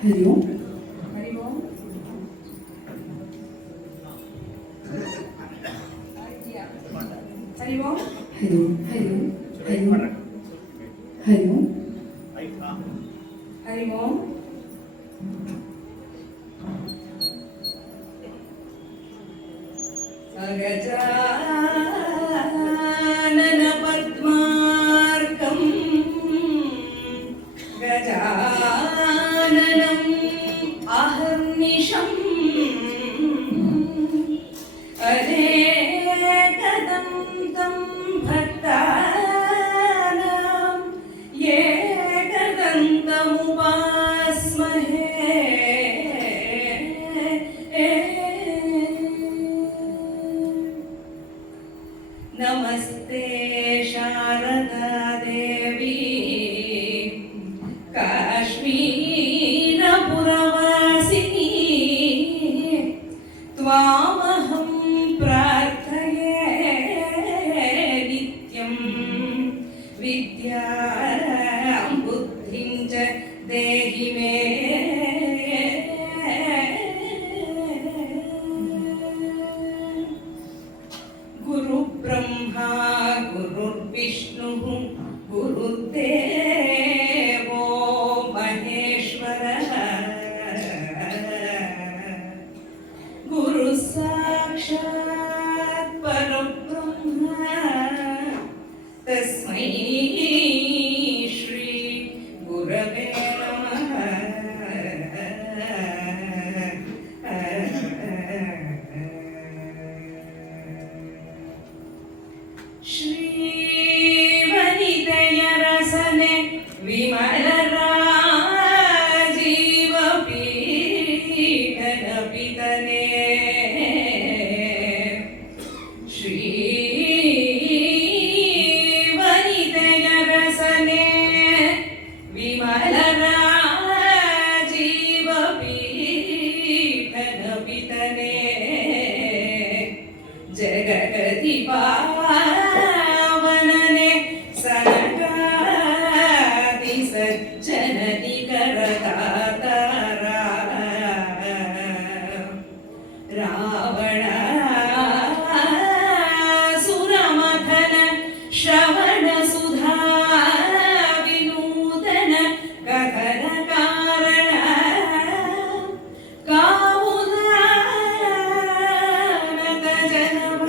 ಹರಿ ಓಂ. ಹರಿ ಓಂ. ಹರಿ ಓಂ. ಹರಿ ಓಂ. ಹರಿ ಓಂ. ಹರಿ ಓಂ. ಹರಿ ಓಂ. ಹರಿ ಓಂ. ಗಜಾನನ ಪದ್ಮಾರ್ಕಂ ಗಜಾನನಂ ಅಹರ್ನಿಶಂ ಅನೇಕದಂತಂ ಭಕ್ತಾನಾಂ ಏಕದಂತಮುಪಾಸ್ಮಹೇ. ನಮಸ್ತೆ ಶಾರದಾ ದೇವಿ ಕಾಶ್ಮೀರಪುರವಾಸಿನಿ ತ್ವಾಮಹಂ ಪ್ರಾರ್ಥಯೇ ನಿತ್ಯಂ ವಿದ್ಯಾಂ ಬುದ್ಧಿಂ ಚ ದೇಹಿ ಮೇ. ಗುರು ಬ್ರಹ್ಮ ಗುರುರ್ವಿಷ್ಣು ಗುರುದೇವೋ ಮಹೇಶ್ವರಃ ಗುರು ಸಾಕ್ಷಾತ್ ಪರಬ್ರಹ್ಮ ತಸ್ಮೈ ಶ್ರೀ ಗುರವೇ ನಮಃ. ಶ್ರೀವನಿತೆಯ ರಸನೆ ವಿಮಲ ರಾಜೀವ ಪೀಠನ ಪಿತನೆ ಶ್ರೀವನಿತೆಯ ರಸನೆ ವಿಮಲ ರಾಜೀವ ಪೀಠನ ಪಿತನೆ ಜಗಗತಿ ಪಾವನನೆ ಸನಕಾದಿ ಸಜ್ಜನದಿ ಕರತಾತರ ರಾವಣ ಸುರಮಥನ ಶ್ರವಣ ಸುಧಾ ವಿನೂತನ ಕಥನ ಕಾರಣ ಕಾವುದಾನದ ಜನವ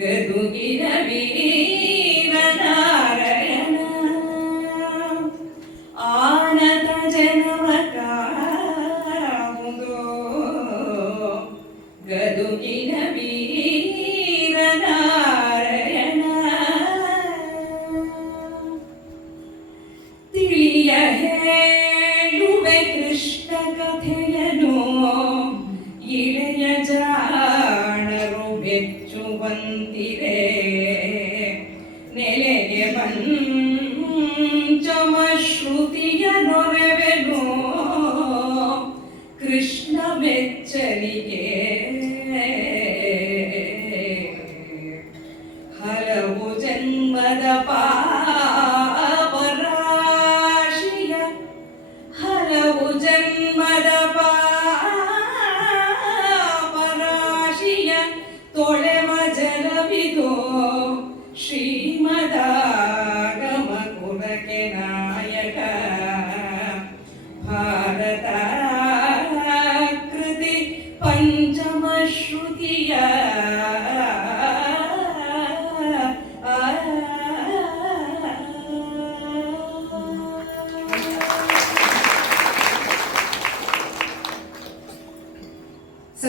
ಗದುಗಿನ ವೀರ ನಾರಾಯಣ ಆನದ ಜನವ ಕಾವುದೋ ಗದುಗಿನ ವೀರ ನಾರಾಯಣ. ತಿಳಿಯ ಹೇಳುವೆ ಕೃಷ್ಣ ಕಥೆಯನು ಇಳೆಯ ಜಾಣರು ಮೆಚ್ಚುವಂತಿರೆ ನೆಲೆಗೆ ಪಂಚಮ ಶ್ರುತಿಯ ನೊರೆವೆನು ಕೃಷ್ಣ ಮೆಚ್ಚಲಿಗೆ. ಹಲವು ಜನ್ಮದ ಪಾಪರಾಶಿಯ ಹಲವು ಜನ್ಮದ ಪಾಪರಾಶಿಯ ತೊಳೆವ ಜಲವಿದೋ ಶ್ರೀಮದಾಗಮ ಕುಲಕ್ಕೆ ನಾಯಕ ಭಾರತ ಕೃತಿ ಪಂಚಮ ಶ್ರುತಿಯ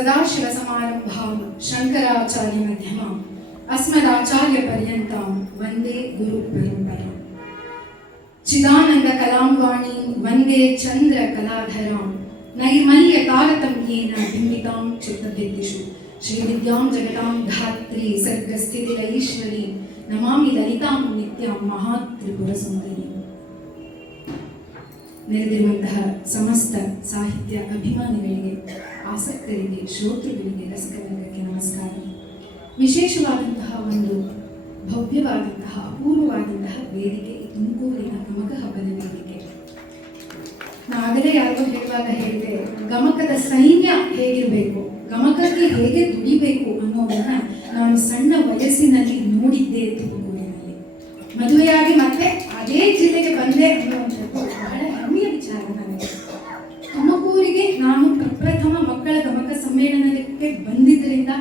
ಸದಾಶಿವಸಮಾರಂಭಾಂ ಶಂಕರಾಚಾರ್ಯ ಮಧ್ಯಮಾಂ ಅಸ್ಮದಾಚಾರ್ಯ ಪರ್ಯಂತಾಂ ವಂದೇ ಗುರು ಪರಂಪರಾಂ. ಚಿದಾನಂದ ಕಲಾಂವಾಣೀಂ ವಂದೇ ಚಂದ್ರ ಕಲಾಧರಾಂ ನೈರ್ಮಲ್ಯ ತಾರತಮ್ಯೇನ ಬಿಂಬಿತಾಂ ಚಿತ್ತಭಿತ್ತಿಷು ಶ್ರೀವಿದ್ಯಾಂ ಜಗತಾಂ ಧಾತ್ರಿ ಸರ್ಗಸ್ಥಿತಿಲಯೀಶ್ವರೀಂ ನಮಾಮಿ ಲಲಿತಾಂ ನಿತ್ಯಾಂ ಮಹಾತ್ರಿಪುರ ಸುಂದರೀಂ. ನೆರೆದಿರುವಂತಹ ಸಮಸ್ತ ಸಾಹಿತ್ಯ ಅಭಿಮಾನಿಗಳಿಗೆ, ಆಸಕ್ತರಿಗೆ, ಶ್ರೋತೃಗಳಿಗೆ, ರಸಿಕರಿಗೆ ನಮಸ್ಕಾರ. ವಿಶೇಷವಾದಂತಹ ಒಂದು ಭವ್ಯವಾದಂತಹ ಅಪೂರ್ವವಾದಂತಹ ವೇದಿಕೆ ತುಮಕೂರಿನ ಕಮಕ ಹಬ್ಬದ ವೇದಿಕೆ. ಆಗಲೇ ಯಾರಿಗೂ ಹೇಳುವಾಗ ಹೇಳಿದೆ, ಗಮಕದ ಸೈನ್ಯ ಹೇಗಿರಬೇಕು, ಗಮಕಕ್ಕೆ ಹೇಗೆ ದುಡಿಬೇಕು ಅನ್ನೋದನ್ನ ನಾನು ಸಣ್ಣ ವಯಸ್ಸಿನಲ್ಲಿ ನೋಡಿದ್ದೆ ತುಮಕೂರಿನಲ್ಲಿ. ಮದುವೆಯಾಗಿ ಮತ್ತೆ ಅದೇ ಜಿಲ್ಲೆಗೆ ಬಂದೆ ಅನ್ನುವಂಥದ್ದು ಬಹಳ ಹೆಮ್ಮೆಯ ವಿಚಾರ ನನಗೆ. ತುಮಕೂರಿಗೆ ನಾನು ಪ್ರಪ್ರಥಮ ಮಕ್ಕಳ ಗಮಕ ಸಮ್ಮೇಳನಕ್ಕೆ ಬಂದಿದ್ದರಿಂದ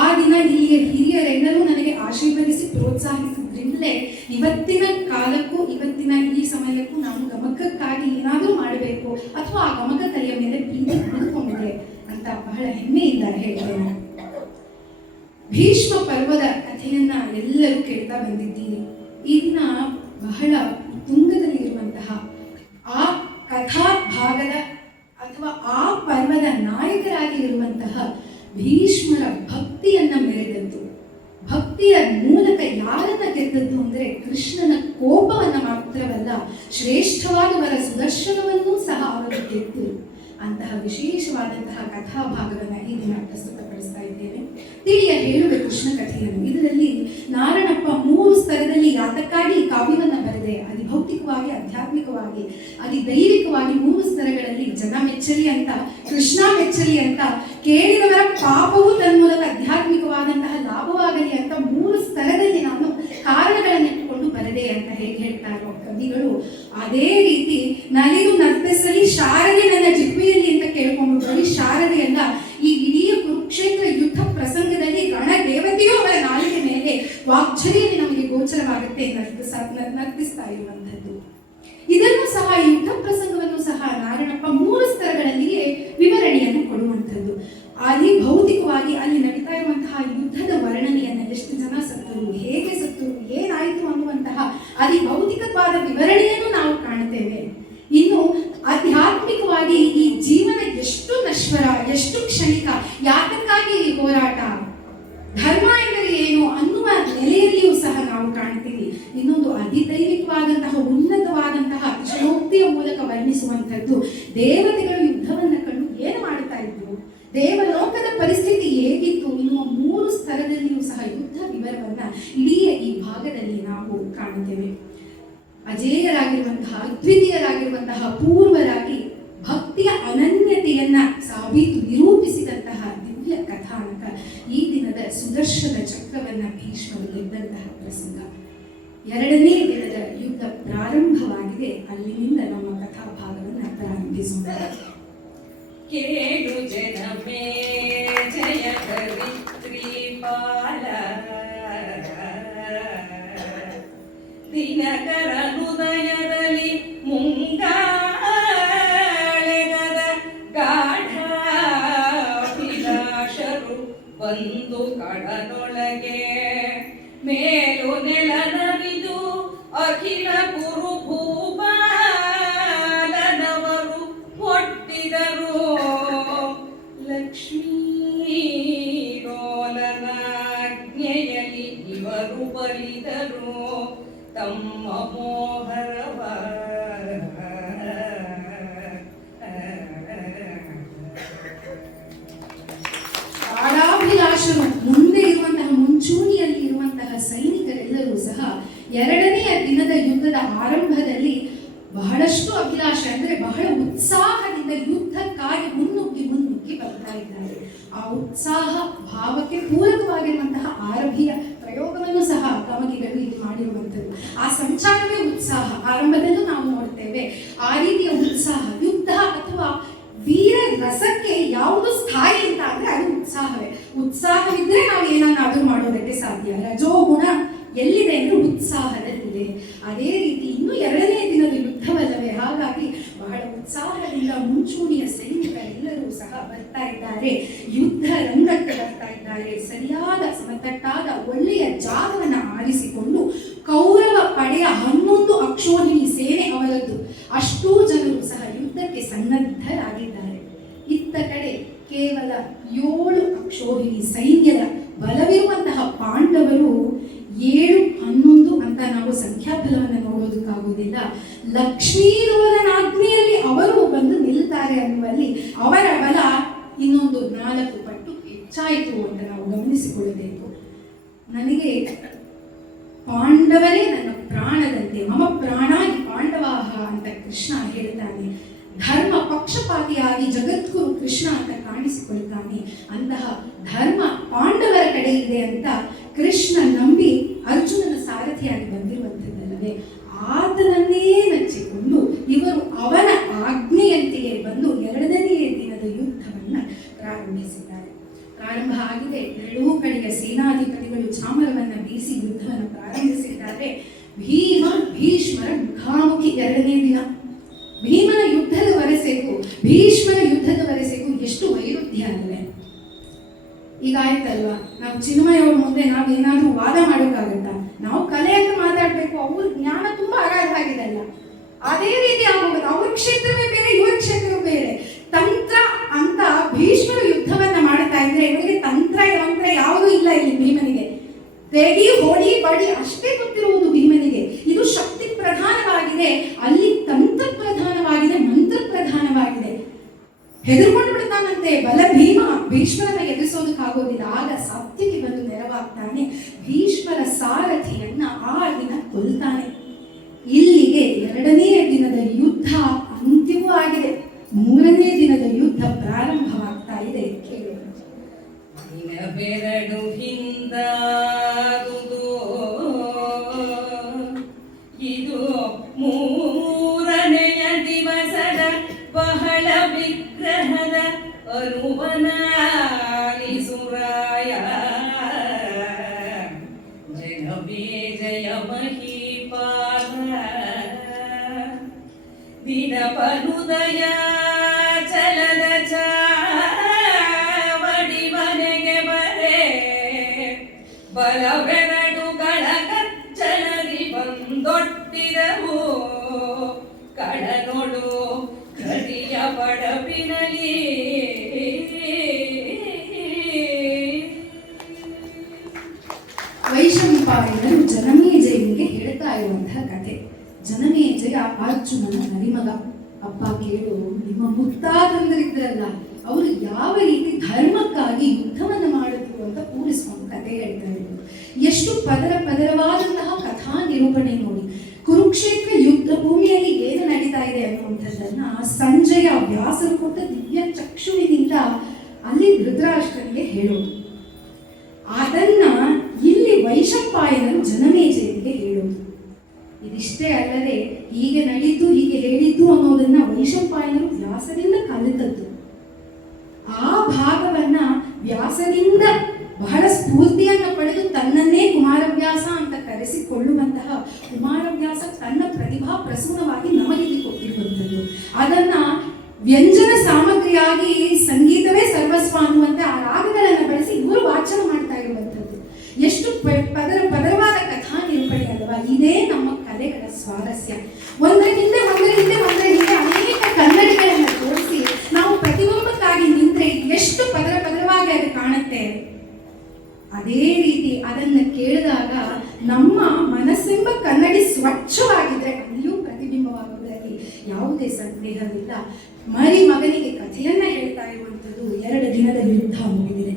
ಆ ದಿನ ಇಲ್ಲಿಯ ಹಿರಿಯರೆಲ್ಲರೂ ನನಗೆ ಆಶೀರ್ವದಿಸಿ ಪ್ರೋತ್ಸಾಹಿಸಿದ್ರಿಂದಲೇ ಇವತ್ತಿನ ಕಾಲಕ್ಕೂ ಇವತ್ತಿನ ಈ ಸಮಯಕ್ಕೂ ನಾನು ಗಮಕಕ್ಕಾಗಿ ಏನಾದರೂ ಮಾಡಬೇಕು ಅಥವಾ ಆ ಗಮಕ ಕಲೆಯ ಮೇಲೆ ಪ್ರೀತಿ ಉಳಿದುಕೊಂಡಿದೆ ಅಂತ ಬಹಳ ಹೆಮ್ಮೆಯಿಂದ ಹೇಳ್ತೇನೆ. ಭೀಷ್ಮ ಪರ್ವದ ಕಥೆಯನ್ನ ಎಲ್ಲರೂ ಕೇಳ್ತಾ ಬಂದಿದ್ದೀನಿ. ಈ ದಿನ ಬಹಳ ತುಂಗದಲ್ಲಿ ಇರುವಂತಹ ಆ ಕಥಾ ಭಾಗದ ಅಥವಾ ಆ ಪರ್ವದ ನಾಯಕರಾಗಿ ಇರುವಂತಹ ಭೀಷ್ಮರ ಭಕ್ತಿಯನ್ನ ಮೆರೆದದ್ದು, ಭಕ್ತಿಯ ಮೂಲಕ ಯಾರನ್ನ ಗೆದ್ದದ್ದು ಅಂದರೆ ಕೃಷ್ಣನ ಕೋಪವನ್ನ ಮಾತ್ರವಲ್ಲ, ಶ್ರೇಷ್ಠವಾದವರ ಸುದರ್ಶನವನ್ನೂ ಸಹ ಅವರು ಗೆದ್ದರು. ಅಂತಹ ವಿಶೇಷವಾದಂತಹ ಕಥಾಭಾಗವನ್ನು ಈ ದಿನ ಪ್ರಸ್ತುತಪಡಿಸ್ತಾ ಇದ್ದೇನೆ. ತಿಳಿಯ ಹೇಳುವೆ ಕೃಷ್ಣ ಕಥೆಯನ್ನು. ಇದರಲ್ಲಿ ನಾರಣಪ್ಪ 3 ಸ್ತರದಲ್ಲಿ ಯಾತಕ್ಕಾಗಿ ಕಾವ್ಯವನ್ನು ಬರೆದೆ, ಅಧಿಭೌತಿಕವಾಗಿ, ಆಧ್ಯಾತ್ಮಿಕವಾಗಿ, ದೈವಿಕವಾಗಿ 3 ಸ್ತರಗಳಲ್ಲಿ ಜನ ಮೆಚ್ಚಲಿ ಅಂತ, ಕೃಷ್ಣ ಮೆಚ್ಚಲಿ ಅಂತ, ಕೇಳಿದವರ ಪಾಪವು ತನ್ಮೂಲಕ ಆಧ್ಯಾತ್ಮಿಕವಾದಂತಹ ಲಾಭವಾಗಲಿ ಅಂತ 3 ಸ್ತರದಲ್ಲಿ ನಾನು ಕಾರಣಗಳನ್ನಿಟ್ಟುಕೊಂಡು ಬರೆದೆ ಅಂತ ಹೇಗೆ ಹೇಳ್ತಾರೋ ಕವಿಗಳು, ಅದೇ ರೀತಿ ನಲಿದು ನರ್ತಿಸಲಿ ಶಾರದೆ ನನ್ನ ಜಿಹ್ವೆಯಲ್ಲಿ ಅಂತ ಕೇಳ್ಕೊಂಡು ಬರೀ ಶಾರದೆಯಲ್ಲ, ಈ ಇಡೀ ಕುರುಕ್ಷೇತ್ರ ಯುದ್ಧ ಪ್ರಸಂಗದಲ್ಲಿ ಗಣ ದೇವತೆಯೂ ಅವರ ನಾಲಿಗೆ ಮೇಲೆ ವಾಗ್ಝರಿಯಲ್ಲಿ ನಮಗೆ ಗೋಚರವಾಗುತ್ತೆ ನರ್ತಿಸ್ತಾ ಇರುವಂಥದ್ದು. ಇದನ್ನು ಸಹ ಯುದ್ಧ ಪ್ರಸಂಗವನ್ನು ಸಹ ನಾರಾಯಣಪ್ಪ 3 ಸ್ತರಗಳಲ್ಲಿಯೇ ವಿವರಣೆಯನ್ನು ಕೊಡುವಂಥದ್ದು. ಭೌತಿಕವಾಗಿ ಅಲ್ಲಿ ನಡೀತಾ ಇರುವಂತಹ ಯುದ್ಧದ ವರ್ಣನೆಯನ್ನ, ಎಷ್ಟು ಜನ ಸತ್ತರು, ಹೇಗೆ ಸತ್ತರು, ಏನಾಯಿತು ಅನ್ನುವಂತಹ ಭೌತಿಕವಾದ ವಿವರಣೆಯನ್ನು ನಾವು ಕಾಣುತ್ತೇವೆ. ಇನ್ನು ಆಧ್ಯಾತ್ಮಿಕವಾಗಿ ಈ ಜೀವನ ಎಷ್ಟು ನಶ್ವರ, ಎಷ್ಟು ಕ್ಷಣಿಕ, ಯಾತಕ್ಕಾಗಿ ಈ ಹೋರಾಟ, ಧರ್ಮ ಎಂದರೆ ಏನು ಅನ್ನುವ ನೆಲೆಯಲ್ಲಿಯೂ ಸಹ ನಾವು ಕಾಣ್ತೀವಿ. ಇನ್ನೊಂದು ದೈವಿಕವಾದಂತಹ ಉನ್ನತವಾದಂತಹ ಅತಿಶಯೋಕ್ತಿಯ ಮೂಲಕ ವರ್ಣಿಸುವಂಥದ್ದು, ದೇವತೆಗಳು ಯುದ್ಧವನ್ನು ಕಂಡು ಏನು ಮಾಡ್ತಾ ಇದ್ರು, ದೇವಲೋಕದ ಪರಿಸ್ಥಿತಿ ಹೇಗಿತ್ತು ಎನ್ನುವ 3 ಸ್ತರದಲ್ಲಿಯೂ ಸಹ ಯುದ್ಧ ವಿವರವನ್ನ ಇಡೀ ಈ ಭಾಗದಲ್ಲಿ ನಾವು ಕಾಣುತ್ತೇವೆ. ಅಜೇಯರಾಗಿರುವಂತಹ, ಅದ್ವಿತೀಯರಾಗಿರುವಂತಹ, ಪೂರ್ವರಾಗಿ ಭಕ್ತಿಯ ಅನನ್ಯತೆಯನ್ನ ನಿರೂಪಿಸಿದಂತಹ ದಿವ್ಯ ಕಥಾನಕ ಈ ದಿನದ ಸುದರ್ಶನ ಚಕ್ರವನ್ನ ಭೀಷ್ಮರು ಗೆದ್ದಂತಹ ಪ್ರಸಂಗ. 2ನೇ ದಿನದ ಯುದ್ಧ ಪ್ರಾರಂಭವಾಗಿದೆ. ಅಲ್ಲಿನಿಂದ ನಮ್ಮ ಕಥಾಭಾಗವನ್ನು ಪ್ರಾರಂಭಿಸೋಣ. ಕೇಳು ಜನಮೇ ಜಯ ಕವಿತ್ರಿಪಾಲ, ದಿನಕರ ಹೃದಯದಲ್ಲಿ ಮುಂಗಾಳೆಗದ ಗಾಢಾಭಿಲಾಷರು ಬಂದು ಕಡಲೊಳಗೆ ಮೇಲು ನೆಲನವಿದು ಅಖಿಲ ಕುರು ಭೂಪಾಲನವರು ಒಟ್ಟಿದರು. ಲಕ್ಷ್ಮೀರೋಲನಾಜ್ಞೆಯಲ್ಲಿ ಇವರು ಬಲಿದರು ತಮ್ಮ ಮೋಹರವ. ಕಾಡಾಭಿಲಾಷರು ಮುಂದೆ ಇರುವಂತಹ ಮುಂಚೂಣಿಯಲ್ಲಿ ಇರುವಂತಹ ಸೈನಿಕರೆಲ್ಲರೂ ಸಹ 2ನೇ ದಿನದ ಯುದ್ಧದ ಆರಂಭದಲ್ಲಿ ಬಹಳಷ್ಟು ಅಭಿಲಾಷೆ ಅಂದರೆ ಬಹಳ ಉತ್ಸಾಹದಿಂದ ಯುದ್ಧಕ್ಕಾಗಿ ಮುನ್ನುಗ್ಗಿ ಬರ್ತಾ ಇದ್ದಾರೆ. ಆ ಉತ್ಸಾಹ ಭಾವಕ್ಕೆ ಪೂರಕವಾಗಿರುವಂತಹ ಆರಭಿಯ ಪ್ರಯೋಗವನ್ನು ಸಹ ಕಮಕಿಗಳು ಇಲ್ಲಿ ಮಾಡಿರುವಂಥದ್ದು. ಆ ಸಂಚಾರವೇ ಉತ್ಸಾಹ, ಆರಂಭದಲ್ಲೂ ನಾವು ನೋಡ್ತೇವೆ. ಆ ರೀತಿಯ ಉತ್ಸಾಹ, ಯುದ್ಧ ಅಥವಾ ವೀರ ರಸಕ್ಕೆ ಯಾವುದು ಸ್ಥಾಯಿ ಅಂತ ಅಂದ್ರೆ ಅದು ಉತ್ಸಾಹವೇ. ಉತ್ಸಾಹವಿದ್ರೆ ನಾವು ಏನನ್ನಾದ್ರೂ ಮಾಡೋದಕ್ಕೆ ಸಾಧ್ಯ. ರಜೋಗುಣ ಎಲ್ಲಿದೆ ಅಂದ್ರೆ ಉತ್ಸಾಹದಲ್ಲಿದೆ. ಅದೇ ರೀತಿ ಇನ್ನು 2ನೇ ದಿನದ ಯುದ್ಧವಲ್ಲವೇ, ಹಾಗಾಗಿ ಬಹಳ ಉತ್ಸಾಹದಿಂದ ಮುಂಚೂಣಿಯ ಸೈನಿಕರೆಲ್ಲರೂ ಸಹ ಬರ್ತಾ ಇದ್ದಾರೆ, ಯುದ್ಧ ರಂಗಕ್ಕೆ ಬರ್ತಾ ಇದ್ದಾರೆ. ಸರಿಯಾದ ಸಮತಟ್ಟಾದ ಒಳ್ಳೆಯ ಜಾಗವನ್ನು ಆರಿಸಿಕೊಂಡು ಕೌರವ ಪಡೆಯ 11 ಅಕ್ಷೋಹಿಣಿ ಸೇನೆ ಅವರದ್ದು, ಅಷ್ಟೂ ಜನರು ಸಹ ಯುದ್ಧಕ್ಕೆ ಸನ್ನದ್ಧರಾಗಿದ್ದಾರೆ. ಇತ್ತ ಕಡೆ ಕೇವಲ 7 ಅಕ್ಷೋಹಿಣಿ ಸೈನ್ಯದ ಬಲವಿರುವಂತಹ ಪಾಂಡವರು 7, 11 ಅಂತ ನಾವು ಸಂಖ್ಯಾಬಲವನ್ನು ನೋಡೋದಕ್ಕಾಗುವುದಿಲ್ಲ. ಲಕ್ಷ್ಮೀರೋಲನಾಜ್ಞೆಯಲ್ಲಿ ಅವರು ಬಂದು ನಿಲ್ತಾರೆ ಅನ್ನುವಲ್ಲಿ ಅವರ ಬಲ ಇನ್ನೊಂದು 4 ಪಟ್ಟು ಹೆಚ್ಚಾಯಿತು ಅಂತ ನಾವು ಗಮನಿಸಿಕೊಳ್ಳಬೇಕು. ನನಗೆ ಪಾಂಡವರೇ ನನ್ನ ಪ್ರಾಣದಂತೆ, ಮಮ ಪ್ರಾಣಾಗಿ ಪಾಂಡವಾಹ ಅಂತ ಕೃಷ್ಣ ಹೇಳ್ತಾನೆ. ಧರ್ಮ ಪಕ್ಷಪಾತಿಯಾಗಿ ಜಗದ್ಗುರು ಕೃಷ್ಣ ಅಂತ ಕಾಣಿಸಿಕೊಳ್ತಾನೆ. ಅಂತಹ ಧರ್ಮ ಪಾಂಡವರ ಕಡೆ ಇದೆ ಅಂತ ಕೃಷ್ಣ ನಂಬಿ ಅರ್ಜುನನ ಸಾರಥಿಯಾಗಿ ಬಂದಿರುವಂಥದ್ದಲ್ಲವೇ, ಆತನನ್ನೇ ನೆಚ್ಚಿಕೊಂಡು ಇವರು ಅವನ ಆಜ್ಞೆಯಂತೆಯೇ ಬಂದು 2ನೇ ದಿನದ ಯುದ್ಧವನ್ನು ಪ್ರಾರಂಭಿಸಿದ್ದಾರೆ. ಪ್ರಾರಂಭ ಆಗಿದೆ. ಎರಡೂ ಕಡೆಯ ಸೇನಾಧಿಪತಿಗಳು ಚಾಮರವನ್ನು ಬೀಸಿ ಯುದ್ಧವನ್ನು ಪ್ರಾರಂಭಿಸಿದ್ದಾರೆ. ಭೀಮ ಭೀಷ್ಮರ ಮುಖಾಮುಖಿ 2ನೇ ದಿನ. ಭೀಮನ ಯುದ್ಧದವರೆಸೆಗೂ ಭೀಷ್ಮರ ಯುದ್ಧದವರೆಸೆಗೂ ಎಷ್ಟು ವೈರುಧ್ಯ ಅಂದರೆ, ಈಗ ಆಯ್ತಲ್ವಾ, ನಾವು ಚಿನ್ಮಯವ್ರ ಮುಂದೆ ನಾವು ಏನಾದರೂ ವಾದ ಮಾಡೋಕ್ಕಾಗತ್ತಾ? ನಾವು ಕಲೆಯನ್ನು ಮಾತಾಡಬೇಕು, ಅವ್ರ ಜ್ಞಾನ ತುಂಬಾ ಅಗಾಧ ಆಗಿದೆ ಅಲ್ಲ, ಅದೇ ರೀತಿ ಆಗೋಗುತ್ತೆ. ಅವ್ರ ಕ್ಷೇತ್ರವೇ ಬೇರೆ, ಇವ್ರ ಕ್ಷೇತ್ರವೇ ಬೇರೆ. ತಂತ್ರ ಅಂತ ಭೀಷ್ಮರ ಯುದ್ಧವನ್ನ ಮಾಡ್ತಾ ಇದ್ರೆ ಇವರಿಗೆ ತಂತ್ರ ಮಂತ್ರ ಯಾವುದೂ ಇಲ್ಲ. ಇಲ್ಲಿ ಭೀಮನಿಗೆ ತೆಗಿ ಹೊಡಿ ಬಡಿ ಅಷ್ಟೇ ಗೊತ್ತಿರುವುದು ಭೀಮನಿಗೆ. ಇದು ಶಕ್ತಿ ಪ್ರಧಾನವಾಗಿದೆ, ಅಲ್ಲಿ ತಂತ್ರ ಪ್ರಧಾನವಾಗಿದೆ, ಮಂತ್ರ ಪ್ರಧಾನವಾಗಿದೆ. ಹೆದರ್ಕೊಂಡು ಬಿಡ್ತಾನಂತೆ ಬಲ ಭೀಮ. ಭೀಷ್ಮರನ್ನ ಎದುರಿಸೋದಕ್ಕಾಗೋದಿಲ್ಲ. ಆಗ ಸತ್ಯಕ್ಕೆ ಬಂದು ನೆರವಾಗ್ತಾನೆ. ಭೀಷ್ಮರ ಸಾರಥಿಯನ್ನ ಆ ದಿನ ಕೊಲ್ತಾನೆ. ಇಲ್ಲಿಗೆ 2ನೇ ದಿನದ ಯುದ್ಧ ಅಂತ್ಯವೂ ಆಗಿದೆ. 3ನೇ ದಿನದ ಯುದ್ಧ ಪ್ರಾರಂಭವಾಗ್ತಾ ಇದೆ. ಕೇಳೋಣ. ಬೆರಡು ಹಿಂದಾದುದು ಇದು 3ನೆಯ ದಿವಸದ ಬಹಳ ವಿಗ್ರಹದ ಅನುವನಾಲಿಸುರಾಯ ಜಗವೇ ಜಯ ಮಹೀಪಾಲ ದಿನಪನುದಯ ಚಲದ ಚಾವಡಿ ಮನೆಗೆ ಬರೆ ಬಲವೆರಡುಗಳ ಕಚ್ಚಲರಿ ಬಂದೊಟ್ಟಿರವು ಕಡನೊಡು ಕಡಿಯ ಪಡಪಿನಲಿ. ವೈಶಂಪಾಯನರು ಜನಮೇಜಯನಿಗೆ ಹೇಳ್ತಾ ಇರುವಂತಹ ಕಥೆ. ಜನಮೇಜಯ ಅರ್ಜುನನ ಮರಿಮಗ. ಅಪ್ಪ ಕೇಳು, ನಿಮ್ಮ ಮುತ್ತಾದಂದರಿದ್ರಲ್ಲ, ಅವರು ಯಾವ ರೀತಿ ಧರ್ಮಕ್ಕಾಗಿ ಯುದ್ಧವನ್ನು ಮಾಡಿದ್ರು ಅಂತ ಕೂರಿಸ್ಕೊಂಡು ಕಥೆ ಹೇಳ್ತಾ ಇದ್ರು. ಎಷ್ಟು ಪದರವಾದಂತಹ ಕಥಾ ನಿರೂಪಣೆ ನೋಡಿ. ಕುರುಕ್ಷೇತ್ರ ಯುದ್ಧ ಭೂಮಿಯಲ್ಲಿ ಏನು ನಡೀತಾ ಇದೆ ಅನ್ನುವಂಥದ್ದನ್ನ ಸಂಜಯ ವ್ಯಾಸರು ಕೊಟ್ಟ ದಿವ್ಯ ಚಕ್ಷುವಿನಿಂದ ಅಲ್ಲಿ ಧೃತರಾಷ್ಟ್ರನಿಗೆ ಹೇಳೋದು. ಅದನ್ನ ಇಲ್ಲಿ ವೈಶಂಪಾಯನರು ಜನಮೇಜಯನಿಗೆ ಹೇಳೋದು. ಇದಿಷ್ಟೇ ಅಲ್ಲದೆ ಹೀಗೆ ನಡೀತು, ಹೀಗೆ ಹೇಳಿದ್ದು ಅನ್ನೋದನ್ನ ವೈಶಂಪಾಯನರು ವ್ಯಾಸರಿಂದ ಕಲಿತದ್ದು. ಆ ಭಾಗವನ್ನ ವ್ಯಾಸರಿಂದ ಬಹಳ ಸ್ಫೂರ್ತಿಯನ್ನು ಪಡೆದು ತನ್ನನ್ನೇ ಕುಮಾರವ್ಯಾಸ ಅಂತ ಕರೆಸಿಕೊಳ್ಳುವಂತಹ ಕುಮಾರವ್ಯಾಸ ತನ್ನ ಪ್ರತಿಭಾ ಪ್ರಸೂನವಾಗಿ ನಮಗಿಲ್ಲಿ ಕೊಟ್ಟಿರುವಂಥದ್ದು. ಅದನ್ನ ವ್ಯಂಜನ ಸಾಮಗ್ರಿಯಾಗಿ ಸಂಗೀತವೇ ಸರ್ವಸ್ವ ಅನ್ನುವಂತೆ ಆ ರಾಗಗಳನ್ನು ಬಳಸಿ ಇವರು ವಾಚನ ಮಾಡ್ತಾ ಇರುವಂಥದ್ದು. ಎಷ್ಟು ಪದರವಾದ ಕಥಾ ನಿರೂಪಣೆ ಅಲ್ವಾ? ಇದೇ ನಮ್ಮ ಕಲೆಗಳ ಸ್ವಾರಸ್ಯ. ಒಂದರ ಹಿಂದೆ ಅನೇಕ ಕನ್ನಡಿಗಳನ್ನು ತೋರಿಸಿ ನಾವು ಪ್ರತಿಬಿಂಬಕ್ಕಾಗಿ ನಿಂತರೆ ಎಷ್ಟು ಪದರವಾಗಿ ಅದು ಕಾಣುತ್ತೆ. ಅದೇ ರೀತಿ ಅದನ್ನು ಕೇಳಿದಾಗ ನಮ್ಮ ಮನಸ್ಸೆಂಬ ಕನ್ನಡಿ ಸ್ವಚ್ಛವಾಗಿದ್ರೆ ಅಲ್ಲಿಯೂ ಪ್ರತಿಬಿಂಬವಾಗುವುದರಲ್ಲಿ ಯಾವುದೇ ಸಂದೇಹವಿಲ್ಲ. ಮಗನಿಗೆ ಕಥೆಯನ್ನ ಹೇಳ್ತಾ ಇರುವಂಥದ್ದು 2 ದಿನದ ಯುದ್ಧ ಮುಗಿದಿದೆ.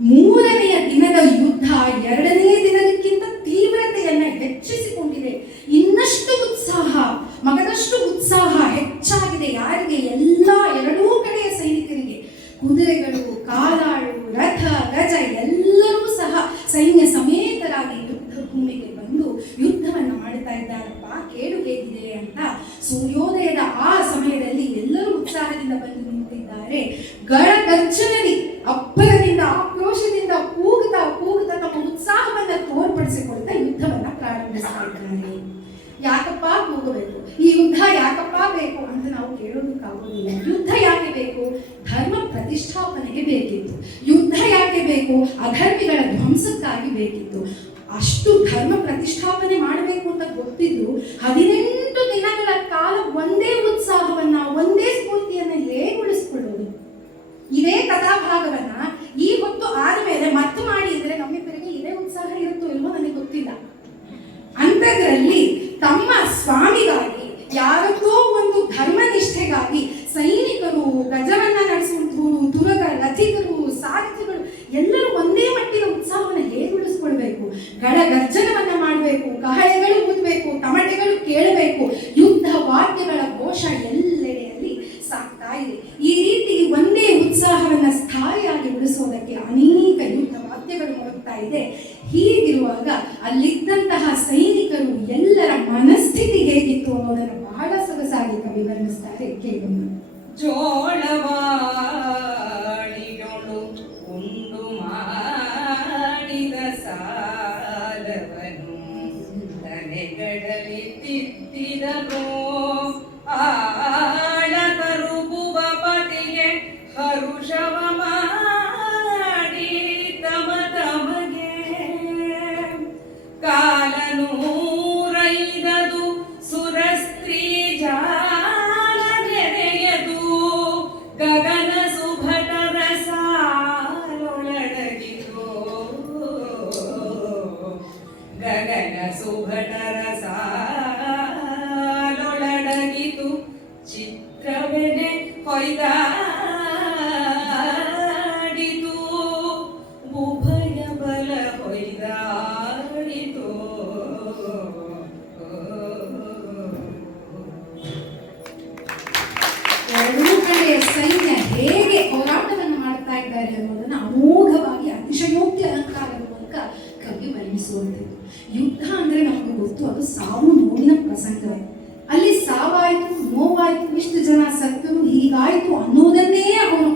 3ನೆಯ ದಿನದ ಯುದ್ಧ 2ನೇ ದಿನಕ್ಕಿಂತ ತೀವ್ರತೆಯನ್ನ ಹೆಚ್ಚಿಸಿಕೊಂಡಿದೆ. ಇನ್ನಷ್ಟು ಉತ್ಸಾಹ, ಮಗನಷ್ಟು ಉತ್ಸಾಹ ಹೆಚ್ಚಾಗಿದೆ. ಯಾರಿಗೆ? ಎರಡೂ ಕಡೆಯ ಸೈನಿಕರಿಗೆ. ಕುದುರೆಗಳು, ಕಾಲಾಳು, ರಥ, ಗಜ ಎಲ್ಲರೂ ಸಹ ಸೈನ್ಯ ಸಮೇತರಾಗಿ ಯುದ್ಧ ಭೂಮಿಗೆ ಬಂದು ಯುದ್ಧವನ್ನು ಮಾಡ್ತಾ ಇದ್ದಾರಪ್ಪ. ಕೇಳು ಹೇಗಿದೆ ಅಂತ. ಸೂರ್ಯೋದಯದ ಆ ಸಮಯದಲ್ಲಿ ಎಲ್ಲರೂ ಉತ್ಸಾಹದಿಂದ ಬಂದು ನಿಂತಿದ್ದಾರೆ. ಗರ್ಜನಲ್ಲಿ ಅಬ್ಬರದಿಂದ ಆಕ್ರೋಶದಿಂದ ಕೂಗುತ್ತಾ ತಮ್ಮ ಉತ್ಸಾಹವನ್ನ ತೋರ್ಪಡಿಸಿಕೊಳ್ತಾ ಯುದ್ಧವನ್ನ ಪ್ರಾರಂಭಿಸ್ತಾ ಇದ್ದಾರೆ. ಯಾಕಪ್ಪ ಕೂಗಬೇಕು? ಈ ಯುದ್ಧ ಯಾಕಪ್ಪ ಬೇಕು ಅಂತ ನಾವು ಕೇಳೋದಕ್ಕಾಗೋದಿಲ್ಲ. ಯುದ್ಧ ಯಾಕೆ ಬೇಕು? ಧರ್ಮ ಪ್ರತಿಷ್ಠಾಪನೆಗೆ ಬೇಕಿತ್ತು. ಯುದ್ಧ ಯಾಕೆ ಬೇಕು? ಅಧರ್ಮಿಗಳ ಧ್ವಂಸಕ್ಕಾಗಿ ಬೇಕಿತ್ತು. ಅಷ್ಟು ಧರ್ಮ ಪ್ರತಿಷ್ಠಾಪನೆ ಮಾಡಬೇಕು ಅಂತ ಗೊತ್ತಿದ್ದು 18 ದಿನಗಳ ಕಾಲ ಒಂದೇ ಉತ್ಸಾಹವನ್ನ, ಒಂದೇ ಸ್ಫೂರ್ತಿಯನ್ನ ಹೇಗೆ ಉಳಿಸ್ಕೊಳ್ಳೋದು? ಇದೇ ಕಥಾಭಾಗವನ್ನ ಈ ಹೊತ್ತು ಆದ್ಮೇಲೆ ಮತ್ತೆ ಮಾಡಿ ಇದ್ರೆ ನಮ್ಮಿಬ್ಬರಿಗೆ ಇದೇ ಉತ್ಸಾಹ ಇರುತ್ತೋ ಇಲ್ವೋ ನನಗೆ ಗೊತ್ತಿಲ್ಲ. ಅಂಥದ್ರಲ್ಲಿ ತಮ್ಮ ಸ್ವಾಮಿಗಾಗಿ, ಯಾರದೋ ಒಂದು ಧರ್ಮನಿಷ್ಠೆಗಾಗಿ ಸೈನಿಕರು, ಗಜವನ್ನ ನಡೆಸುವಂಥವರು, ತುರಗ, ರಥಿಕರು, ಸಾರಥಿಗಳು ಎಲ್ಲರೂ ಒಂದೇ ಮಟ್ಟಿನ ಉತ್ಸಾಹವನ್ನು ಹೇಗೆ ಉಳಿಸ್ಕೊಳ್ಬೇಕು? ಗರ್ಜನವನ್ನ ಮಾಡಬೇಕು, ಕಹಳೆಗಳು ಊದಬೇಕು, ತಮಟೆಗಳು ಕೇಳಬೇಕು, ಯುದ್ಧ ವಾದ್ಯಗಳ ಘೋಷ ಎಲ್ಲೆಡೆಯಲ್ಲಿ ಹರುಷವ ಮಾಡಿ ತಮ ತಮಗೆ ಕಾಲನೂರೈದದು ಸುರಸ್ತ್ರೀ ಜಾಲ ನೆರೆಯದು ಗಗನ ಸುಭಟರ ಸಾಲೊಳಡಗಿತು ಗಗನ ಸುಭಟರ ಸಾಲೊಳಡಗಿತು ಚಿತ್ರವೆನೆ ಹೊಯ್ದಾಡಿತು ಉಭಯ ಬಲ ಹೊಯ್ದಾಡಿತು ಎರಡೂ ಕಡೆಯ ಸೈನ್ಯ ಹೇಗೆ ಹೋರಾಟವನ್ನು ಮಾಡ್ತಾ ಇದ್ದಾರೆ ಅನ್ನೋದನ್ನ ಅಮೋಘವಾಗಿ ಅತಿಶಯೋಕ್ತಿ ಅಲಂಕಾರದ ಮೂಲಕ ಕವಿ ವರ್ಣಿಸುವಂಥದ್ದು. ಯುದ್ಧ ಅಂದ್ರೆ ನಮ್ಗೆ ಗೊತ್ತು, ಅದು ಸಾವು ನೋವಿನ ಪ್ರಸಂಗವೇ. ಅಲ್ಲಿ ಸಾವಾಯ್ತು, ನೋವಾಯ್ತು, ಇಷ್ಟು ಜನ ಸತ್ತರು, ಹೀಗಾಯ್ತು ಅನ್ನೋದನ್ನೇ ಅವರು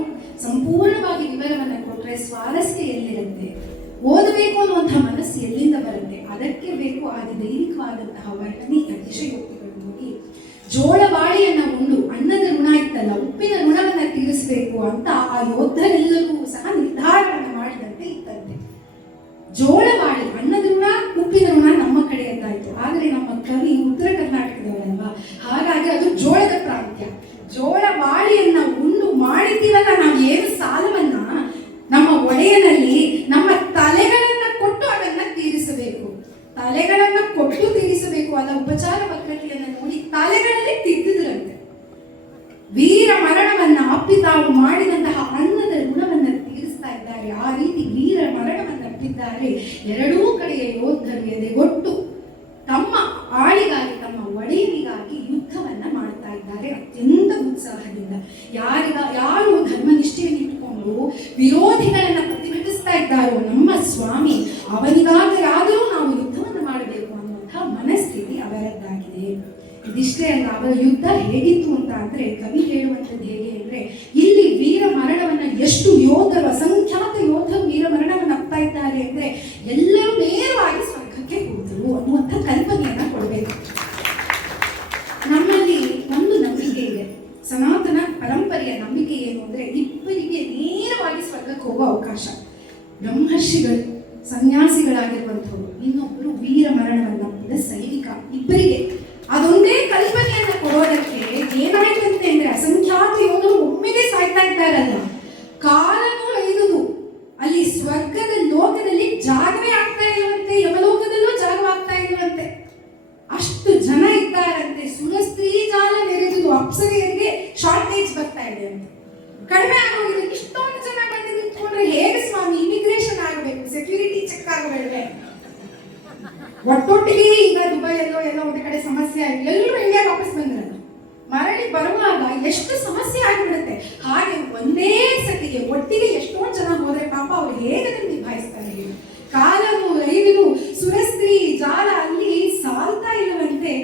ಸಂಪೂರ್ಣವಾಗಿ ವಿವರವನ್ನ ಕೊಟ್ರೆ ಸ್ವಾರಸ್ಯ ಎಲ್ಲಿರುತ್ತೆ, ಓದಬೇಕು ಅನ್ನುವಂತಹ ಮನಸ್ಸು ಎಲ್ಲಿಂದ ಬರುತ್ತೆ? ಅದಕ್ಕೆ ಬೇಕು ಆದ ದೈವಿಕವಾದಂತಹ ವರ್ಣನೆ, ಅತಿಶಯೋಕ್ತಿಗಳು ನೋಡಿ. ಜೋಳವಾಳಿಯನ್ನ ಉಂಡು ಅನ್ನದ ಋಣ ಇತ್ತಲ್ಲ, ಉಪ್ಪಿನ ಋಣವನ್ನ ತೀರಿಸಬೇಕು ಅಂತ ಆ ಯೋಧರೆಲ್ಲರೂ ಸಹ ನಿರ್ಧಾರವನ್ನು ಮಾಡಿದಂತೆ ಇತ್ತಂತೆ. ಜೋಳವಾಳಿ, ಅನ್ನದ ಋಣ ಉಪ್ಪಿನ ಋಣ ನಮ್ಮ ಕಡೆಯದ್ದಾಯ್ತು. ಆದರೆ ನಮ್ಮ ಕವಿ ಉತ್ತರ ಕರ್ನಾಟಕದವರಲ್ವಾ, ಹಾಗಾಗಿ ಅದು ಜೋಳದ ಪ್ರಾಂತ್ಯ. ಜೋಳವಾಳಿಯನ್ನ ಉಂಡು ಮಾಡಿದ್ದೀವಲ್ಲ ನಾವು ಏನು ಸಾಲವನ್ನ ನಮ್ಮ ಒಡೆಯನಲ್ಲಿ ನಮ್ಮ ತಲೆಗಳನ್ನ ಕೊಟ್ಟು ಅದನ್ನ ತೀರಿಸಬೇಕು. ತಲೆಗಳನ್ನ ಕೊಟ್ಟು ತೀರಿಸಬೇಕು ಅಲ್ಲ, ಉಪಚಾರ ಪದ್ಧತಿಯನ್ನ ನೋಡಿ ತಲೆಗಳಲ್ಲಿ ತಿದ್ದಿದ್ರಂತೆ. ವೀರ ಮರಣವನ್ನ ಅಪ್ಪಿ ತಾವು ಮಾಡಿದಂತಹ ಅನ್ನದ ಋಣವನ್ನ ತೀರಿಸ್ತಾ ಇದ್ದಾರೆ. ಆ ರೀತಿ ವೀರ ಮರಣವನ್ನ ಅಪ್ಪಿದ್ದಾರೆ. ಎರಡೂ ಕಡೆಯ ಯೋಧರು ಎದೆಗೊಟ್ಟು ತಮ್ಮ ಆಳಿಗಾಗಿ, ತಮ್ಮ ಒಡೆಯನಿಗಾಗಿ ಯುದ್ಧವನ್ನ ಮಾಡ್ತಾ ಇದ್ದಾರೆ ಅತ್ಯಂತ ಉತ್ಸಾಹದಿಂದ. ಯಾರು ಧರ್ಮನಿಷ್ಠೆಯನ್ನು ಇಟ್ಟುಕೊಂಡು ವಿರೋಧಿಗಳನ್ನ ಪ್ರತಿಭಟಿಸ್ತಾ ಇದ್ದಾರೋ ನಮ್ಮ ಸ್ವಾಮಿ, ಅವನಿಗಾದರೂ ನಾವು ಯುದ್ಧವನ್ನು ಮಾಡಬೇಕು ಅನ್ನುವಂತಹ ಮನಸ್ಥಿತಿ ಅವರದ್ದಾಗಿದೆ. ಇದಿಷ್ಟೇ ಅಲ್ಲ, ಅವರ ಯುದ್ಧ ಹೇಗಿತ್ತು ಅಂತ ಅಂದ್ರೆ ಕವಿ ಹೇಳುವಂಥದ್ದು ಹೇಗೆ ಅಂದ್ರೆ, ಇಲ್ಲಿ ವೀರ ಮರಣವನ್ನ ಎಷ್ಟು ಯೋಧರು, ಅಸಂಖ್ಯಾತ ಯೋಧರು ವೀರ ಮರಣವನ್ನ ಅಪ್ತಾ ಇದ್ದಾರೆ ಅಂದ್ರೆ ಎಲ್ಲರೂ ನೇರವಾಗಿ ಸ್ವರ್ಗಕ್ಕೆ ಹೋದರು ಅನ್ನುವಂಥ ಕಲ್ಪನೆಯನ್ನ ಕೊಡಬೇಕು. ನಮ್ಮಲ್ಲಿ ಒಂದು ನಂಬಿಕೆ ಇದೆ, ಸನಾತನ ಪರಂಪರೆಯ ನಂಬಿಕೆ ಏನು ಅಂದ್ರೆ, ಇಬ್ಬರಿಗೆ ನೇರವಾಗಿ ಸ್ವರ್ಗಕ್ಕೆ ಹೋಗುವ ಅವಕಾಶ. ಬ್ರಹ್ಮರ್ಷಿಗಳು, ಸನ್ಯಾಸಿಗಳಾಗಿರುವಂಥವ್ರು, ಇನ್ನೊಬ್ಬರು ವೀರ ಮರಣವನ್ನ ಅಪ್ಪಿದ ಸೈನಿಕ, ಇಬ್ಬರಿಗೆ ಅದೊಂದೇ ಕಲ್ಪನೆಯನ್ನ ಕೊಡೋದಕ್ಕೆ ಏನಾಯ್ತಂತೆ ಅಂದ್ರೆ, ಅಸಂಖ್ಯಾತ ಯೋಧರು ಒಮ್ಮೆಗೆ ಸಾಯ್ತಾ ಇದ್ದಾರಲ್ಲ, ಕಾಲನೂ ಐದುದು ಅಲ್ಲಿ ಸ್ವರ್ಗದ ಲೋಕದಲ್ಲಿ ಜಾಗವೇ ಆಗ್ತಾ ಇರುವಂತೆ, ಯಮಲೋಕದಲ್ಲೂ ಜಾಗವಾಗ್ತಾ ಇರುವಂತೆ, ಅಷ್ಟು ಜನ ಇದ್ದಾರಂತೆ. ಸುರಸ್ತ್ರೀ ಜಾಲ ನೆರೆದು ಅಪ್ಸರೆಯರಿಗೆ ಶಾರ್ಟೇಜ್ ಬರ್ತಾ ಇದೆ ಅಂತ, ಕಡಿಮೆ ಆಗೋಗಿದೆ. ಇಷ್ಟೊಂದು ಜನ ಬಂದು ನಿಂತ್ಕೊಂಡ್ರೆ ಹೇಗೆ ಸ್ವಾಮಿ? ಇಮಿಗ್ರೇಷನ್ ಆಗಬೇಕು, ಸೆಕ್ಯೂರಿಟಿ ಚೆಕ್ ಆಗಬೇಡ್ವೆ. ಒಟ್ಟೊಟ್ಟಿಗೆ ಈಗ ದುಬೈಯಲ್ಲೋ ಎಲ್ಲೋ ಒಂದು ಕಡೆ ಸಮಸ್ಯೆ ಆಗಿ ಎಲ್ಲರೂ ಇಂಡಿಯಾ ವಾಪಸ್ ಬಂದ್ರಲ್ಲ, ಮರಳಿ ಬರುವಾಗ ಎಷ್ಟು ಸಮಸ್ಯೆ ಆಗಿಬಿಡುತ್ತೆ. ಹಾಗೆ ಒಂದೇ ಸತಿಗೆ ಒಟ್ಟಿಗೆ ಎಷ್ಟೊಂದು ಜನ ಹೋದ್ರೆ ಪಾಪ ಅವ್ರು ಹೇಗೆ ನಿಭಾಯಿಸ್ತಾರೆ ಹೇಳಿ? ಕಾಲನು ರೈಲು ಸುರಸ್ತ್ರೀ ಜಾಲ ಅಲ್ಲಿ ಸಾಲ್ತಾ ಇಲ್ಲವಂತೆ.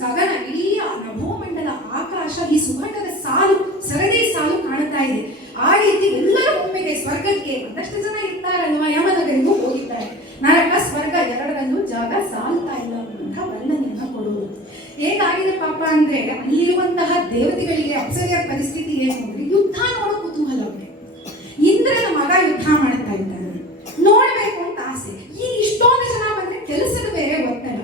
ಗಗನ ಇಡೀ ನಭೋಮಂಡಲ ಆಕಾಶ ಈ ಸುಗಂಧದ ಸಾಲು, ಸರದಿ ಸಾಲು ಕಾಣ್ತಾ ಇದೆ. ಆ ರೀತಿ ಎಲ್ಲರೂ ಒಮ್ಮೆಗೆ ಸ್ವರ್ಗಕ್ಕೆ ಒಂದಷ್ಟು ಜನ ಇರ್ತಾರಲ್ವಾ, ಯಮನಗರಿಗೂ ಹೋಗಿದ್ದಾರೆ. ನರಕ ಸ್ವರ್ಗ ಎರಡರಲ್ಲೂ ಜಾಗ ಸಾಲ್ತಾ ಇಲ್ಲ ಅನ್ನುವಂಥ ವರ್ಣನೆಯನ್ನ ಕೊಡುವುದು. ಹೇಗಾಗಿದೆ ಪಾಪ ಅಂದ್ರೆ, ಅಲ್ಲಿರುವಂತಹ ದೇವತೆಗಳಿಗೆ ಅಪ್ಸರೆಯ ಪರಿಸ್ಥಿತಿ ಏನು ಅಂದ್ರೆ, ಯುದ್ಧ ನೋಡೋ ಕುತೂಹಲ ಅವ್ರಿಗೆ. ಇಂದ್ರನ ಮಗ ಯುದ್ಧ ಮಾಡ್ತಾ ಇದ್ದಾನೆ, ನೋಡ್ಬೇಕು ಅಂತ ಆಸೆ. ಈ ಇಷ್ಟೊಂದು ಜನ ಬಂದ್ರೆ ಕೆಲಸದ ಬೇರೆ ಒತ್ತಡ.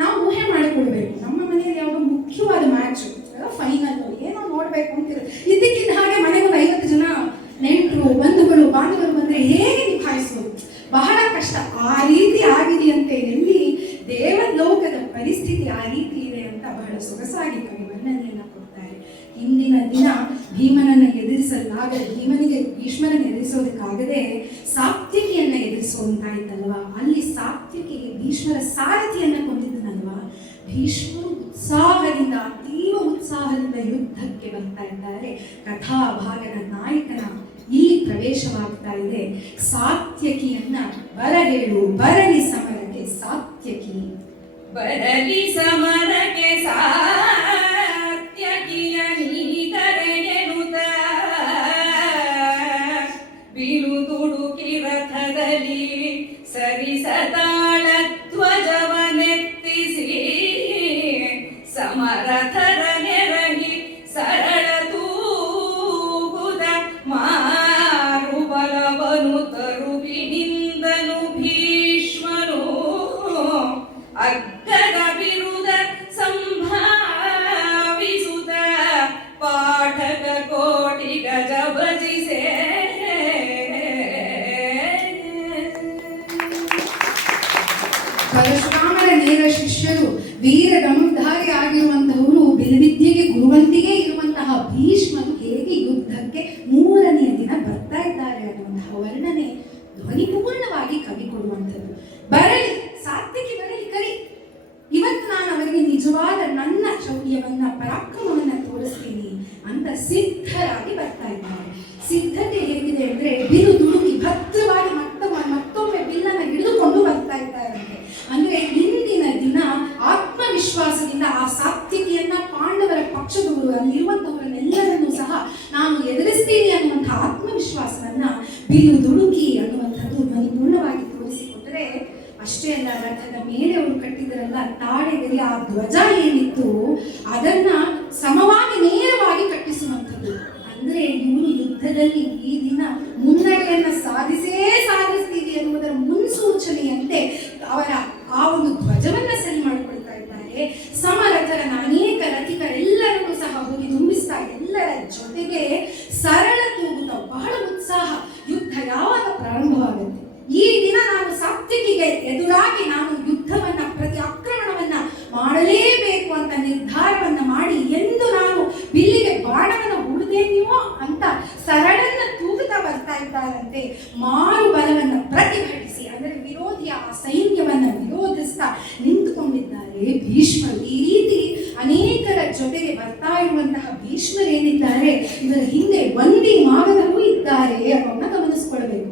ನಾವು ಊಹೆ ಮಾಡಿಕೊಳ್ಬೇಕು, ನಮ್ಮ ಮನೆಯಲ್ಲಿ ಯಾವುದೋ ಮುಖ್ಯವಾದ ಮ್ಯಾಚ್, ಫೈನಲ್ ಏನೋ ನೋಡ್ಬೇಕು ಅಂತಿರ, ಇದಕ್ಕಿದ್ದ ಹಾಗೆ ಮನೆಗೆ ಒಂದು 50 ಜನ ನೆಂಟರು ಬಂಧುಗಳು ಬಾಂಧವರು ಬಂದ್ರೆ ಹೇಗೆ ನಿಭಾಯಿಸೋದು? ಬಹಳ ಕಷ್ಟ. ಆ ರೀತಿ ಆಗಿದೆಯಂತೆ. ಎಲ್ಲಿ ದೇವಲೋಕದ ಪರಿಸ್ಥಿತಿ ಆ ರೀತಿ ಇದೆ ಅಂತ ಬಹಳ ಸೊಗಸಾಗಿ ಕವಿ ವರ್ಣನೆಯನ್ನ ಕೊಡ್ತಾರೆ. ಹಿಂದಿನ ದಿನ ಭೀಮನನ್ನ ಎದುರಿಸಲಾಗದೆ, ಭೀಮನಿಗೆ ಭೀಷ್ಮನನ್ನು ಎದುರಿಸೋದಕ್ಕಾಗದೆ ಸಾತ್ಯಕಿಯನ್ನ ಎದುರಿಸುವಂತಾಯ್ತಲ್ವಾ, ಅಲ್ಲಿ ಸಾತ್ಯಕಿಗೆ ಭೀಷ್ಮರ ಸಾರಥಿಯನ್ನ ಕೊಂದಿದ್ದನಲ್ವಾ, ಭೀಷ್ಮರು ಉತ್ಸಾಹದಿಂದ, ಅತೀವ ಉತ್ಸಾಹದಿಂದ ಯುದ್ಧಕ್ಕೆ ಬರ್ತಾ ಇದ್ದಾರೆ. ಕಥಾಭಾಗನ ನಾಯಕನ ಇಲ್ಲಿ ಪ್ರವೇಶವಾಗ್ತಾ ಇದೆ. ಸಾತ್ಯಕಿಯನ್ನ ಬರಹೇಳು, ಬರಲಿ ಸಮರಕ್ಕೆ ಸಾತ್ಯಕಿ, ಬರಲಿ ಸಮರಕ್ಕೆ ಸಾತ್ಯಕಿಯ ನೀಗರೆಯನುತ ಬಿಲು ತುಡುಕಿ ರಥದಲ್ಲಿ ಸರಿಸತಾಳ ಧ್ವಜವನೆತ್ತಿಸಿ ಸಮರಥರ ನೆರಹಿ ಸರಳ ತೂಗುವ ಭೀಷ್ಮರು ಹೇಗೆ ಯುದ್ಧಕ್ಕೆ 3ನೆಯ ದಿನ ಬರ್ತಾ ಇದ್ದಾರೆ ಅನ್ನುವಂತಹ ವರ್ಣನೆ ಧ್ವನಿಪೂರ್ಣವಾಗಿ ಕವಿ ಕೊಡುವಂಥದ್ದು. ಬರಲಿ, ಸಾತ್ವಿಕಿ ಬರಲಿ, ಕರಿ, ಇವತ್ತು ನಾನು ಅವರಿಗೆ ನಿಜವಾದ ನನ್ನ ಶೌರ್ಯವನ್ನ ಪರಾಕ್ರಮವನ್ನ ತೋರಿಸ್ತೀನಿ ಅಂತ ಸಿದ್ಧರಾಗಿ ಬರ್ತಾ ಇದ್ದಾರೆ. ಸಿದ್ಧತೆ ಹೇಗಿದೆ ಅಂದ್ರೆ ಬಿರು ದುಡುಕಿ ಭದ್ರವಾಗಿ ಮತ್ತೊಮ್ಮೆ ಬಿಲ್ಲನ್ನ ಹಿಡಿದುಕೊಂಡು ಬರ್ತಾ ಇದ್ದಾರಂತೆ. ಅಂದ್ರೆ ಇಂದಿನ ದಿನ ಆತ್ಮವಿಶ್ವಾಸದಿಂದ ಆ ಸಾತ್ವಿಕಿಯನ್ನ ಪಾಂಡವರ ಪಕ್ಷದವರು ಅಲ್ಲಿರುವಂತವರನ್ನೆಲ್ಲರನ್ನೂ ಸಹ ನಾನು ಎದುರಿಸ್ತೀನಿ ಅನ್ನುವಂತಹ ಆತ್ಮವಿಶ್ವಾಸವನ್ನ ಬಿರು ದುಡುಕಿ ಅನ್ನುವಂಥದ್ದು ಧ್ವನಿಪೂರ್ಣವಾಗಿ ತೋರಿಸಿಕೊಟ್ಟರೆ, ಅಷ್ಟೇ ಅಲ್ಲ, ರಥದ ಮೇಲೆ ಅವರು ಕಟ್ಟಿದರಲ್ಲ ತಾಳೆಗರಿ, ಆ ಧ್ವಜ ಏನಿತ್ತು ಅದನ್ನ ಸಮವಾಗಿ ನೇರವಾಗಿ ಕಟ್ಟಿಸುವಂಥದ್ದು. ಅಂದ್ರೆ ಇವರು ಯುದ್ಧದಲ್ಲಿ ಈ ದಿನ ಮುನ್ನಡೆಯನ್ನ ಸಾಧಿಸ್ತೀವಿ ಎನ್ನುವುದರ ಮುನ್ಸೂಚನೆಯಂತೆ ಅವರ ಆ ಒಂದು ಧ್ವಜವನ್ನ ಸರಿ ಮಾಡಿಕೊಳ್ತಾ ಇದ್ದಾರೆ. ಸಮರಥರನ್ನ ಅನೇಕ ರಥಿಕರೆಲ್ಲರನ್ನೂ ಸಹ ಹೋಗಿ ದುಂಬಿಸ್ತಾ, ಎಲ್ಲರ ಜೊತೆಗೆ ಸರಳ ತೂಗುತ್ತ ಬಹಳ ಉತ್ಸಾಹ. ಯುದ್ಧ ಯಾವಾಗ ಪ್ರಾರಂಭವಾಗುತ್ತೆ, ಈ ದಿನ ನಾನು ಸಾತ್ವಿಕಿಗೆ ಎದುರಾಗಿ ನಾನು ಯುದ್ಧವನ್ನ ಪ್ರತಿ ಆಕ್ರಮಣವನ್ನ ಮಾಡಲೇಬೇಕು ಅಂತ ನಿರ್ಧಾರವನ್ನ ಮಾಡಿ ಎಂದು ನಾನು ಬಿಲ್ಲಿಗೆ ಬಾಣವನ್ನ ಹೂಡುತ್ತೇನೆಯೋ ಅಂತ ಸರಳನ್ನ ತೂಗುತ್ತಾ ಬರ್ತಾ ಇದ್ದಾರಂತೆ. ಮಾರು ಬಲವನ್ನ ಪ್ರತಿಭಟಿಸಿ, ಅಂದರೆ ವಿರೋಧಿಯ ಆ ಸೈನ್ಯವನ್ನ ವಿರೋಧಿಸ್ತಾ ನಿಂತುಕೊಂಡಿದ್ದಾರೆ ಭೀಷ್ಮರು. ಈ ರೀತಿ ಅನೇಕರ ಜೊತೆಗೆ ಬರ್ತಾ ಇರುವಂತಹ ಭೀಷ್ಮರೇನಿದ್ದಾರೆ, ಇವರ ಹಿಂದೆ ವಂದಿ ಮಾಗದರೂ ಇದ್ದಾರೆ ಅನ್ನೋದನ್ನ ಗಮನಿಸ್ಕೊಳ್ಬೇಕು.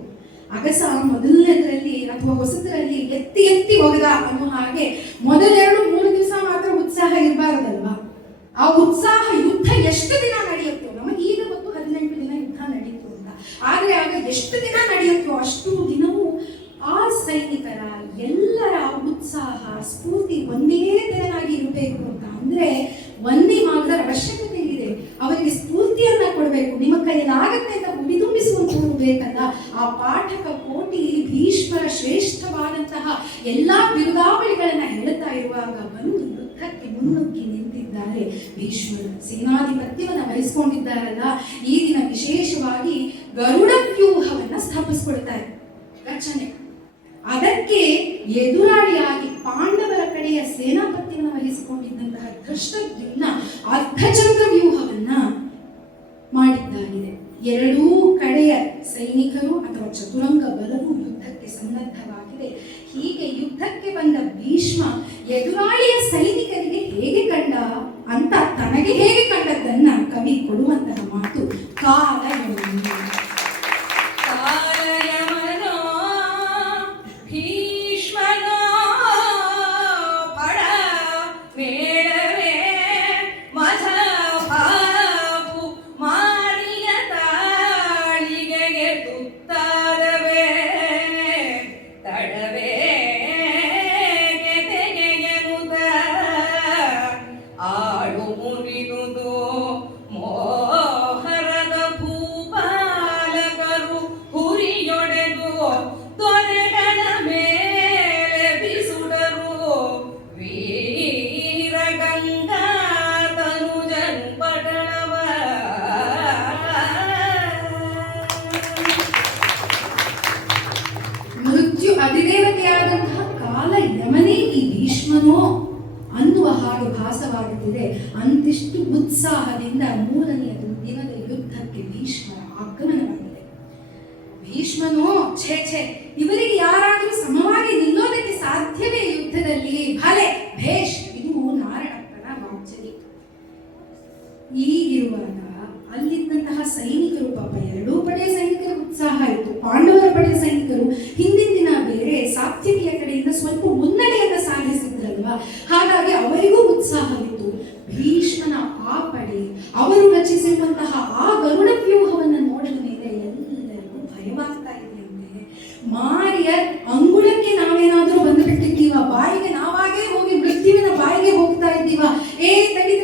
ಅಗಸ ಮೊದಲನೇದರಲ್ಲಿ ಅಥವಾ ಹೊಸದರಲ್ಲಿ ಎತ್ತಿ ಒಗದ ಅನ್ನೋ ಹಾಗೆ ಮೊದಲ 2-3 ದಿವಸ ಮಾತ್ರ ಉತ್ಸಾಹ ಇರಬಾರದಲ್ವಾ? ಆ ಉತ್ಸಾಹ ಯುದ್ಧ ಎಷ್ಟು ದಿನ ನಡೆಯುತ್ತೋ, ನಮಗೆ ಈಗ ಗೊತ್ತು 18 ದಿನ ಯುದ್ಧ ನಡೀತು ಅಂತ, ಆದ್ರೆ ಆಗ ಎಷ್ಟು ದಿನ ನಡೆಯುತ್ತೋ ಅಷ್ಟು ದಿನವೂ ಆ ಸೈನಿಕರ ಎಲ್ಲರ ಉತ್ಸಾಹ ಸ್ಫೂರ್ತಿ ಒಂದೇ ತೆರನಾಗಿ ಇರಬೇಕು ಅಂತ. ಅಂದ್ರೆ ಒಂದೇ ಮಾರ್ಗದ ಅವಶ್ಯಕತೆ ಇದೆ, ಅವರಿಗೆ ಸ್ಫೂರ್ತಿಯನ್ನ ಕೊಡಬೇಕು. ನಿಮ್ಮ ಕೈಯಲ್ಲಾಗತ್ತೆ ಅಂತ ಉಡಿದುಂಬಿಸುವಂತವರು ಬೇಕಲ್ಲ. ಆ ಪಾಠಕ ಕೋಟಿ ಭೀಷ್ಮರ ಶ್ರೇಷ್ಠವಾದಂತಹ ಎಲ್ಲಾ ಬಿರುದಾವಳಿಗಳನ್ನ ಹೇಳುತ್ತಾ ಇರುವಾಗ ಬಂದು ಯುದ್ಧಕ್ಕೆ ಮುನ್ನುಗ್ಗಿ ನಿಂತಿದ್ದಾರೆ ಭೀಷ್ಮರು. ಸೇನಾಧಿಪತ್ಯವನ್ನ ವಹಿಸಿಕೊಂಡಿದ್ದಾರಲ್ಲ, ಈ ದಿನ ವಿಶೇಷವಾಗಿ ಗರುಡ ವ್ಯೂಹವನ್ನ ಸ್ಥಾಪಿಸಿಕೊಳ್ತಾರೆ ರಚನೆ. ಅದಕ್ಕೆ ಎದುರಾಳಿಯಾಗಿ ಪಾಂಡವರ ಕಡೆಯ ಸೇನಾಪತಿಯನ್ನು ವಹಿಸಿಕೊಂಡಿದ್ದಂತಹ ಧೃಷ್ಟದ್ಯುಮ್ನ ಅರ್ಧಚಂದ್ರ ವ್ಯೂಹವನ್ನ ಮಾಡಿದ್ದಾಗಿದೆ. ಎರಡೂ ಕಡೆಯ ಸೈನಿಕರು ಅಥವಾ ಚತುರಂಗ ಬಲವು ಯುದ್ಧಕ್ಕೆ ಸನ್ನದ್ಧವಾಗಿದೆ. ಹೀಗೆ ಯುದ್ಧಕ್ಕೆ ಬಂದ ಭೀಷ್ಮ ಎದುರಾಳಿಯ ಸೈನಿಕರಿಗೆ ಹೇಗೆ ಕಂಡ ಅಂತ ತನಗೆ ಹೇಗೆ ಕಂಡದ್ದನ್ನ ಕವಿ ಕೊಡುವಂತಹ ಮಾತು ಕಾಲ ಎನ್ನುವುದು. ಅಧಿದೇವತೆಯಾದಂತಹ ಕಾಲ ಯಮನೇ ಈ ಭೀಷ್ಮನೋ ಅನ್ನುವ ಹಾಗೆ ಭಾಸವಾಗುತ್ತಿದೆ. ಅಂತಿಷ್ಟು ಉತ್ಸಾಹದಿಂದ 3ನೆಯ ದಿನದ ಯುದ್ಧಕ್ಕೆ ಭೀಷ್ಮರ ಆಗಮನವಾಗಿದೆ. ಭೀಷ್ಮನೋ ಛೇ ಇವರಿಗೆ ಯಾರಾದರೂ ಸಮವಾಗಿ ನಿಲ್ಲೋದಕ್ಕೆ ಸಾಧ್ಯವೇ ಯುದ್ಧದಲ್ಲಿ? ಭಲೆ ಭೇಷ್, ಇದು ನಾರಣಪ್ಪನ ವಾಗ್ಚರಿ. ಈಗಿರುವಾಗ ಅಲ್ಲಿದ್ದಂತಹ ಸೈನಿಕರು ಪಾಪ ಎರಡೂ ಪಡೆಯ ಸೈನಿಕರ ಉತ್ಸಾಹ ಇತ್ತು. ಪಾಂಡವರ ಪಡೆಯ ಸೈನಿಕರು ಹಿಂದಿನ ದಿನ ಬೇರೆ ಸಾತ್ವಿಕಿಯ ಕಡೆಯಿಂದ ಸ್ವಲ್ಪ ಮುನ್ನಡೆಯನ್ನ ಸಾಧಿಸಿದ್ರಲ್ವಾ, ಹಾಗಾಗಿ ಅವರಿಗೂ ಉತ್ಸಾಹವಿತ್ತು. ಭೀಷ್ಮನ ಆ ಪಡೆ, ಅವರು ರಚಿಸಿರುವಂತಹ ಆ ಗರುಡ ವ್ಯೂಹವನ್ನು ನೋಡಿದ ಮೇಲೆ ಎಲ್ಲರಿಗೂ ಭಯವಾಗ್ತಾ ಇದೆ. ಅಂದ್ರೆ ಮಾರಿಯ ಅಂಗುಳಕ್ಕೆ ನಾವೇನಾದ್ರೂ ಬಂದುಬಿಟ್ಟಿದ್ದೀವ, ಬಾಯಿಗೆ ನಾವಾಗೇ ಹೋಗಿ ಮೃತ್ಯುವಿನ ಬಾಯಿಗೆ ಹೋಗ್ತಾ ಇದ್ದೀವ, ತಡಿ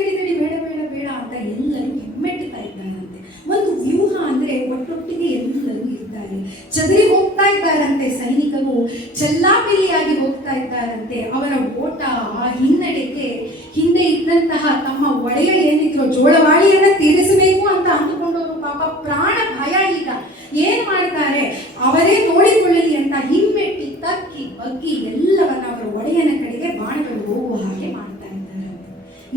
ಬೇಡ ಅಂತ ಎಲ್ಲರೂ ಹಿಮ್ಮೆಟ್ಟುತ್ತಾ ಇದ್ದಾರಂತೆ. ಒಂದು ವ್ಯೂಹ ಅಂದ್ರೆ ಒಟ್ಟೊಟ್ಟಿಗೆ ಎಲ್ಲರೂ ಇದ್ದಾರೆ, ಚದರಿ ಹೋಗ್ತಾ ಇದ್ದಾರಂತೆ ಸೈನಿಕರು, ಚೆಲ್ಲಾಪಿಲ್ಲಿಯಾಗಿ ಹೋಗ್ತಾ ಇದ್ದಾರಂತೆ. ಅವರ ಓಟ, ಆ ಹಿನ್ನಡೆಗೆ ಹಿಂದೆ ಇದ್ದಂತಹ ತಮ್ಮ ಒಡೆಯ ಏನಿದ್ರು ಜೋಳವಾಳಿಯನ್ನ ತೀರಿಸಬೇಕು ಅಂತ ಅಂದುಕೊಂಡವರು ಪಾಪ ಪ್ರಾಣ ಭಯ. ಈಗ ಏನ್ ಮಾಡ್ತಾರೆ, ಅವರೇ ನೋಡಿಕೊಳ್ಳಲಿ ಅಂತ ಹಿಮ್ಮೆಟ್ಟಿ ತಕ್ಕಿ ಬಗ್ಗಿ ಎಲ್ಲವನ್ನ ಅವರ ಒಡೆಯನ ಕಡೆಗೆ ಬಾಣಗಳು ಹೋಗುವ ಹಾಗೆ ಮಾಡ್ತಾ ಇದ್ದಾರೆ.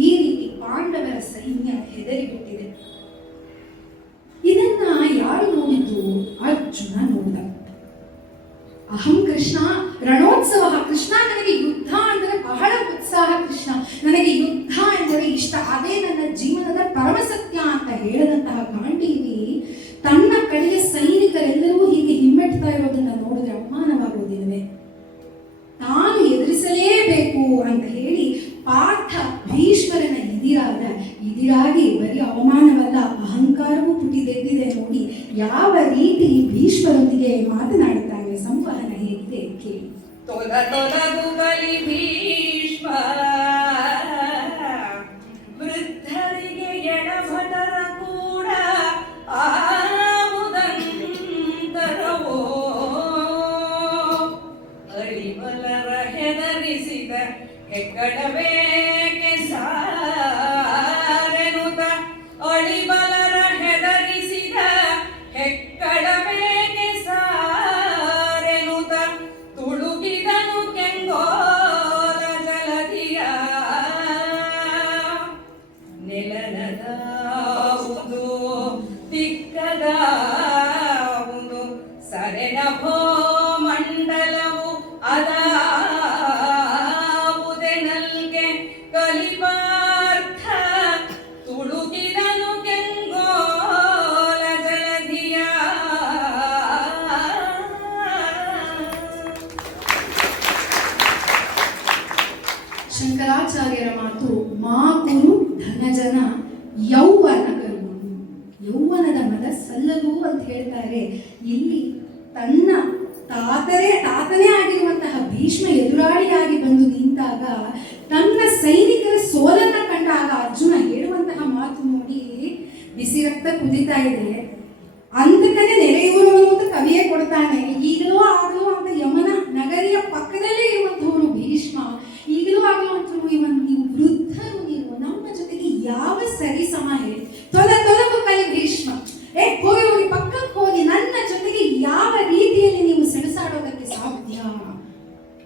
ಈ ರೀತಿ ಪಾಂಡವರ ಸೈನ್ಯ ಹೆದರಿಬಿಟ್ಟಿದೆ. ಅರ್ಜುನ ನೋಡಿದ. ಅಹಂ ಕೃಷ್ಣ ರಣೋತ್ಸವ, ಕೃಷ್ಣ ನನಗೆ ಯುದ್ಧ ಅಂದರೆ ಬಹಳ ಉತ್ಸಾಹ, ಕೃಷ್ಣ ನನಗೆ ಯುದ್ಧ ಎಂದರೆ ಇಷ್ಟ, ಅದೇ ನನ್ನ ಜೀವನದ ಪರಮಸತ್ಯ ಅಂತ ಹೇಳಿದಂತಹ ಗಾಂಡೀವಿ ತನ್ನ ಕಡೆಯ ಸೈನಿಕರೆಲ್ಲರೂ ಹೀಗೆ ಹಿಮ್ಮೆಟ್ತಾ ಇರೋದನ್ನ ನೋಡಿದ್ರೆ ಅವಮಾನವಾಗುವುದಿಲ್ಲವೇ? ತಾನು ಎದುರಿಸಲೇಬೇಕು ಅಂತ ಹೇಳಿ ಪಾರ್ಥ ಭೀಷ್ಮರನ ಇದಿರಾಗಿ ಬರೀ ಅವಮಾನವಲ್ಲ ಅಹಂಕಾರವೂ ಪುಟಿದೆದ್ದಿದೆ ನೋಡಿ ಯಾವ ರೀತಿ ಭೀಷ್ಮರೊಂದಿಗೆ ಮಾತನಾಡುತ್ತಾನೆ, ಸಂವಹನ ಹೇಗಿದೆ ಕೇಳಿ. ತೊಲದು ಕಲಿ ಭೀಷ್ಮ ವೃದ್ಧರಿಗೆ ಎಡಭಟರ ಕೂಡ ಆವುದಂತರವೋ ಅರಿಬಲರ ಹೆದರಿಸಿದ ಹೆಗ್ಗಡಬೇಕೆ ಸಾರೆನುತ ಅಳಿಬಲರ ಹೆದರಿಸಿದ ಹೆಕ್ಕಡಬೇಕೆ ಸಾರೆನುತ ತುಳುಕಿದನು ಕೆಂಗೋಲ ಜಲಧಿಯ ನೆಲನದಾವುದು ದಿಕ್ಕದಾವುದು ಸರೆನಭೋ ಮಂಡಲವು ಅದಾವುದೆ ನಲ್ಗೆ ಕಲಿಪಾರ್ಥ ತುಳುಕಿದನು ಕೆಂಗೋಲ ಜಲಧಿಯ. ಶಂಕರಾಚಾರ್ಯರ ಮಾತು, ಮಾ ಕುರು ಧನಜನ ಯೌವನ ಗರ್ವ, ಯೌವನದ ಮದ ಸಲ್ಲದು ಅಂತ ಹೇಳ್ತಾರೆ. ಇಲ್ಲಿ ತನ್ನ ತಾತನೇ ಆಗಿರುವಂತಹ ಭೀಷ್ಮ ಎದುರಾಳಿಯಾಗಿ ಬಂದು ನಿಂತಾಗ ತನ್ನ ಸೈನಿಕರ ಸೋಲನ್ನ ಕಂಡಾಗ ಅರ್ಜುನ ಹೇಳುವಂತಹ ಮಾತು ನೋಡಿ ಬಿಸಿ ರಕ್ತ ಕುದಿತಾ ಇದೆ. ಅಂತಕನೇ ನೆರೆಯುವನು ಅಂತ ಕವಿಯೇ ಕೊಡ್ತಾನೆ. ಈಗಲೂ ಆಗಲೂ ಅಂತ ಯಮನ ನಗರಿಯ ಪಕ್ಕದಲ್ಲೇ ಇರುವಂತಹವರು ಭೀಷ್ಮ, ಈಗಲೂ ಆಗಲೂ ಅಂತ ನೀವು ವೃದ್ಧರು, ನೀವು ನಮ್ಮ ಜೊತೆಗೆ ಯಾವ ಸರಿ ಸಮ ಹೇಳಿ ತೊಲಗು ಕಲಿ ಭೀಷ್ಮ, ಹೋಗಿ ಪಕ್ಕಕ್ಕೆ ಹೋಗಿ ನನ್ನ ಜೊತೆಗೆ ಯಾವ ರೀತಿಯಲ್ಲಿ ನೀವು ಸೆಣಸಾಡೋದಕ್ಕೆ ಸಾಧ್ಯ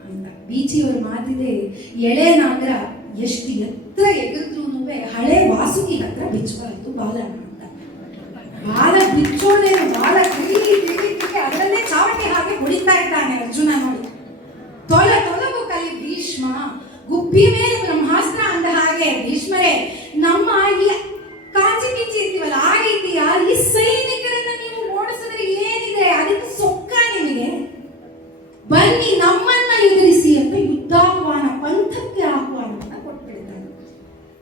ಅಂತ. ಬೀಚಿಯವರು ಮಾತಿದೆ, ಎಳೆ ನಾಗರ ಎಷ್ಟು ಎತ್ತರ ಎಗದ್ರೂ ಹಳೆ ವಾಸುಕಿ ಹತ್ರ ಬಿಚ್ಚಬಾರದು ಬಾಲ ಅಂತ. ಬಾಲ ಬಿಚ್ಚೋದೇನು, ಬಾಲ ತಿರುಗಿ ಅದರಲ್ಲೇ ಚಾವಟಿ ಹಾಗೆ ಹೊಡಿತಾ ಇದ್ದಾನೆ ಅರ್ಜುನ ನೋಡಿ. ತೊಲಗು ಕಲಿ ಭೀಷ್ಮ, ಗುಬ್ಬಿ ಮೇಲೆ ಬ್ರಹ್ಮಾಸ್ತ್ರ ಅಂದ ಹಾಗೆ ಭೀಷ್ಮರೇ ನಮ್ಮ ಈ ಕಾಂಚಿ ಪಿಂಚಿ ಇರ್ತೀವಲ್ಲ ಆ ರೀತಿಯ ಈ ಸೈನಿಕರನ್ನ ನೀವು ಓಡಿಸಿದ್ರೆ ಏನಿದೆ, ಅದಕ್ಕೆ ಸೊಕ್ಕ ನಿಮಗೆ, ಬನ್ನಿ ನಮ್ಮನ್ನ ಎದುರಿಸಿ ಅಂತ ಯುದ್ಧಾಹ್ವಾನ, ಪಂಥಕ್ಕೆ ಆಹ್ವಾನವನ್ನ ಕೊಟ್ಬಿಡ್ತಾರೆ.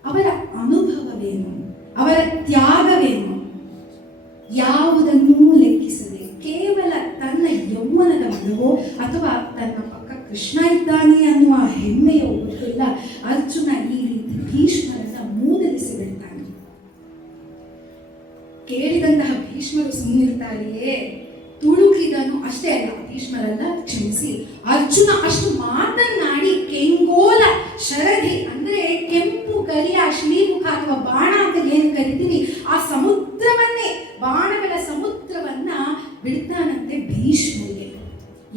ಅವರ ಅನುಭವವೇನು, ಅವರ ತ್ಯಾಗವೇನು ಯಾವುದನ್ನೂ ಲೆಕ್ಕಿಸದೆ ಕೇವಲ ತನ್ನ ಯೌವನದ ಮನವೋ ಅಥವಾ ತನ್ನ ಪಕ್ಕ ಕೃಷ್ಣ ಇದ್ದಾನೆ ಅನ್ನುವ ಹೆಮ್ಮೆಯೋ ಗೊತ್ತಿಲ್ಲ, ಅರ್ಜುನ ಈ ರೀತಿ ಭೀಷ್ಮರನ್ನ ಮೂದಲಿಸಿ ಬಿಡ್ತಾನೆ. ಕೇಳಿದಂತಹ ಭೀಷ್ಮರು ಸುಮ್ಮನಿರ್ತಾರೆಯೇ? ತುಳುಕಿದನು ಅಷ್ಟೇ ಅಲ್ಲ, ಭೀಷ್ಮರಲ್ಲ ಕ್ಷಮಿಸಿ, ಅರ್ಜುನ ಅಷ್ಟು ಮಾತನಾಡಿ ಕೆಂಗೋಲ ಶರಧಿ ಅಂದ್ರೆ ಕೆಂಪು ಗರಿಯ ಶ್ರೀಮುಖ ಅಥವಾ ಬಾಣ ಅಂತ ಏನು ಕರಿತೀವಿ ಆ ಸಮುದ್ರವನ್ನೇ, ಬಾಣಗಳ ಸಮುದ್ರವನ್ನ ಬಿಡ್ತಾನಂತೆ ಭೀಷ್ಮರಿಗೆ.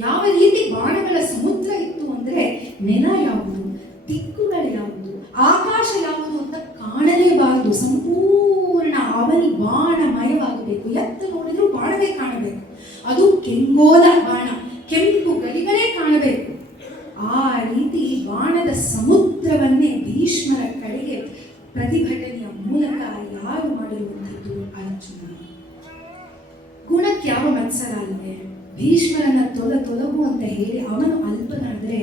ಯಾವ ರೀತಿ ಬಾಣಗಳ ಸಮುದ್ರ ಇತ್ತು ಅಂದ್ರೆ ನೆಲ ಯಾವುದು, ದಿಕ್ಕುಗಳು ಯಾವುದು, ಆಕಾಶ ಯಾವುದು ಅಂತ ಕಾಣಲೇಬಾರದು, ಸಂಪೂರ್ಣ ಅವನಿ ಬಾಣಮಯವಾಗಬೇಕು. ಎತ್ತ ನೋಡಿದ್ರು ಬಾಣವೇ ಕಾಣಬೇಕು, ಅದು ಕೆಂಗೋಲ ಬಾಣ, ಕೆಂಪು ಗಡಿಗಳೇ ಕಾಣಬೇಕು. ಆ ರೀತಿ ಬಾಣದ ಸಮುದ್ರವನ್ನೇ ಭೀಷ್ಮರ ಕಡೆಗೆ ಪ್ರತಿಭಟನೆಯ ಮೂಲಕ ಯಾರು ಮಾಡಿರುವಂಥದ್ದು? ಅರ್ಜುನ. ಗುಣಕ್ಕೆ ಯಾವ ಮತ್ಸರ ಅಲ್ಲವೇ? ಭೀಷ್ಮರನ್ನ ತೊಲಗು ಅಂತ ಹೇಳಿ ಅವನು ಅಲ್ಪನಾದ್ರೆ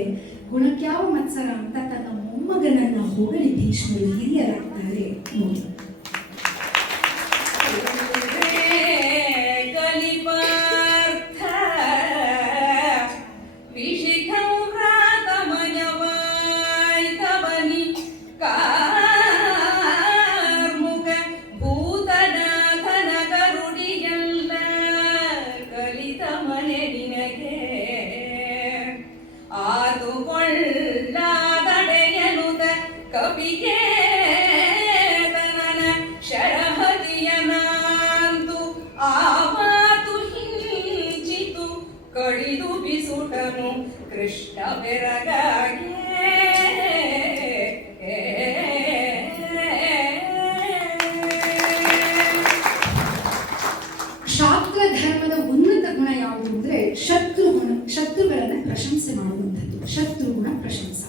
ಗುಣಕ್ಕೆ ಯಾವ ಮತ್ಸರ ಅಂತ ತನ್ನ ಮೊಮ್ಮಗನನ್ನ ಹೊಗಳಿ ಭೀಷ್ಮರು ಹಿರಿಯರಾಗ್ತಾರೆ ನೋಡಿ. ಕವಿಗೆ ಶರಹದಿಯನಾಂತು ಆ ಮಾತು ಹಿಂಚಿತು ಕಡಿದು ಬಿಸುಟನು ಕೃಷ್ಣ ಬೆರಗಾಗಿ. ಶಾಸ್ತ್ರ ಧರ್ಮದ ಉನ್ನತ ಗುಣ ಯಾವುದು ಅಂದರೆ ಶತ್ರುಗಳನ್ನು ಪ್ರಶಂಸೆ ಮಾಡುವಂಥದ್ದು. ಶತ್ರುಗುಣ ಪ್ರಶಂಸ.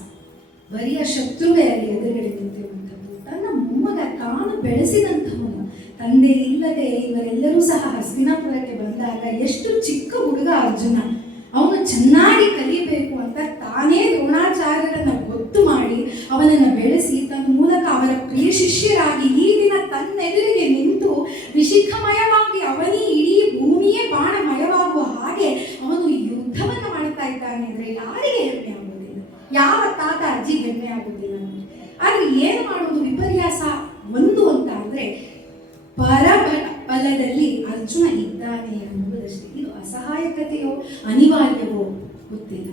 ಬರಿಯ ಶತ್ರುವೇ ಅಲ್ಲಿ ಎದುರುಗಡೆ ನಿಂತಿರುವಂಥದ್ದು. ತನ್ನ ಮೊಮ್ಮಗ ತಾನು ಬೆಳೆಸಿದಂಥವನು, ತಂದೆ ಇಲ್ಲದೆ ಇವರೆಲ್ಲರೂ ಸಹ ಹಸ್ತಿನಾಪುರಕ್ಕೆ ಬಂದಾಗ ಎಷ್ಟು ಚಿಕ್ಕ ಹುಡುಗ ಅರ್ಜುನ, ಅವನು ಚೆನ್ನಾಗಿ ಕಲಿಬೇಕು ಅಂತ ತಾನೇ ದ್ರೋಣಾಚಾರ್ಯರನ್ನ ಗೊತ್ತು ಮಾಡಿ ಅವನನ್ನು ಬೆಳೆಸಿ ತನ್ನ ಮೂಲಕ ಅವರ ಪ್ರಿಯ ಶಿಷ್ಯರಾಗಿ ಈ ದಿನ ತನ್ನೆದುರಿಗೆ ನಿಂತು ವಿಶಿಖಮಯವಾಗಿ ಅವನೇ ಇಡೀ ಭೂಮಿಯೇ ಬಾಣಮಯವಾಗುವ ಹಾಗೆ ಅವನು ಯುದ್ಧವನ್ನು ಮಾಡ್ತಾ ಇದ್ದಾನೆ ಅಂದರೆ ಯಾರಿಗೆ ಹೆಮ್ಮೆ ಆಗುವುದಿಲ್ಲ? ಯಾವ ತಾತ ಅಜ್ಜಿ ಹೆಮ್ಮೆ ಆಗುವುದಿಲ್ಲ? ಆದ್ರೆ ಏನು ಮಾಡುವುದು ವಿಪರ್ಯಾಸ ಒಂದು ಅಂತ ಅಂದ್ರೆ ಪರಬಲದಲ್ಲಿ ಅರ್ಜುನ ಇದ್ದಾನೆ ಎಂಬುದಷ್ಟೇ. ಇದು ಅಸಹಾಯಕತೆಯೋ ಅನಿವಾರ್ಯವೋ ಗೊತ್ತಿಲ್ಲ.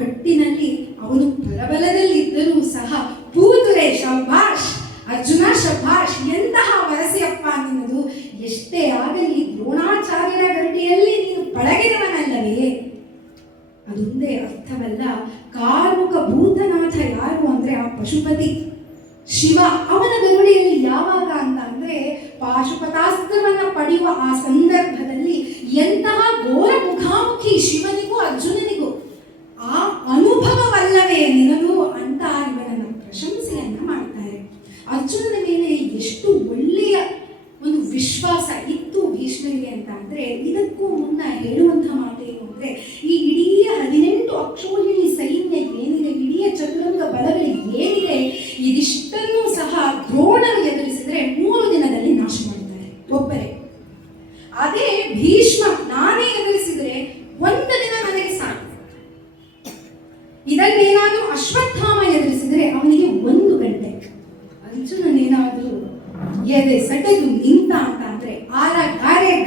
ಒಟ್ಟಿನಲ್ಲಿ ಅವನು ಪರಬಲದಲ್ಲಿ ಇದ್ದರೂ ಸಹ ಪೂತುರೆ ಶಭಾಷ್, ಅರ್ಜುನ ಶಭಾಷ್, ಎಂತಹ ವರಸೆಯಪ್ಪ ನಿನ್ನದು. ಎಷ್ಟೇ ಆಗಲಿ ದ್ರೋಣಾಚಾರ್ಯರ ಗಟ್ಟಿಯಲ್ಲಿ ನೀನು ಪಳಗಿದವನಲ್ಲವೇ? ಅದೊಂದೇ ಅರ್ಥವಲ್ಲ. ಕಾರ್ಮುಕ ಭೂತನಾಥ ಯಾರು ಅಂದ್ರೆ ಆ ಪಶುಪತಿ ಶಿವ. ಅವನ ಗರುಡಿಯಲ್ಲಿ ಯಾವಾಗ ಅಂತ ಅಂದ್ರೆ ಪಾಶುಪತಾಸ್ತ್ರವನ್ನ ಪಡೆಯುವ ಆ ಸಂದರ್ಭದಲ್ಲಿ ಎಂತಹ ಘೋರ ಮುಖಾಮುಖಿ ಶಿವನಿಗೂ ಅರ್ಜುನನಿಗೂ. ಆ ಅನುಭವವಲ್ಲವೇ ನಿನಗೂ ಅಂತ ಇವನನ್ನ ಪ್ರಶಂಸೆಯನ್ನ ಮಾಡ್ತಾರೆ. ಅರ್ಜುನನ ಮೇಲೆ ಎಷ್ಟು ಒಳ್ಳೆಯ ಒಂದು ವಿಶ್ವಾಸ ಇತ್ತು ಭೀಷ್ಮರಿಗೆ ಅಂತ ಅಂದ್ರೆ ಇದಕ್ಕೂ ಮುನ್ನ ಹೇಳುವಂತಹ ಮಾತೇನು ಅಂದ್ರೆ ಈ ಇಡೀ 18 ಅಕ್ಷೋಹಿಣಿ ಸೈನ್ಯ ಏನಿದೆ, ಇಡೀ ಚತುರಂಗ ಬಲಗಳು ಏನಿದೆ, ಇದಿಷ್ಟನ್ನೂ ಸಹ ದ್ರೋಣರು ಎದುರಿಸಿದ್ರೆ 3 ದಿನದಲ್ಲಿ ನಾಶ ಮಾಡ್ತಾರೆ ಒಬ್ಬರೇ. ಅದೇ ಭೀಷ್ಮ ನಾನೇ ಎದುರಿಸಿದ್ರೆ 1 ದಿನ ನನಗೆ ಸಾಕು. ಇದನ್ನೇನಾದ್ರೂ ಅಶ್ವತ್ಥಾಮ ಎದುರಿಸಿದ್ರೆ ಅವನಿಗೆ 1 ಗಂಟೆ. ಅರ್ಜುನನೇನಾದ್ರೂ ಎದೆ ಸಟೆದು ನಿಂತ ಅಂತ ಅಂದ್ರೆ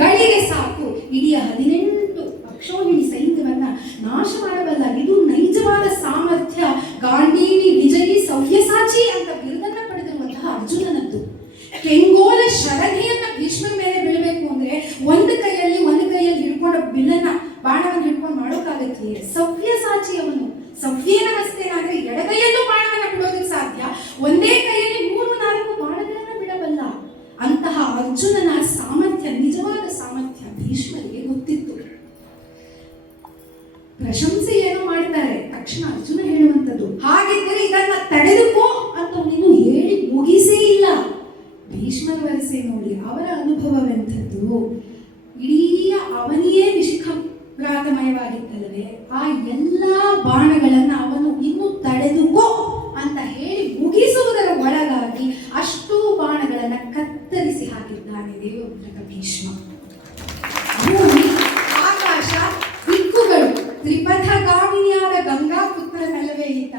ಗಳಿಗೆ ಸಾಕು ಇಡೀ 18 ಅಕ್ಷೋಹಿಣಿ ಸೈನ್ಯವನ್ನ ನಾಶ ಮಾಡಬಲ್ಲ. ಇದು ನೈಜವಾದ ಸಾಮರ್ಥ್ಯ. ಗಾಂಡೀವಿ ವಿಜಯಿ ಸವ್ಯಸಾಚಿ ಅಂತ ಬಿರುದನ್ನ ಪಡೆದಿರುವಂತಹ ಅರ್ಜುನನದ್ದು. ಕೆಂಗೋಲ ಶರಣಿಯನ್ನ ಭೀಷ್ಮರ ಮೇಲೆ ಬೀಳಬೇಕು ಅಂದ್ರೆ ಒಂದು ಕೈಯಲ್ಲಿ ಹಿಡ್ಕೊಂಡು ಬಿಲ್ಲನ್ನ ಬಾಣವನ್ನು ಹಿಡ್ಕೊಂಡು ಮಾಡೋಕ್ಕಾಗತ್ತೆ? ಸವ್ಯಸಾಚಿ ಅವನು. ಸವ್ಯೇನಮಸ್ತೇನಾದ್ರೆ ಎಡಗೈಯಲ್ಲೂ ಬಾಣವನ್ನ ಬಿಡೋದಕ್ಕೆ ಸಾಧ್ಯ, ಒಂದೇ ಕೈಯಲ್ಲಿ 3-4 ಬಾಣಗಳನ್ನ ಬಿಡಬಲ್ಲ. ಅಂತಹ ಅರ್ಜುನನ ಸಾಮರ್ಥ್ಯ, ನಿಜವಾದ ಸಾಮರ್ಥ್ಯ ಭೀಷ್ಮರಿಗೆ ಗೊತ್ತಿತ್ತು. ಪ್ರಶಂಸೆ ಏನೋ ಮಾಡ್ತಾರೆ, ತಕ್ಷಣ ಅರ್ಜುನ ಹೇಳುವಂಥದ್ದು ಹಾಗಿದ್ದರೆ ಇದನ್ನ ತಡೆದುಕೋ ಅಂತ ನೀನು ಹೇಳಿ ಮುಗಿಸೇ ಇಲ್ಲ. ಭೀಷ್ಮರ ವರಸೆ ನೋಡಿ, ಅವರ ಅನುಭವವೆಂಥದ್ದು. ಇಡೀ ಅವನಿಯೇ ವಿಶಿಖಾಘಾತಮಯವಾಗಿತ್ತಲ್ಲವೇ, ಆ ಎಲ್ಲ ಬಾಣಗಳನ್ನ ಅವನು ಇನ್ನು ತಡೆದುಕೋ ಅಂತ ಹೇಳಿ ಮುಗಿಸುವುದರ ಒಳಗಾಗಿ ಅಷ್ಟೂ ಬಾಣಗಳನ್ನ ಕತ್ತರಿಸಿ ಹಾಕಿದ್ದಾನೆ ದೇವೋತ್ತಕ ಭೀಷ್ಮ. ಭೂಮಿ, ಆಕಾಶ, ದಿಕ್ಕುಗಳು ತ್ರಿಪಥಗಾಮಿನಿಯಾದ ಗಂಗಾ ಪುತ್ರನಲ್ಲವೇ ಇದ್ದ.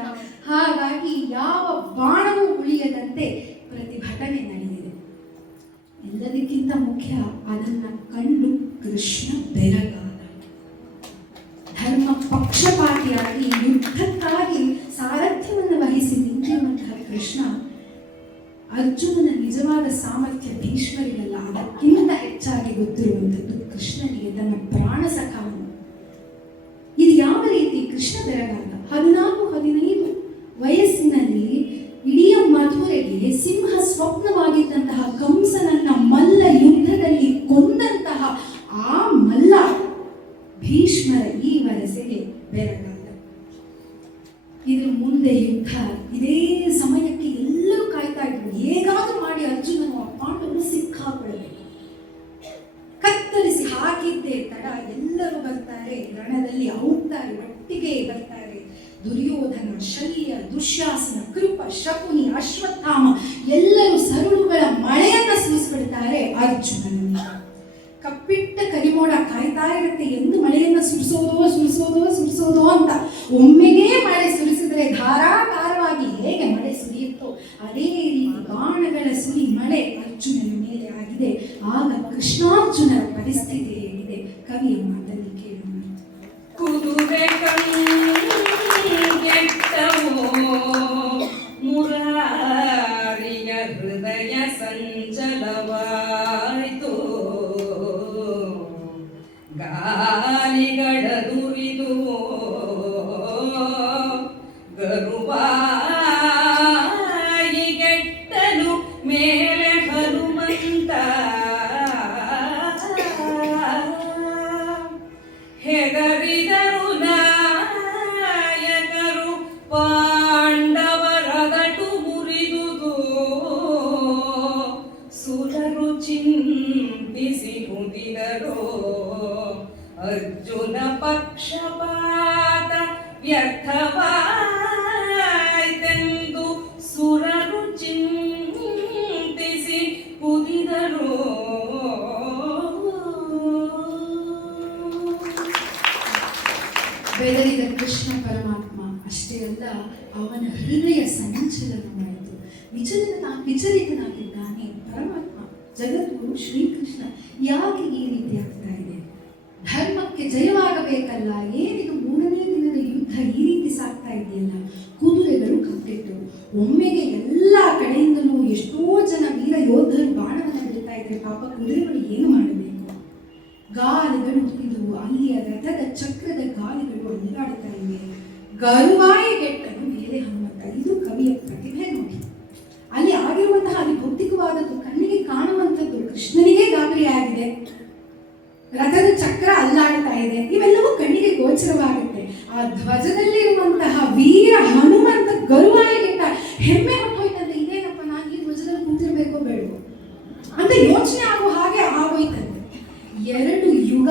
ಹಾಗಾಗಿ ಯಾವ ಬಾಣವೂ ಉಳಿಯದಂತೆ ಪ್ರತಿಭಟನೆ ನಡೆದಿದೆ. ಎಲ್ಲದಕ್ಕಿಂತ ಮುಖ್ಯ ಅದನ್ನ ಕಂಡು ಕೃಷ್ಣ ಬೆರಗಾದ. ಧರ್ಮ ಪಕ್ಷಪಾತಿಯಾಗಿ ಯುದ್ಧಕ್ಕಾಗಿ ಸಾರಥ್ಯವನ್ನು ವಹಿಸಿ ನಿಂತಿರುವಂತಹ ಕೃಷ್ಣ ಅರ್ಜುನನ ನಿಜವಾದ ಸಾಮರ್ಥ್ಯ ಭೀಷ್ಮರಿಗಲ್ಲ, ಅದಕ್ಕಿಂತ ಹೆಚ್ಚಾಗಿ ಗೊತ್ತಿರುವಂಥದ್ದು ಕೃಷ್ಣನಿಗೆ ತನ್ನ ಪ್ರಾಣ ಸಖವನ್ನು. ಇದು ಯಾವ ರೀತಿ ಕೃಷ್ಣ ಬೆರಗಾದ? 14-15 ವಯಸ್ಸಿನಲ್ಲಿ ಇಡೀ ಮಧುರೆಗೆ ಸಿಂಹ ಸ್ವಪ್ನವಾಗಿದ್ದಂತಹ ಕಂಸನನ್ನ ಮಲ್ಲ ಯುದ್ಧದಲ್ಲಿ ಕೊಂದಂತಹ ಆ ಮಲ್ಲ ಭೀಷ್ಮರ ಈ ವರಸೆಗೆ ಬೆರಗಾದ. ಇದ್ರ ಮುಂದೆ ಯುದ್ಧ, ಇದೇ ಸಮಯಕ್ಕೆ ಎಲ್ಲರೂ ಕಾಯ್ತಾ ಇದ್ರು. ಹೇಗಾದ್ರೂ ಮಾಡಿ ಅರ್ಜುನನು ಆ ಪಾಂಡವರು ಸಿಕ್ಕಾಕೊಳ್ಳಬೇಕು. ಕತ್ತರಿಸಿ ಹಾಕಿದ್ದೇ ತಡ ಎಲ್ಲರೂ ಬರ್ತಾರೆ, ರಣದಲ್ಲಿ ಔಡ್ತಾರೆ, ಒಟ್ಟಿಗೆ ಬರ್ತಾರೆ. ದುರ್ಯೋಧನ, ಶಲ್ಯ, ದುಶ್ಯಾಸನ, ಕೃಪ, ಶಕುನಿ, ಅಶ್ವತ್ಥಾಮ ಎಲ್ಲರೂ ಸರುಳುಗಳ ಮಳೆಯನ್ನ ಸುರಿಸ್ಬಿಡ್ತಾರೆ ಅರ್ಜುನನನ್ನು. ಕಪ್ಪಿಟ್ಟ ಕರಿಮೋಡ ಕಾಯ್ತಾ ಇರುತ್ತೆ ಎಂದು ಮಳೆಯನ್ನ ಸುರಿಸೋದೋ ಅಂತ. ಒಮ್ಮೆಗೆ ಮಳೆ ಸುರಿಸಿದ್ರೆ ಧಾರಾಕಾರವಾಗಿ ಹೇಗೆ ಮಳೆ ಸುರಿಯುತ್ತೋ ಅದೇ ರೀತಿ ಬಾಣಗಳ ಸುರಿ ಮಳೆ ಅರ್ಜುನನ ಮೇಲೆ ಆಗಿದೆ. ಆಗ ಕೃಷ್ಣಾರ್ಜುನರ ಪರಿಸ್ಥಿತಿ ಹೇಗಿದೆ ಕವಿಯ ಮಾತಲ್ಲಿ ಕೇಳೋಣ. ಕುದುರೆ ಕಣ್ಗೆಟ್ಟವೋ ಮುರಾರಿಯ ಹೃದಯ ಸಂಚಲವಾಯಿತು. ಗಾಲಿಗಡದುರಿದು ಗರುವಾಯಿಗೆಟ್ಟಲು ಮೇಲೆ ಹನುಮಂತ. ಹೇಳಿದರು ಅರ್ಜುನ ಪಕ್ಷಪಾತ ವ್ಯರ್ಥವಾಯಿತೆಂದು ಸುರರು ಚಿಂತಿಸಿ ಕುದಿದರು. ಬೆದರಿದ ಕೃಷ್ಣ ಪರಮಾತ್ಮ ಅಷ್ಟೇ ಅಲ್ಲ, ಅವನ ಹೃದಯ ಸಂಚಲನವಾಯಿತು. ವಿಚಲಿತನಾಗಿದ್ದಾನೆ ಪರಮಾತ್ಮ. ಜಗದ್ಗುರು ಶ್ರೀಕೃಷ್ಣ ಯಾಕೆ ಈ ರೀತಿ ಆಗ್ತಾ ಇದೆ? ಧರ್ಮಕ್ಕೆ ಜಯವಾಗಬೇಕಲ್ಲ, ಏನಿದು 3ನೇ ದಿನದ ಯುದ್ಧ ಈ ರೀತಿ ಸಾಗ್ತಾ ಇದೆಯಲ್ಲ? ಕುದುರೆಗಳು ಕಟ್ಟಿಟ್ಟರು. ಒಮ್ಮೆಗೆ ಎಲ್ಲ ಕಡೆಯಿಂದಲೂ ಎಷ್ಟೋ ಜನ ವೀರ ಯೋಧರು ಬಾಣವನ್ನು ಬಿಡ್ತಾ ಇದ್ದಾರೆ. ಪಾಪ ಕುದುರೆಗಳು ಏನು ಮಾಡಬೇಕು? ಗಾಲಿಗಳು ಇದುವು, ಅಲ್ಲಿಯ ರಥದ ಚಕ್ರದ ಗಾಲಿಗಳು ಅಲ್ಲಿಗಾಡ್ತಾ ಇವೆ. ಗರುವಾಯಿಗೆಟ್ಟನು ಮೇಲೆ ಹನುಮಂತ. ಇದು ಕವಿಯ ಪ್ರತಿಭೆ ನೋಡಿ. ಅಲ್ಲಿ ಆಗಿರುವಂತಹ ಅಲ್ಲಿ ಭೌತಿಕವಾದದ್ದು, ಕಣ್ಣಿಗೆ ಕಾಣುವಂಥದ್ದು ಕೃಷ್ಣನಿಗೆ ಗಾಬರಿ ಆಗಿದೆ. ರಥದ ಚಕ್ರ ಅಲ್ಲಾಡ್ತಾ ಇದೆ, ಇವೆಲ್ಲವೂ ಕಣ್ಣಿಗೆ ಗೋಚರವಾಗುತ್ತೆ. ಆ ಧ್ವಜದಲ್ಲಿರುವಂತಹ ವೀರ ಹನುಮಂತ ಗರುವಾಯಿಗೆಟ್ಟ. ಹೆಮ್ಮೆ ಹೊಟ್ಟೋಯ್ತಂತೆ, ಇದೇನಪ್ಪ ನಾನು ಈ ಧ್ವಜದಲ್ಲಿ ಕೂತಿರ್ಬೇಕೋ ಬೇಡವೋ ಅಂತ ಯೋಚನೆ ಆಗೋ ಹಾಗೆ ಆಗೋಯ್ತಂತೆ. 2 ಯುಗ,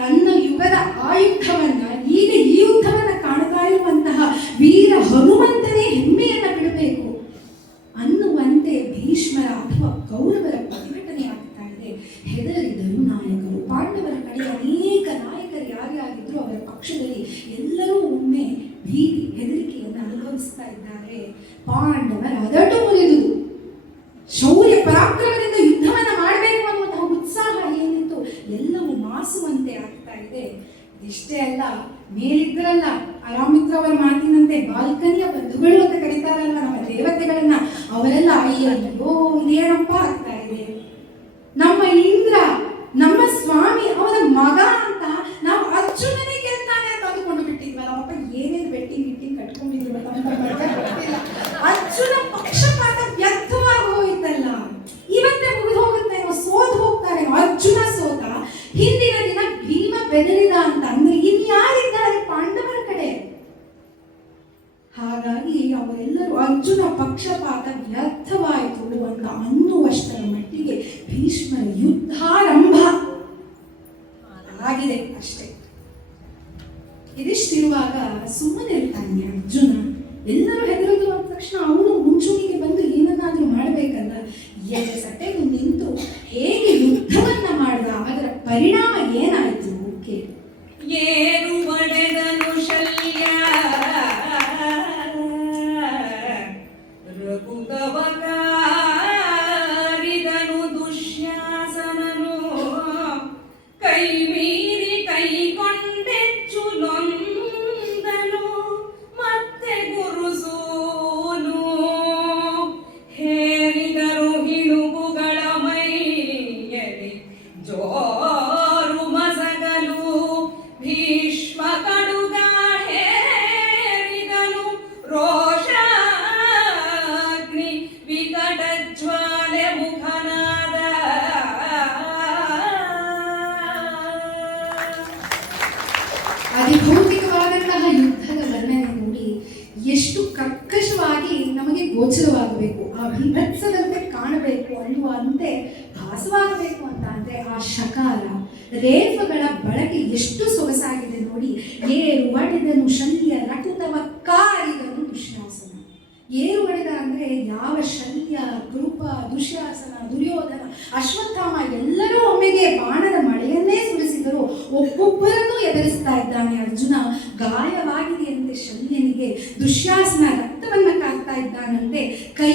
ತನ್ನ ಯುಗದ ಆ ಯುದ್ಧವನ್ನ ಈಗ ಈ ಯುದ್ಧವನ್ನ ಕಾಣ್ತಾ ಇರುವಂತಹ ವೀರ ಹನುಮಂತನೇ ಹೆಮ್ಮೆಯನ್ನ ಬಿಡಬೇಕು ಅನ್ನುವಂತೆ ಭೀಷ್ಮರ ಅಥವಾ ಕೌರವರ ಪ್ರತಿಭಟನೆ ಆಗ್ತಾ ಇದೆ. ಹೆದರಿದರು ನಾಯಕರು. ಪಾಂಡವರ ಕಡೆ ಅನೇಕ ನಾಯಕರು ಯಾರ್ಯಾರಿದ್ರು ಅವರ ಪಕ್ಷದಲ್ಲಿ ಎಲ್ಲರೂ ಒಮ್ಮೆ ಭೀತಿ ಹೆದರಿಕೆಯನ್ನು ಅನುಭವಿಸ್ತಾ ಇದ್ದಾರೆ. ಪಾಂಡವರ ಅದಟು ಮುರಿದುದು. ಶೌರ್ಯ ಪರಾಕ್ರಮದಿಂದ ಯುದ್ಧವನ್ನ ಮಾಡಬೇಕು ಅನ್ನುವಂತಹ ಉತ್ಸಾಹ ಏನಿತ್ತು ಎಲ್ಲವೂ ಮಾಸುವಂತೆ ಆಗ್ತಾ ಇದೆ. ಇಷ್ಟೇ ಅಲ್ಲ, ಮೇಲಿದ್ದರಲ್ಲ ಆರಾಮಿತ್ರ ಅವರ ಮಾತಿನಂತೆ ಬಾಲ್ಕನಿಯ ಬಂಧುಗಳು ಅಂತ ಕರೀತಾರಲ್ಲ ನಮ್ಮ ದೇವತೆಗಳನ್ನ, ಅವರೆಲ್ಲ ಅಯ್ಯೋ ಇದೇನಪ್ಪ ಆಗ್ತಾ ಇದೆ, ನಮ್ಮ ಇಂದ್ರ ನಮ್ಮ ಸ್ವಾಮಿ ಅವನ ಮಗ ಅಂತ ನಾವು ಅರ್ಜುನನೇ ಗೆಲ್ತಾನೆ ಅಂತ ಅಂದುಕೊಂಡು ಬಿಟ್ಟಿದ್ವಲ್ಲ. ಪಾಪ ಏನೇನು ಬೆಟ್ಟಿಂಗ್ ಕಟ್ಕೊಂಡಿದ್ವಲ್ಲ ಅಂತ ಗೊತ್ತಿಲ್ಲ. ಅರ್ಜುನ ಪಕ್ಷಪಾತ ವ್ಯರ್ಥವಾಗಿ ಹೋಯ್ತಲ್ಲ, ಇವತ್ತೇ ಮುಗಿದು ಹೋಗುತ್ತೆ, ಸೋದು ಹೋಗ್ತಾರೆ. ಅರ್ಜುನ ಸೋತ, ಹಿಂದಿನ ದಿನ ಭೀಮ ಬೆದರಿದ ಅಂತ ಅಂದ್ರೆ ಇನ್ಯಾರಿದ್ದಾರೆ ಪಾಂಡವರ ಕಡೆ? ಹಾಗಾಗಿ ಅವರೆಲ್ಲರೂ ಅರ್ಜುನ ಪಕ್ಷಪಾತ ವ್ಯರ್ಥವಾಯಿತು ಅಂತ ಅನ್ನುವಷ್ಟರ ಮಟ್ಟಿಗೆ ಭೀಷ್ಮರ ಯುದ್ಧಾರಂಭ ಆಗಿದೆ ಅಷ್ಟೇ. ಇದಿಷ್ಟಿರುವಾಗ ಸುಮ್ಮನೆ ಇರ್ತಾನೆ ಅರ್ಜುನ. ಎಲ್ಲರೂ ಹೆದರಿದ್ರು ಅಂದ ತಕ್ಷಣ ಅವನು ಮುಂಚೂಣಿಗೆ ಬಂದು ಏನನ್ನಾದ್ರೂ ಮಾಡಬೇಕಲ್ಲ. ಸಟೆದು ನಿಂತು ಹೇಗೆ ಯುದ್ಧವನ್ನ ಮಾಡಿದ, ಅದರ ಪರಿಣಾಮ ಏನಾಯಿತು ಕೇಳಿ. ಏರು ಒಡೆದನು ಶಲ್ಯ ರಘುಗವಕಾರಿದನು ದುಶ್ಯಾಸನನು ಕೈ ಮೀರಿ ಕೈಕೊಂಡೆಚ್ಚು ನೊಂದನು ಮತ್ತೆ ಗುರುಸೂನು ಹೇರಿದರು ಹಿಡುಗುಗಳ ಮೈಯಲಿ ಜೋರು ಮಸಗಲು ಭೀಷ್ಮ ಕಡುಗ ಹೇರಿದನು ರೋಷಾಗ್ನಿ ವಿಕಟ ಜ್ವಾಲೆ ಮುಖನಾದ. ಅಧಿಭೌತಿಕವಾದಂತಹ ಯುದ್ಧದ ವರ್ಣನೆ ನೋಡಿ ಎಷ್ಟು ಕರ್ಕಶವಾಗಿ ನಮಗೆ ಗೋಚರವಾಗಬೇಕು, ಆ ಭೀಭತ್ಸದಂತೆ ಕಾಣಬೇಕು ಅನ್ನುವಂತೆ ಭಾಸವಾಗಬೇಕು ಅಂತ ಅಂದ್ರೆ ಆ ಶಕಾರ ರೇಫಗಳ ಬಳಕೆ ಎಷ್ಟು ಸೊಗಸಾಗಿದೆ ನೋಡಿ. ಏರು ಒಡೆದನು ಶಲ್ಯ ರಕುತವ ಕಾರಿದನು ದುಶ್ಯಾಸನ. ಏರು ಒಡೆದ ಅಂದ್ರೆ ಯಾವ ಶಲ್ಯ, ಕೃಪ, ದುಶ್ಯಾಸನ, ದುರ್ಯೋಧನ, ಅಶ್ವತ್ಥಾಮ ಎಲ್ಲರೂ ಒಮ್ಮೆಗೆ ಬಾಣದ ಮಳೆಯನ್ನೇ ಸುರಿಸಿದರು. ಒಬ್ಬೊಬ್ಬರನ್ನು ಎದುರಿಸ್ತಾ ಇದ್ದಾನೆ ಅರ್ಜುನ. ಗಾಯವಾಗಿದೆಯಂತೆ ಶಲ್ಯನಿಗೆ. ದುಶ್ಯಾಸನ ರಕ್ತವನ್ನ ಕಾಕ್ತಾ ಇದ್ದಾನಂತೆ. ಕೈ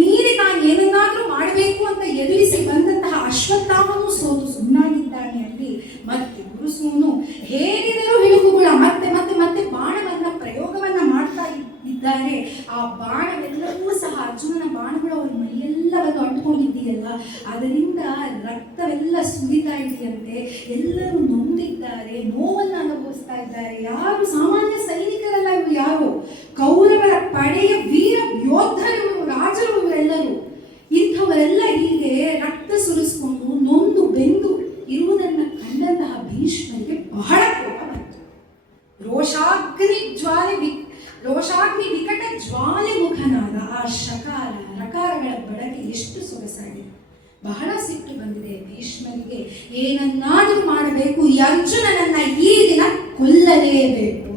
ಮೀರಿ ತಾನು ಏನನ್ನಾದ್ರೂ ಮಾಡಬೇಕು ಅಂತ ಎದುರಿಸಿ ಬಂದಂತಹ ಅಶ್ವತ್ಥಾಮನು ಸೋತು ಸುಮ್ಮನಾಗಿದ್ದಾನೆ ಅಲ್ಲಿ. ಮತ್ತೆ ಗುರುಸೂನು ಹೇರಿದರೂ ಹಿಳುಕುಗಳ ಮತ್ತೆ ಮತ್ತೆ ಮತ್ತೆ ಬಾಣವನ್ನ ಪ್ರಯೋಗವನ್ನ ಮಾಡ್ತಾ ಇದ್ದಾರೆ. ಆ ಬಾಣವೆಲ್ಲವೂ ಸಹ ಅರ್ಜುನನ ಬಾಣಗಳು ಅವರ ಮೈಯೆಲ್ಲವನ್ನು ಅಂಟುಕೊಂಡಿದೆಯಲ್ಲ, ಅದರಿಂದ ರಕ್ತವೆಲ್ಲ ಸುರಿತಾ ಇದೆಯಂತೆ. ಎಲ್ಲರೂ ನೊಂದಿದ್ದಾರೆ, ನೋವನ್ನು ಅನುಭವಿಸ್ತಾ ಇದ್ದಾರೆ. ಯಾರು ಸಾಮಾನ್ಯ ಸೈನಿಕರಲ್ಲ ಇವರು, ಯಾರು ಕೌರವರ ಪಡೆಯ ವೀರ ಯೋಧರು, ರಾಜರು ಇವರೆಲ್ಲರೂ. ಇಂಥವರೆಲ್ಲ ಹೀಗೆ ರಕ್ತ ಸುರಿಸ್ಕೊಂಡು ನೊಂದು ಬೆಂದು ಇರುವುದನ್ನ ಕಂಡಂತಹ ಭೀಷ್ಮರಿಗೆ ಬಹಳ ಕೋಪ ಬಂತು. ರೋಷಾಗ್ನಿ ವಿಕಟ ಜ್ವಾಲೆ ಮುಖನಾದ ಆ ಶಕಾರ ರಕಾರಗಳ ಬಳಕೆ ಎಷ್ಟು ಸೊಗಸಾಗಿದೆ. ಬಹಳ ಸಿಟ್ಟು ಬಂದಿದೆ ಏನನ್ನಾದರೂ ಮಾಡಬೇಕು, ಈ ಅರ್ಜುನನನ್ನ ಈ ದಿನ ಕೊಲ್ಲಲೇಬೇಕು.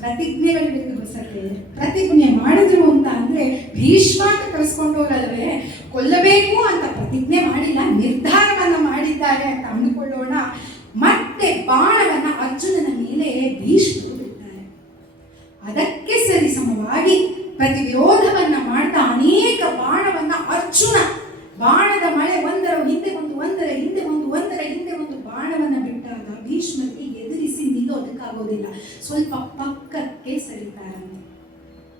ಪ್ರತಿಜ್ಞೆಗಳಿವೆ ಹೊಸಕ್ಕೆ. ಪ್ರತಿಜ್ಞೆ ಮಾಡಿದ್ರು ಅಂತ ಅಂದ್ರೆ ಭೀಷ್ಮ ಅಂತ ಕರೆಸ್ಕೊಂಡವರಲ್ವೇ, ಕೊಲ್ಲಬೇಕು ಅಂತ ಪ್ರತಿಜ್ಞೆ ಮಾಡಿಲ್ಲ, ನಿರ್ಧಾರವನ್ನ ಮಾಡಿದ್ದಾರೆ ಅಂತ ಅಂದುಕೊಳ್ಳೋಣ. ಮತ್ತೆ ಬಾಣವನ್ನ ಅರ್ಜುನನ ಮೇಲೆ ಭೀಷ್ಮರು ಬಿಡ್ತಾರೆ. ಅದಕ್ಕೆ ಸರಿಸಮವಾಗಿ ಪ್ರತಿವಿರೋಧವನ್ನ ಮಾಡ್ತಾ ಅನೇಕ ಬಾಣವನ್ನ ಅರ್ಜುನ, ಬಾಣದ ಮಳೆ ಒಂದರ ಹಿಂದೆ ಒಂದು, ಒಂದರ ಹಿಂದೆ ಒಂದು, ಒಂದರ ಹಿಂದೆ ಒಂದು ಬಾಣವನ್ನ ಬಿಟ್ಟಾಗ ಭೀಷ್ಮರಿಗೆ ಎದುರಿಸಿ ನಿಲ್ಲೋದಕ್ಕಾಗೋದಿಲ್ಲ. ಸ್ವಲ್ಪ ಪಕ್ಕಕ್ಕೆ ಸರಿತಾರಂತೆ.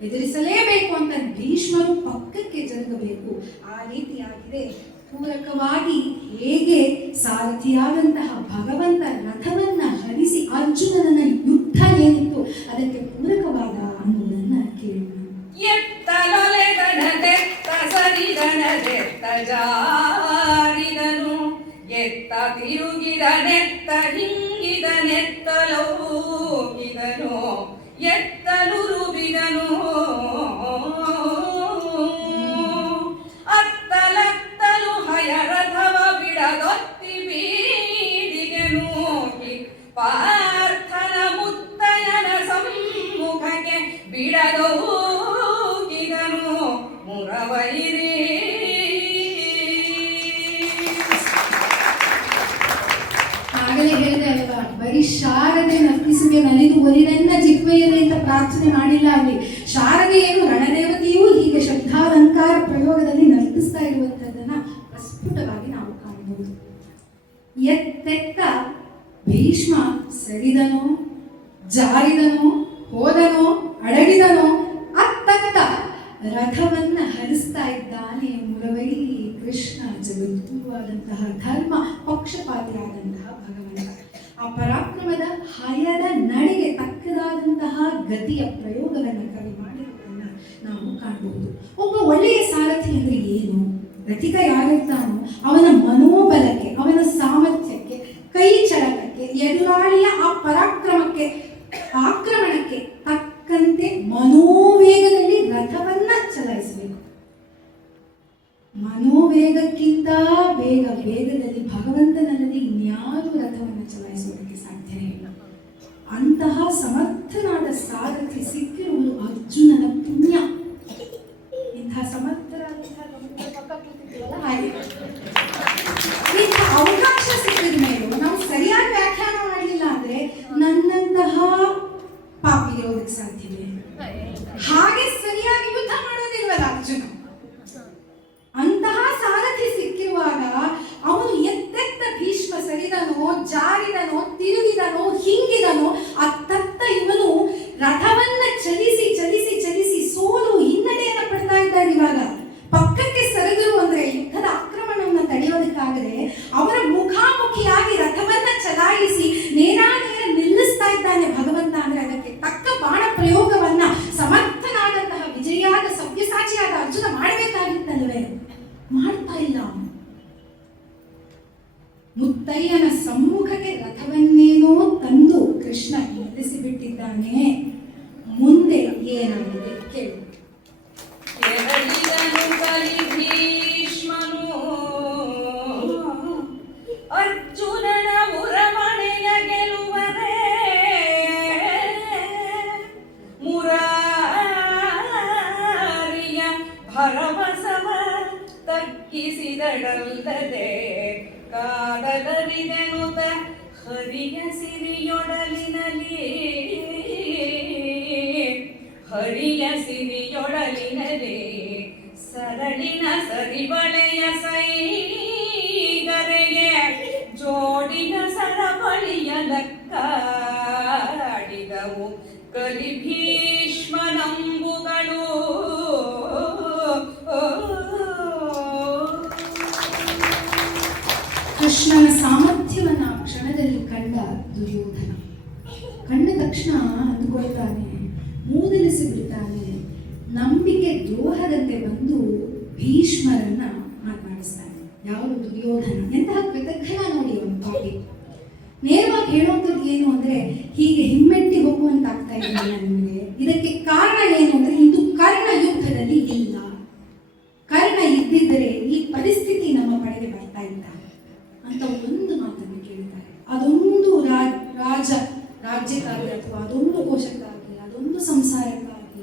ಎದುರಿಸಲೇಬೇಕು ಅಂತ ಭೀಷ್ಮರು ಪಕ್ಕಕ್ಕೆ ಜರುಗಬೇಕು. ಆ ರೀತಿಯಾಗಿದೆ. ಪೂರಕವಾಗಿ ಹೇಗೆ ಸಾರಥಿಯಾದಂತಹ ಭಗವಂತ ರಥವನ್ನ ಹರಿಸಿ ಅರ್ಜುನನ ಯುದ್ಧ ಏನಿತ್ತು ಅದಕ್ಕೆ ಪೂರಕವಾದ ಅನ್ನೋದನ್ನ ಕೇಳೋಣ. ಜಾರಿದನು ಎತ್ತ ತಿರುಗಿದನೆತ್ತ ಹಿಂಗಿದನೆತ್ತಲೋಗಿದನು ಎತ್ತಲು ರುಬಿದನು ಅತ್ತಲತ್ತಲು ಹಯರಥವ ಬಿಡದೊತ್ತಿ ಬೀದಿಗೆ ನೂಕಿ ಪಾರ್ಥನ ಮುತ್ತಯನ ಸಮ್ಮುಖಕ್ಕೆ ಬಿಡದೋಗಿದನು ಮುರವೈರಿ. ಆಗಲೇ ಹೇಳಿದೆ ಅಲ್ವಾ, ಬರೀ ಶಾರದೆ ನರ್ತಿಸುವೆ ನಲಿದು ಒಲಿರನ್ನ ಜಿಹ್ವೆಯರೆ ಅಂತ ಪ್ರಾರ್ಥನೆ ಮಾಡಿಲ್ಲ ಅಲ್ಲಿ. ಶಾರದೆಯನ್ನು ರಣದೇವತೆಯೂ ಹೀಗೆ ಶಬ್ದಾಲಂಕಾರ ಪ್ರಯೋಗದಲ್ಲಿ ನರ್ತಿಸ್ತಾ ಇರುವಂತದ್ದನ್ನ ಪ್ರಸ್ಫುಟವಾಗಿ ನಾವು ಕಾಣಬಹುದು. ಎತ್ತೆತ್ತ ಭೀಷ್ಮ ಸರಿದನೋ, ಜಾರಿದನೋ, ಹೋದನೋ, ಅಡಗಿದನೋ, ಅತ್ತತ್ತ ರಥವನ್ನ ಹರಿಸ್ತಾ ಇದ್ದಾನೆ ಮುರವೈ ಕೃಷ್ಣ, ಜಗದ್ಗುರುವಾದಂತಹ ಧರ್ಮ ಪಕ್ಷಪಾತಿಯಾದಂತಹ ಭಗವಂತ. ಆ ಪರಾಕ್ರಮದ ಹಯದ ನಡೆಗೆ ತಕ್ಕದಾದಂತಹ ಗತಿಯ ಪ್ರಯೋಗವನ್ನು ಕವಿ ಮಾಡಿರುವುದನ್ನು ನಾವು ಕಾಣಬಹುದು. ಒಬ್ಬ ಒಳ್ಳೆಯ ಸಾರಥಿ ಅಂದ್ರೆ ಏನು? ರಥಿಕ ಯಾರಿರ್ತಾನೋ ಅವನ ಮನೋಬಲಕ್ಕೆ, ಅವನ ಸಾಮರ್ಥ್ಯಕ್ಕೆ, ಕೈ ಚಳಕಕ್ಕೆ, ಎದುರಾಳಿಯ ಆ ಪರಾಕ್ರಮಕ್ಕೆ, ಆಕ್ರಮಣಕ್ಕೆ ತಕ್ಕಂತೆ ಮನೋವೇಗದಲ್ಲಿ ರಥವನ್ನ ಚಲಾಯಿಸಬೇಕು. ಮನೋವೇಗಕ್ಕಿಂತ ವೇಗದಲ್ಲಿ ಭಗವಂತನಲ್ಲದೆ ಇನ್ಯಾರು ರಥವನ್ನು ಚಲಾಯಿಸುವುದಕ್ಕೆ ಸಾಧ್ಯವೇ ಇಲ್ಲ. ಅಂತಹ ಸಮರ್ಥನಾದ ಸಾರಥಿ ಸಿಕ್ಕಿರುವುದು ಅರ್ಜುನನ ಪುಣ್ಯ. ಇಂತಹ ಸಮರ್ಥರಾದಂತಹ ಇಂಥ ಅವಕಾಶ ಸಿಕ್ಕಿದ ಮೇಲೂ ನಾವು ಸರಿಯಾಗಿ ವ್ಯಾಖ್ಯಾನ ಮಾಡಲಿಲ್ಲ ಅಂದ್ರೆ ನನ್ನಂತಹ ಪಾಪಿ ಇರೋದಕ್ಕೆ ಸಾಧ್ಯವೇ? ಹಾಗೆ ಸರಿಯಾಗಿ ಯುದ್ಧ ಮಾಡೋದಿಲ್ವಲ್ಲ ಅರ್ಜುನ. ಅಂತಹ ಸಾರಥಿ ಸಿಕ್ಕಿರುವಾಗ ಅವನು ಎತ್ತೆತ್ತ ಭೀಷ್ಮ ಸರಿದನೋ, ಜಾರಿದನೋ, ತಿರುಗಿದನೋ, ಹಿಂಗಿದನೋ, ಅತ್ತತ್ತ ಇವನು ರಥವನ್ನ ಚಲಿಸಿ ಚಲಿಸಿ ಚಲಿಸಿ ಸೋಲು ಹಿನ್ನಡೆಯನ್ನ ಪಡ್ತಾ ಇದ್ದಾರೆ. ಇವಾಗ ಪಕ್ಕಕ್ಕೆ ಸರಿದರು ಅಂದ್ರೆ ಯುದ್ಧದ ಆಕ್ರಮಣವನ್ನು ತಡೆಯೋದಕ್ಕಾಗದೆ ಅವರ ಮುಖಾಮುಖಿಯಾಗಿ ರಥವನ್ನ ಚಲಾಯಿಸಿ ನೇರಾನೇರ ನಿಲ್ಲಿಸ್ತಾ ಇದ್ದಾನೆ ಭಗವಂತ. ಅಂದ್ರೆ ಅದಕ್ಕೆ ತಕ್ಕ ಬಾಣ ಪ್ರಯೋಗವನ್ನ ಸಮರ್ಥನಾದಂತಹ ವಿಜಯಾದ ಸವ್ಯಸಾಚಿಯಾದ ಅರ್ಜುನ ಮಾಡಬೇಕಾಗಿತ್ತಲ್ವೇ? ಮಾಡ್ತಾ ಇಲ್ಲ. ಮುತ್ತಯ್ಯನ ಸಮ್ಮುಖಕ್ಕೆ ರಥವನ್ನೇನೋ ತಂದು ಕೃಷ್ಣ ನಿಲ್ಲಿಸಿ ಬಿಟ್ಟಿದ್ದಾನೆ. ಮುಂದೆ ಏನಾಗಿದೆ ಕೇಳು. ಭೀಷ್ಮನು ಅರ್ಜುನನ ಮುರಮಣೆಯ ಗೆಲುವರೇ ಮುರಾರಿಯ ಭರವಸವ ತಗ್ಗಿಸಿದಡಲ್ಲದೆ ಕಾದಲರಿದನುತ ಹರಿಯ ಸಿರಿಯೊಡಲಿನಲ್ಲಿ ಸರಳಿನ ಸರಿಬಳೆಯ ಸೈಗರೆಗೆ ಜೋಡಿನ ಸರಬಳಿಯ ಲಕ್ಕಾಡಿದವು ಕಲಿ ಭೀಷ್ಮನಂಬುಗಳು. ಕೃಷ್ಣನ ಸಾಮರ್ಥ್ಯವನ್ನ ಆ ಕ್ಷಣದಲ್ಲಿ ಕಂಡ ದುರ್ಯೋಧನ ಕಂಡ ತಕ್ಷಣ ಅಂದುಕೊಳ್ತಾನೆ, ಮೂದಲಿಸಿ ಬಿಡ್ತಾನೆ. ನಂಬಿಕೆ ದ್ರೋಹದಂತೆ ಬಂದು ಭೀಷ್ಮರನ್ನ ಮಾತನಾಡಿಸ್ತಾನೆ. ಯಾರು? ದುರ್ಯೋಧನ. ಎಂತಹ ಕೃತಜ್ಞನ ನೋಡಿ ಅವನು ಪಾಪಿ. ನೇರವಾಗಿ ಹೇಳುವಂಥದ್ದು ಏನು ಅಂದ್ರೆ, ಹೀಗೆ ಹಿಮ್ಮೆಟ್ಟಿ ಹೋಗುವಂತಾಗ್ತಾ ಇದ್ದಾನೆ ನನಗೆ. ಇದಕ್ಕೆ ಕಾರಣ ಏನು ಅಂದ್ರೆ, ಇದು ಕರ್ಣ ಯುದ್ಧದಲ್ಲಿ ಇಲ್ಲ. ಕರ್ಣ ಇದ್ದಿದ್ದರೆ ಈ ಪರಿಸ್ಥಿತಿ ನಮ್ಮ ಕಡೆಗೆ ಬರ್ತಾ ಇದ್ದ ಅಂತ ಒಂದು ಮಾತನ್ನು ಕೇಳ್ತಾರೆ. ಅದೊಂದು ರಾಜ್ಯಕ್ಕಾಗಿ ಅಥವಾ ಅದೊಂದು ಕೋಶಕ್ಕಾಗಿ, ಅದೊಂದು ಸಂಸಾರಕ್ಕಾಗಿ,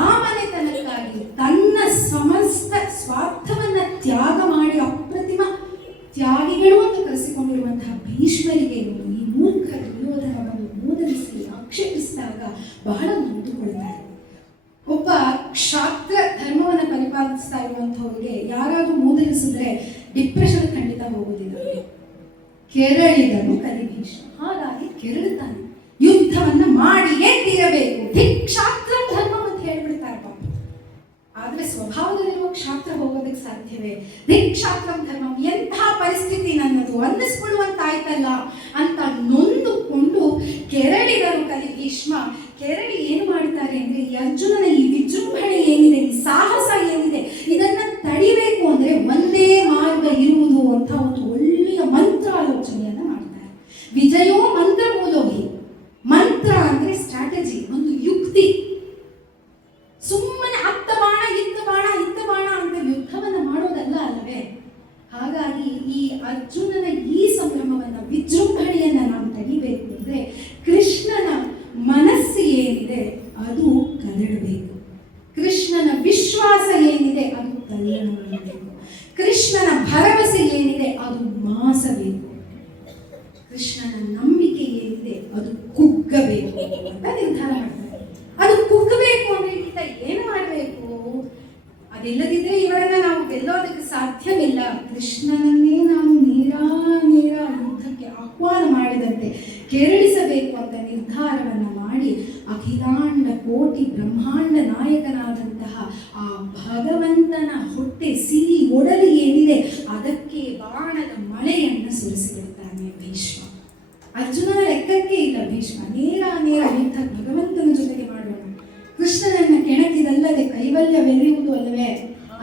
ಆ ಮನೆತನಕ್ಕಾಗಿ ತನ್ನ ಸಮಸ್ತ ಸ್ವಾರ್ಥವನ್ನ ತ್ಯಾಗ ಮಾಡಿ ಅಪ್ರತಿಮ ತ್ಯಾಗಿಗಳು ಅಂತ ಕರೆಸಿಕೊಂಡಿರುವಂತಹ ಭೀಷ್ಮರಿಗೆ ಈ ಮೂರ್ಖ ದುರ್ಯೋಧನವನ್ನು ಮೂದಲಿಸಿ ಆಕ್ಷೇಪಿಸಿದಾಗ ಬಹಳ ನೊಂದುಕೊಳ್ತಾರೆ. ಒಬ್ಬ ಕ್ಷಾತ್ರ ಧರ್ಮವನ್ನು ಪರಿಪಾಲಿಸ್ತಾ ಇರುವಂಥವ್ರಿಗೆ ಯಾರಾದ್ರೂ ಮೂದಲಿಸಿದ್ರೆ ಡಿಪ್ರೆಷನ್ ಖಂಡಿತ ಹೋಗುವುದಿಲ್ಲ. ಕೆರಳಿದನು ಕಲಿಭೀಷ್ಮ, ಹಾಗಾಗಿ ಕೆರಳುತ್ತಾನೆ. ಯುದ್ಧವನ್ನ ಮಾಡಿಯೇ ತೀರಬೇಕು, ಕ್ಷಾತ್ರ ಧರ್ಮ ಅಂತ ಹೇಳ್ಬಿಡ್ತಾರೆ ಪಾಪ. ಆದ್ರೆ ಸ್ವಭಾವದಲ್ಲಿರುವ ಕ್ಷಾತ್ರ ಹೋಗೋದಕ್ಕೆ ಸಾಧ್ಯವೇ? ಕ್ಷಾತ್ರ ಧರ್ಮ ಎಂತಹ ಪರಿಸ್ಥಿತಿ ನನ್ನದು ಅನ್ನಿಸ್ಕೊಳ್ಳುವಂತಾಯ್ತಲ್ಲ ಅಂತ ನೊಂದುಕೊಂಡು ಕೆರಳಿದರು ಕಲಿಭೀಷ್ಮ. ಕೆರಳಿ ಏನು ಮಾಡ್ತಾರೆ ಅಂದ್ರೆ, ಈ ಅರ್ಜುನನ ಈ ವಿಜೃಂಭಣೆ ಏನಿದೆ, ಈ ಸಾಹಸ ಏನಿದೆ, ಇದನ್ನ ತಡಿಬೇಕು ಅಂದ್ರೆ ಒಂದೇ ಮಾರ್ಗ ಇರುವುದು ಅಂತ ಒಂದು ಒಳ್ಳೆಯ ಮಂತ್ರಾಲೋಚನೆಯನ್ನ ಮಾಡ್ತಾರೆ. ವಿಜಯೋ ಮಂತ್ರ ಮೂಲೋಹಿ. ಮಂತ್ರ ಅಂದ್ರೆ ಸ್ಟ್ರಾಟಜಿ, ಒಂದು ಯುಕ್ತಿ. ಸುಮ್ಮನೆ ಅತ್ತ ಬಾಣ ಇತ್ತ ಬಾಣ ಇತ್ತ ಬಾಣ ಅಂತ ಯುದ್ಧವನ್ನ ಮಾಡೋದಲ್ಲ ಅಲ್ಲವೇ? ಹಾಗಾಗಿ ಈ ಅರ್ಜುನನ ಈ ಸಂಭ್ರಮವನ್ನ, ವಿಜೃಂಭಣೆಯನ್ನ ನಾವು ತಡಿಬೇಕು ಅಂದ್ರೆ ಕೃಷ್ಣನ ಮನಸ್ಸು ಏನಿದೆ ಅದು ಕದಡಬೇಕು. ಕೃಷ್ಣನ ವಿಶ್ವಾಸ ಏನಿದೆ ಅದು ತಲ್ಲಣವಾಗಬೇಕು. ಕೃಷ್ಣನ ಭರವಸೆ ಏನಿದೆ ಅದು ಮಾಸಬೇಕು. ಕೃಷ್ಣನ ನಂಬಿಕೆ ಏನಿದೆ ಅದು ಕುಗ್ಗಬೇಕು ಅಂತ ನಿರ್ಧಾರ ಮಾಡ್ತಾರೆ. ಅದು ಕುಗ್ಗಬೇಕು ಅಂದ್ರೆ ಈತ ಏನು ಮಾಡಬೇಕು? ಅದಿಲ್ಲದಿದ್ರೆ ಇವರನ್ನ ನಾವು ಗೆಲ್ಲೋದಕ್ಕೆ ಸಾಧ್ಯವಿಲ್ಲ. ಕೃಷ್ಣನನ್ನೇ ನಾವು ನೇರ ಯುದ್ಧಕ್ಕೆ ಆಹ್ವಾನ ಮಾಡಿದಂತೆ ಕೆರಳಿಸಬೇಕು ಅಂತ ನಿರ್ಧಾರವನ್ನ ಮಾಡಿ ಅಖಿಲಾಂಡ ಕೋಟಿ ಬ್ರಹ್ಮಾಂಡ ನಾಯಕನಾದಂತಹ ಆ ಭಗವಂತನ ಹೊಟ್ಟೆ ಸಿರಿ ಒಡಲಿ ಏನಿದೆ ಅದಕ್ಕೆ ಬಾಣದ ಮಳೆಯನ್ನು ಸುರಿಸಿಬಿಡ್ತಾನೆ ಭೀಷ್ಮ. ಅರ್ಜುನನ ಲೆಕ್ಕಕ್ಕೆ ಇಲ್ಲ ಭೀಷ್ಮ. ನೇರ ಯುದ್ಧ ಭಗವಂತನ ಜೊತೆಗೆ ಮಾಡೋಣ. ಕೃಷ್ಣನನ್ನ ಕೆಣಕಿದಲ್ಲದೆ ಕೈವಲ್ಯವೆರೆಯುವುದು ಅಲ್ಲವೇ?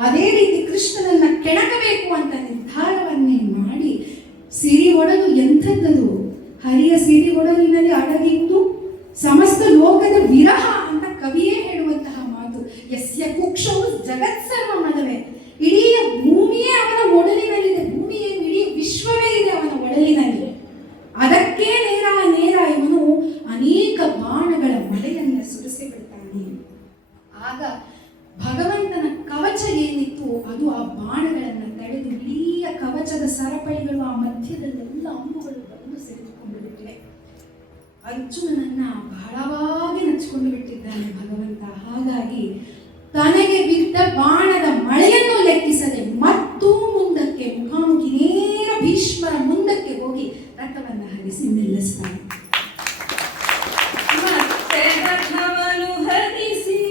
ಅದೇ ರೀತಿ ಕೃಷ್ಣನನ್ನ ಕೆಣಕಬೇಕು ಅಂತ ನಿರ್ಧಾರವನ್ನೇ ಮಾಡಿ ಸಿರಿ ಒಡಲು ಎಂಥದ್ದದು? ಹರಿಯ ಸಿರಿ ಒಡಲಿನಲ್ಲಿ ಅಡಗಿದ್ದು ಸಮಸ್ತ ಲೋಕದ ವಿರಹ ಅಂತ ಕವಿಯೇ ಹೇಳುವಂತಹ ಮಾತು. ಯಸ್ಯ ಕುಕ್ಷವು ಜಗತ್ಸರ್ವಮಲ್ಲವೇ? ಇಡೀ ಭೂಮಿಯೇ ಅವನ ಒಡಲಿನಲ್ಲಿದೆ. ಭೂಮಿಯೇ ಇಡೀ ವಿಶ್ವವೇ ಇದೆ ಅವನ ಒಡಲಿನಲ್ಲಿ. ಅದಕ್ಕೆ ನೇರ ಇವನು ಅನೇಕ ಬಾಣಗಳ ಮಳೆಯನ್ನು ಸುರಿಸಿಬಿಡ್ತಾನೆ. ಆಗ ಭಗವಂತನ ಕವಚ ಏನಿತ್ತು ಅದು ಆ ಬಾಣಗಳನ್ನು ತಡೆದು ಇಡೀ ಕವಚದ ಸರಪಳಿಗಳು ಆ ಮಧ್ಯದಲ್ಲೆಲ್ಲ ಅಂಬುಗಳು ಬಂದು ಸೇರಿಕೊಂಡು ಬಿಟ್ಟಿವೆ. ಅರ್ಜುನನನ್ನ ಬಹಳವಾಗಿ ನಚ್ಚಿಕೊಂಡು ಬಿಟ್ಟಿದ್ದಾನೆ ಭಗವಂತ. ಹಾಗಾಗಿ ತನಗೆ ಬಿದ್ದ ಬಾಣದ ಮಳೆಯನ್ನು ಲೆಕ್ಕಿಸದೆ ಮತ್ತೂ ಮುಂದಕ್ಕೆ ಮುಖಾಮುಖಿ ನೇರ ಭೀಷ್ಮರ ಮುಂದಕ್ಕೆ ಹೋಗಿ ರಥವನ್ನ ಹರಿಸಿ ನಿಲ್ಲಿಸ್ತಾನೆ. ಮತ್ತೆ ರಥವನ್ನು ಹರಿಸಿ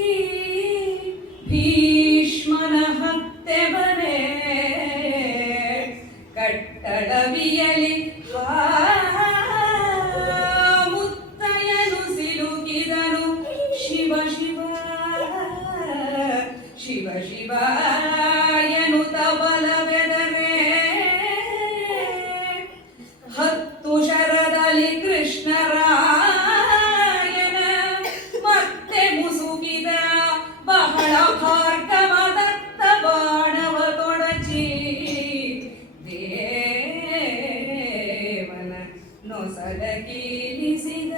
ಭೀಷ್ಮನ ಹತ್ತೆ ಬರೆ ಕಟ್ಟಡವಿಯಲಿ ಮುತ್ತಯ್ಯನು ಸಿಲುಕಿದನು. ಶಿವ ಶಿವ ಶಿವ ಶಿವ ಎನ್ನುತ್ತ ಬಲವೆದರೆ ಹತ್ತು ಶರದಲ್ಲಿ ಕೃಷ್ಣರಾಯನ ಮತ್ತೆ ಮುಸುಕಿದ ಬಹಳ ಭಾರ್ಗವದತ್ತ ಬಾಣವ ತೊಡಚಿ ದೇವನ ನೊಸಡಕೀಲಿಸಿದ.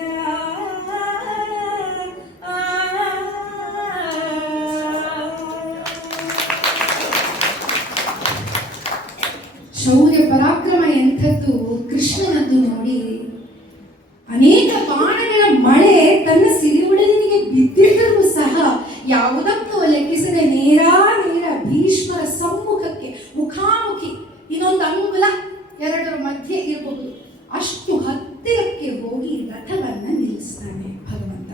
ಶೌರ್ಯ ಪರಾಕ್ರಮ ಎಂಥದ್ದು ಕೃಷ್ಣನದ್ದು ನೋಡಿ. ಅನೇಕ ಬಾಣಗಳ ಮಳೆ ತನ್ನ ಸಿರಿಯುಡಲಿನಿಗೆ ಬಿದ್ದಿದ್ದರೂ ಸಹ ಯಾವುದಕ್ಕೂ ಲೆಕ್ಕಿಸದೆ ನೇರ ಭೀಷ್ಮರ ಸಮ್ಮುಖಕ್ಕೆ ಮುಖಾಮುಖಿ, ಇನ್ನೊಂದು ಅಂಗುಲ ಎರಡರ ಮಧ್ಯೆ ಇರಬಹುದು ಅಷ್ಟು ಹತ್ತಿರಕ್ಕೆ ಹೋಗಿ ರಥವನ್ನ ನಿಲ್ಲಿಸ್ತಾನೆ ಭಗವಂತ.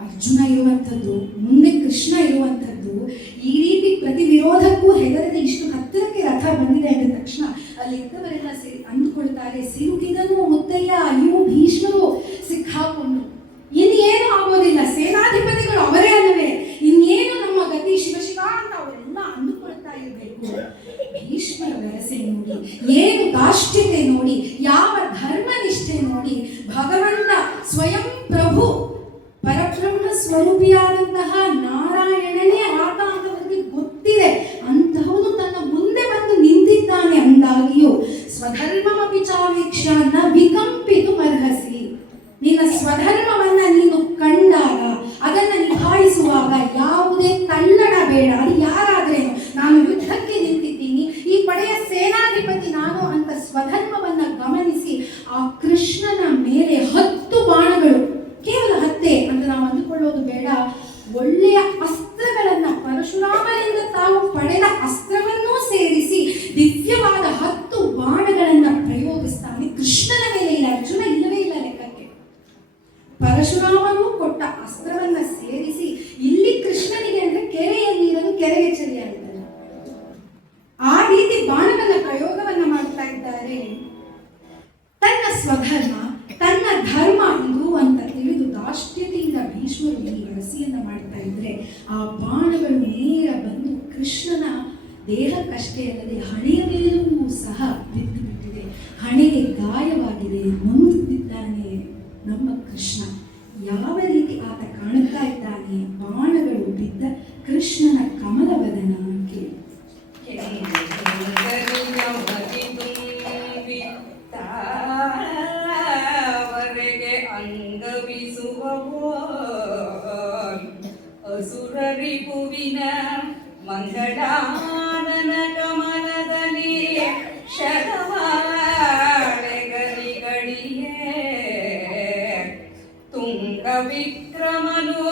ಅರ್ಜುನ ಇರುವಂಥದ್ದು, ಮುಂದೆ ಕೃಷ್ಣ ಇರುವಂಥದ್ದು, ಈ ರೀತಿ ಪ್ರತಿ ವಿರೋಧಕ್ಕೂ ಹೆದರದೆ ಇಷ್ಟು ಹತ್ತಿರಕ್ಕೆ ರಥ ಬಂದಿದೆ ಅಂದ ತಕ್ಷಣ ಅಲ್ಲಿ ಇದ್ದವರೆಲ್ಲ ಅಂದುಕೊಳ್ತಾರೆ, ಸಿಲುಕಿದನು ಮುತ್ತಯ್ಯ, ಅಯ್ಯೋ ಭೀಷ್ಮರು ಸಿಕ್ಕಾಕೊಂಡು ಇನ್ನೇನು ಆಗೋದಿಲ್ಲ, ಸೇನಾಧಿಪತಿಗಳು ಅವರೇ ಅಲ್ಲವೇ, ಇನ್ನೇನು ನಮ್ಮ ಗತಿ ಶಿವಶಿವ ಅಂತ ಅವರೆಲ್ಲ ಅಂದುಕೊಳ್ತಾ ಇರಬೇಕು. ಭೀಷ್ಮರ ವರಸೆ ನೋಡಿ, ಏನು ದಾಷ್ಟ್ಯತೆ ನೋಡಿ, ಯಾವ ಧರ್ಮನಿಷ್ಠೆ ನೋಡಿ, ಭಗವಂತ ಸ್ವಯಂ ಪ್ರಭು ಪರಬ್ರಹ್ಮ ಸ್ವರೂಪಿಯಾದಂತಹ ನಾರಾಯಣನೇ ಆತ ಅಂತ ಅವರಿಗೆ ಗೊತ್ತಿದೆ, ಅಂತಹವನು ತನ್ನ ಮುಂದೆ ಬಂದು ನಿಂತಿದ್ದಾನೆ ಅಂದಾಗಿಯೂ ಸ್ವಧರ್ಮ ವಕ್ಷ್ಯ ನ ವಿಕಂಪಿತು ಮರ್ಹಸಿ. ನಿನ್ನ ಸ್ವಧರ್ಮವನ್ನ ನೀನು ಕಂಡಾಗ ಅದನ್ನ ನಿಭಾಯಿಸುವಾಗ ಯಾವುದೇ ತಲ್ಲಣ ಬೇಡ. ಅದು ಯಾರಾದ್ರೇನು, ನಾನು ಯುದ್ಧಕ್ಕೆ ನಿಂತಿದ್ದೀನಿ, ಈ ಪಡೆಯ ಸೇನಾಧಿಪತಿ ನಾನು ಅಂತ ಸ್ವಧರ್ಮವನ್ನ ಗಮನಿಸಿ ಆ ಕೃಷ್ಣನ ಮೇಲೆ 10 ಬಾಣಗಳು, ಕೇವಲ 10 ಅಂತ ನಾವು ಅಂದುಕೊಳ್ಳೋದು ಬೇಡ, ಒಳ್ಳೆಯ ಅಸ್ತ್ರಗಳನ್ನ ಪರಶುರಾಮನಿಂದ ತಾವು ಪಡೆದ ಅಸ್ತ್ರವನ್ನೂ ಸೇರಿಸಿ ದಿವ್ಯವಾದ 10 ಬಾಣಗಳನ್ನ ಪ್ರಯೋಗಿಸ್ತಾನೆ ಕೃಷ್ಣನ ಮೇಲೆ. ಇಲ್ಲ, ಅರ್ಜುನ ಇಲ್ಲವೇ ಇಲ್ಲ ಲೆಕ್ಕಕ್ಕೆ. ಪರಶುರಾಮನು ಕೊಟ್ಟ ಅಸ್ತ್ರವನ್ನ ಸೇರಿಸಿ ಇಲ್ಲಿ ಕೃಷ್ಣನಿಗೆ ಅಂದ್ರೆ ಕೆರೆಯ ನೀರನ್ನು ಕೆರೆಗೆ ಚೆಲ್ಲಿ ಆಯ್ತಲ್ಲ, ಆ ರೀತಿ ಬಾಣವನ್ನ ಪ್ರಯೋಗವನ್ನ ಮಾಡ್ತಾ ಇದ್ದಾರೆ. ತನ್ನ ಸ್ವಧರ್ಮ, ತನ್ನ ಧರ್ಮ ಇದು ಅಂತ ತಿಳಿದು ದಾಷ್ಟ್ಯತೆಯಿಂದ ಭೀಷ್ಮರು ಈ ರಸಿಯನ್ನ ಮಾಡ್ತಾ ಇದ್ರೆ ಆ ಬಾಣಗಳು ನೇರ ಬಂದು ಕೃಷ್ಣನ ದೇಹಕ್ಕಷ್ಟೇ ಅಲ್ಲದೆ ಹಣೆಯ ಮೇಲೂ ಸಹ ಬಿದ್ದು ಬಿಟ್ಟಿದೆ. ಹಣೆಗೆ ಗಾಯವಾಗಿದೆ, ನೊಂದು ಬಿದ್ದಾನೆ ನಮ್ಮ ಕೃಷ್ಣ. ಯಾವ ರೀತಿ ಆತ ಕಾಣುತ್ತಾ ಇದ್ದಾನೆ, ಬಾಣಗಳು ಬಿದ್ದ ಕೃಷ್ಣನ ಕಮಲವದನ ಕೇಳಿ. ಅಸುರರಿಪುವಿನ ಮಂಗಳಾನನ ಕಮಲದಲ್ಲಿ ಶರವಾಳೆಗರಿಗಳಿಯೇ ತುಂಗ ವಿಕ್ರಮನು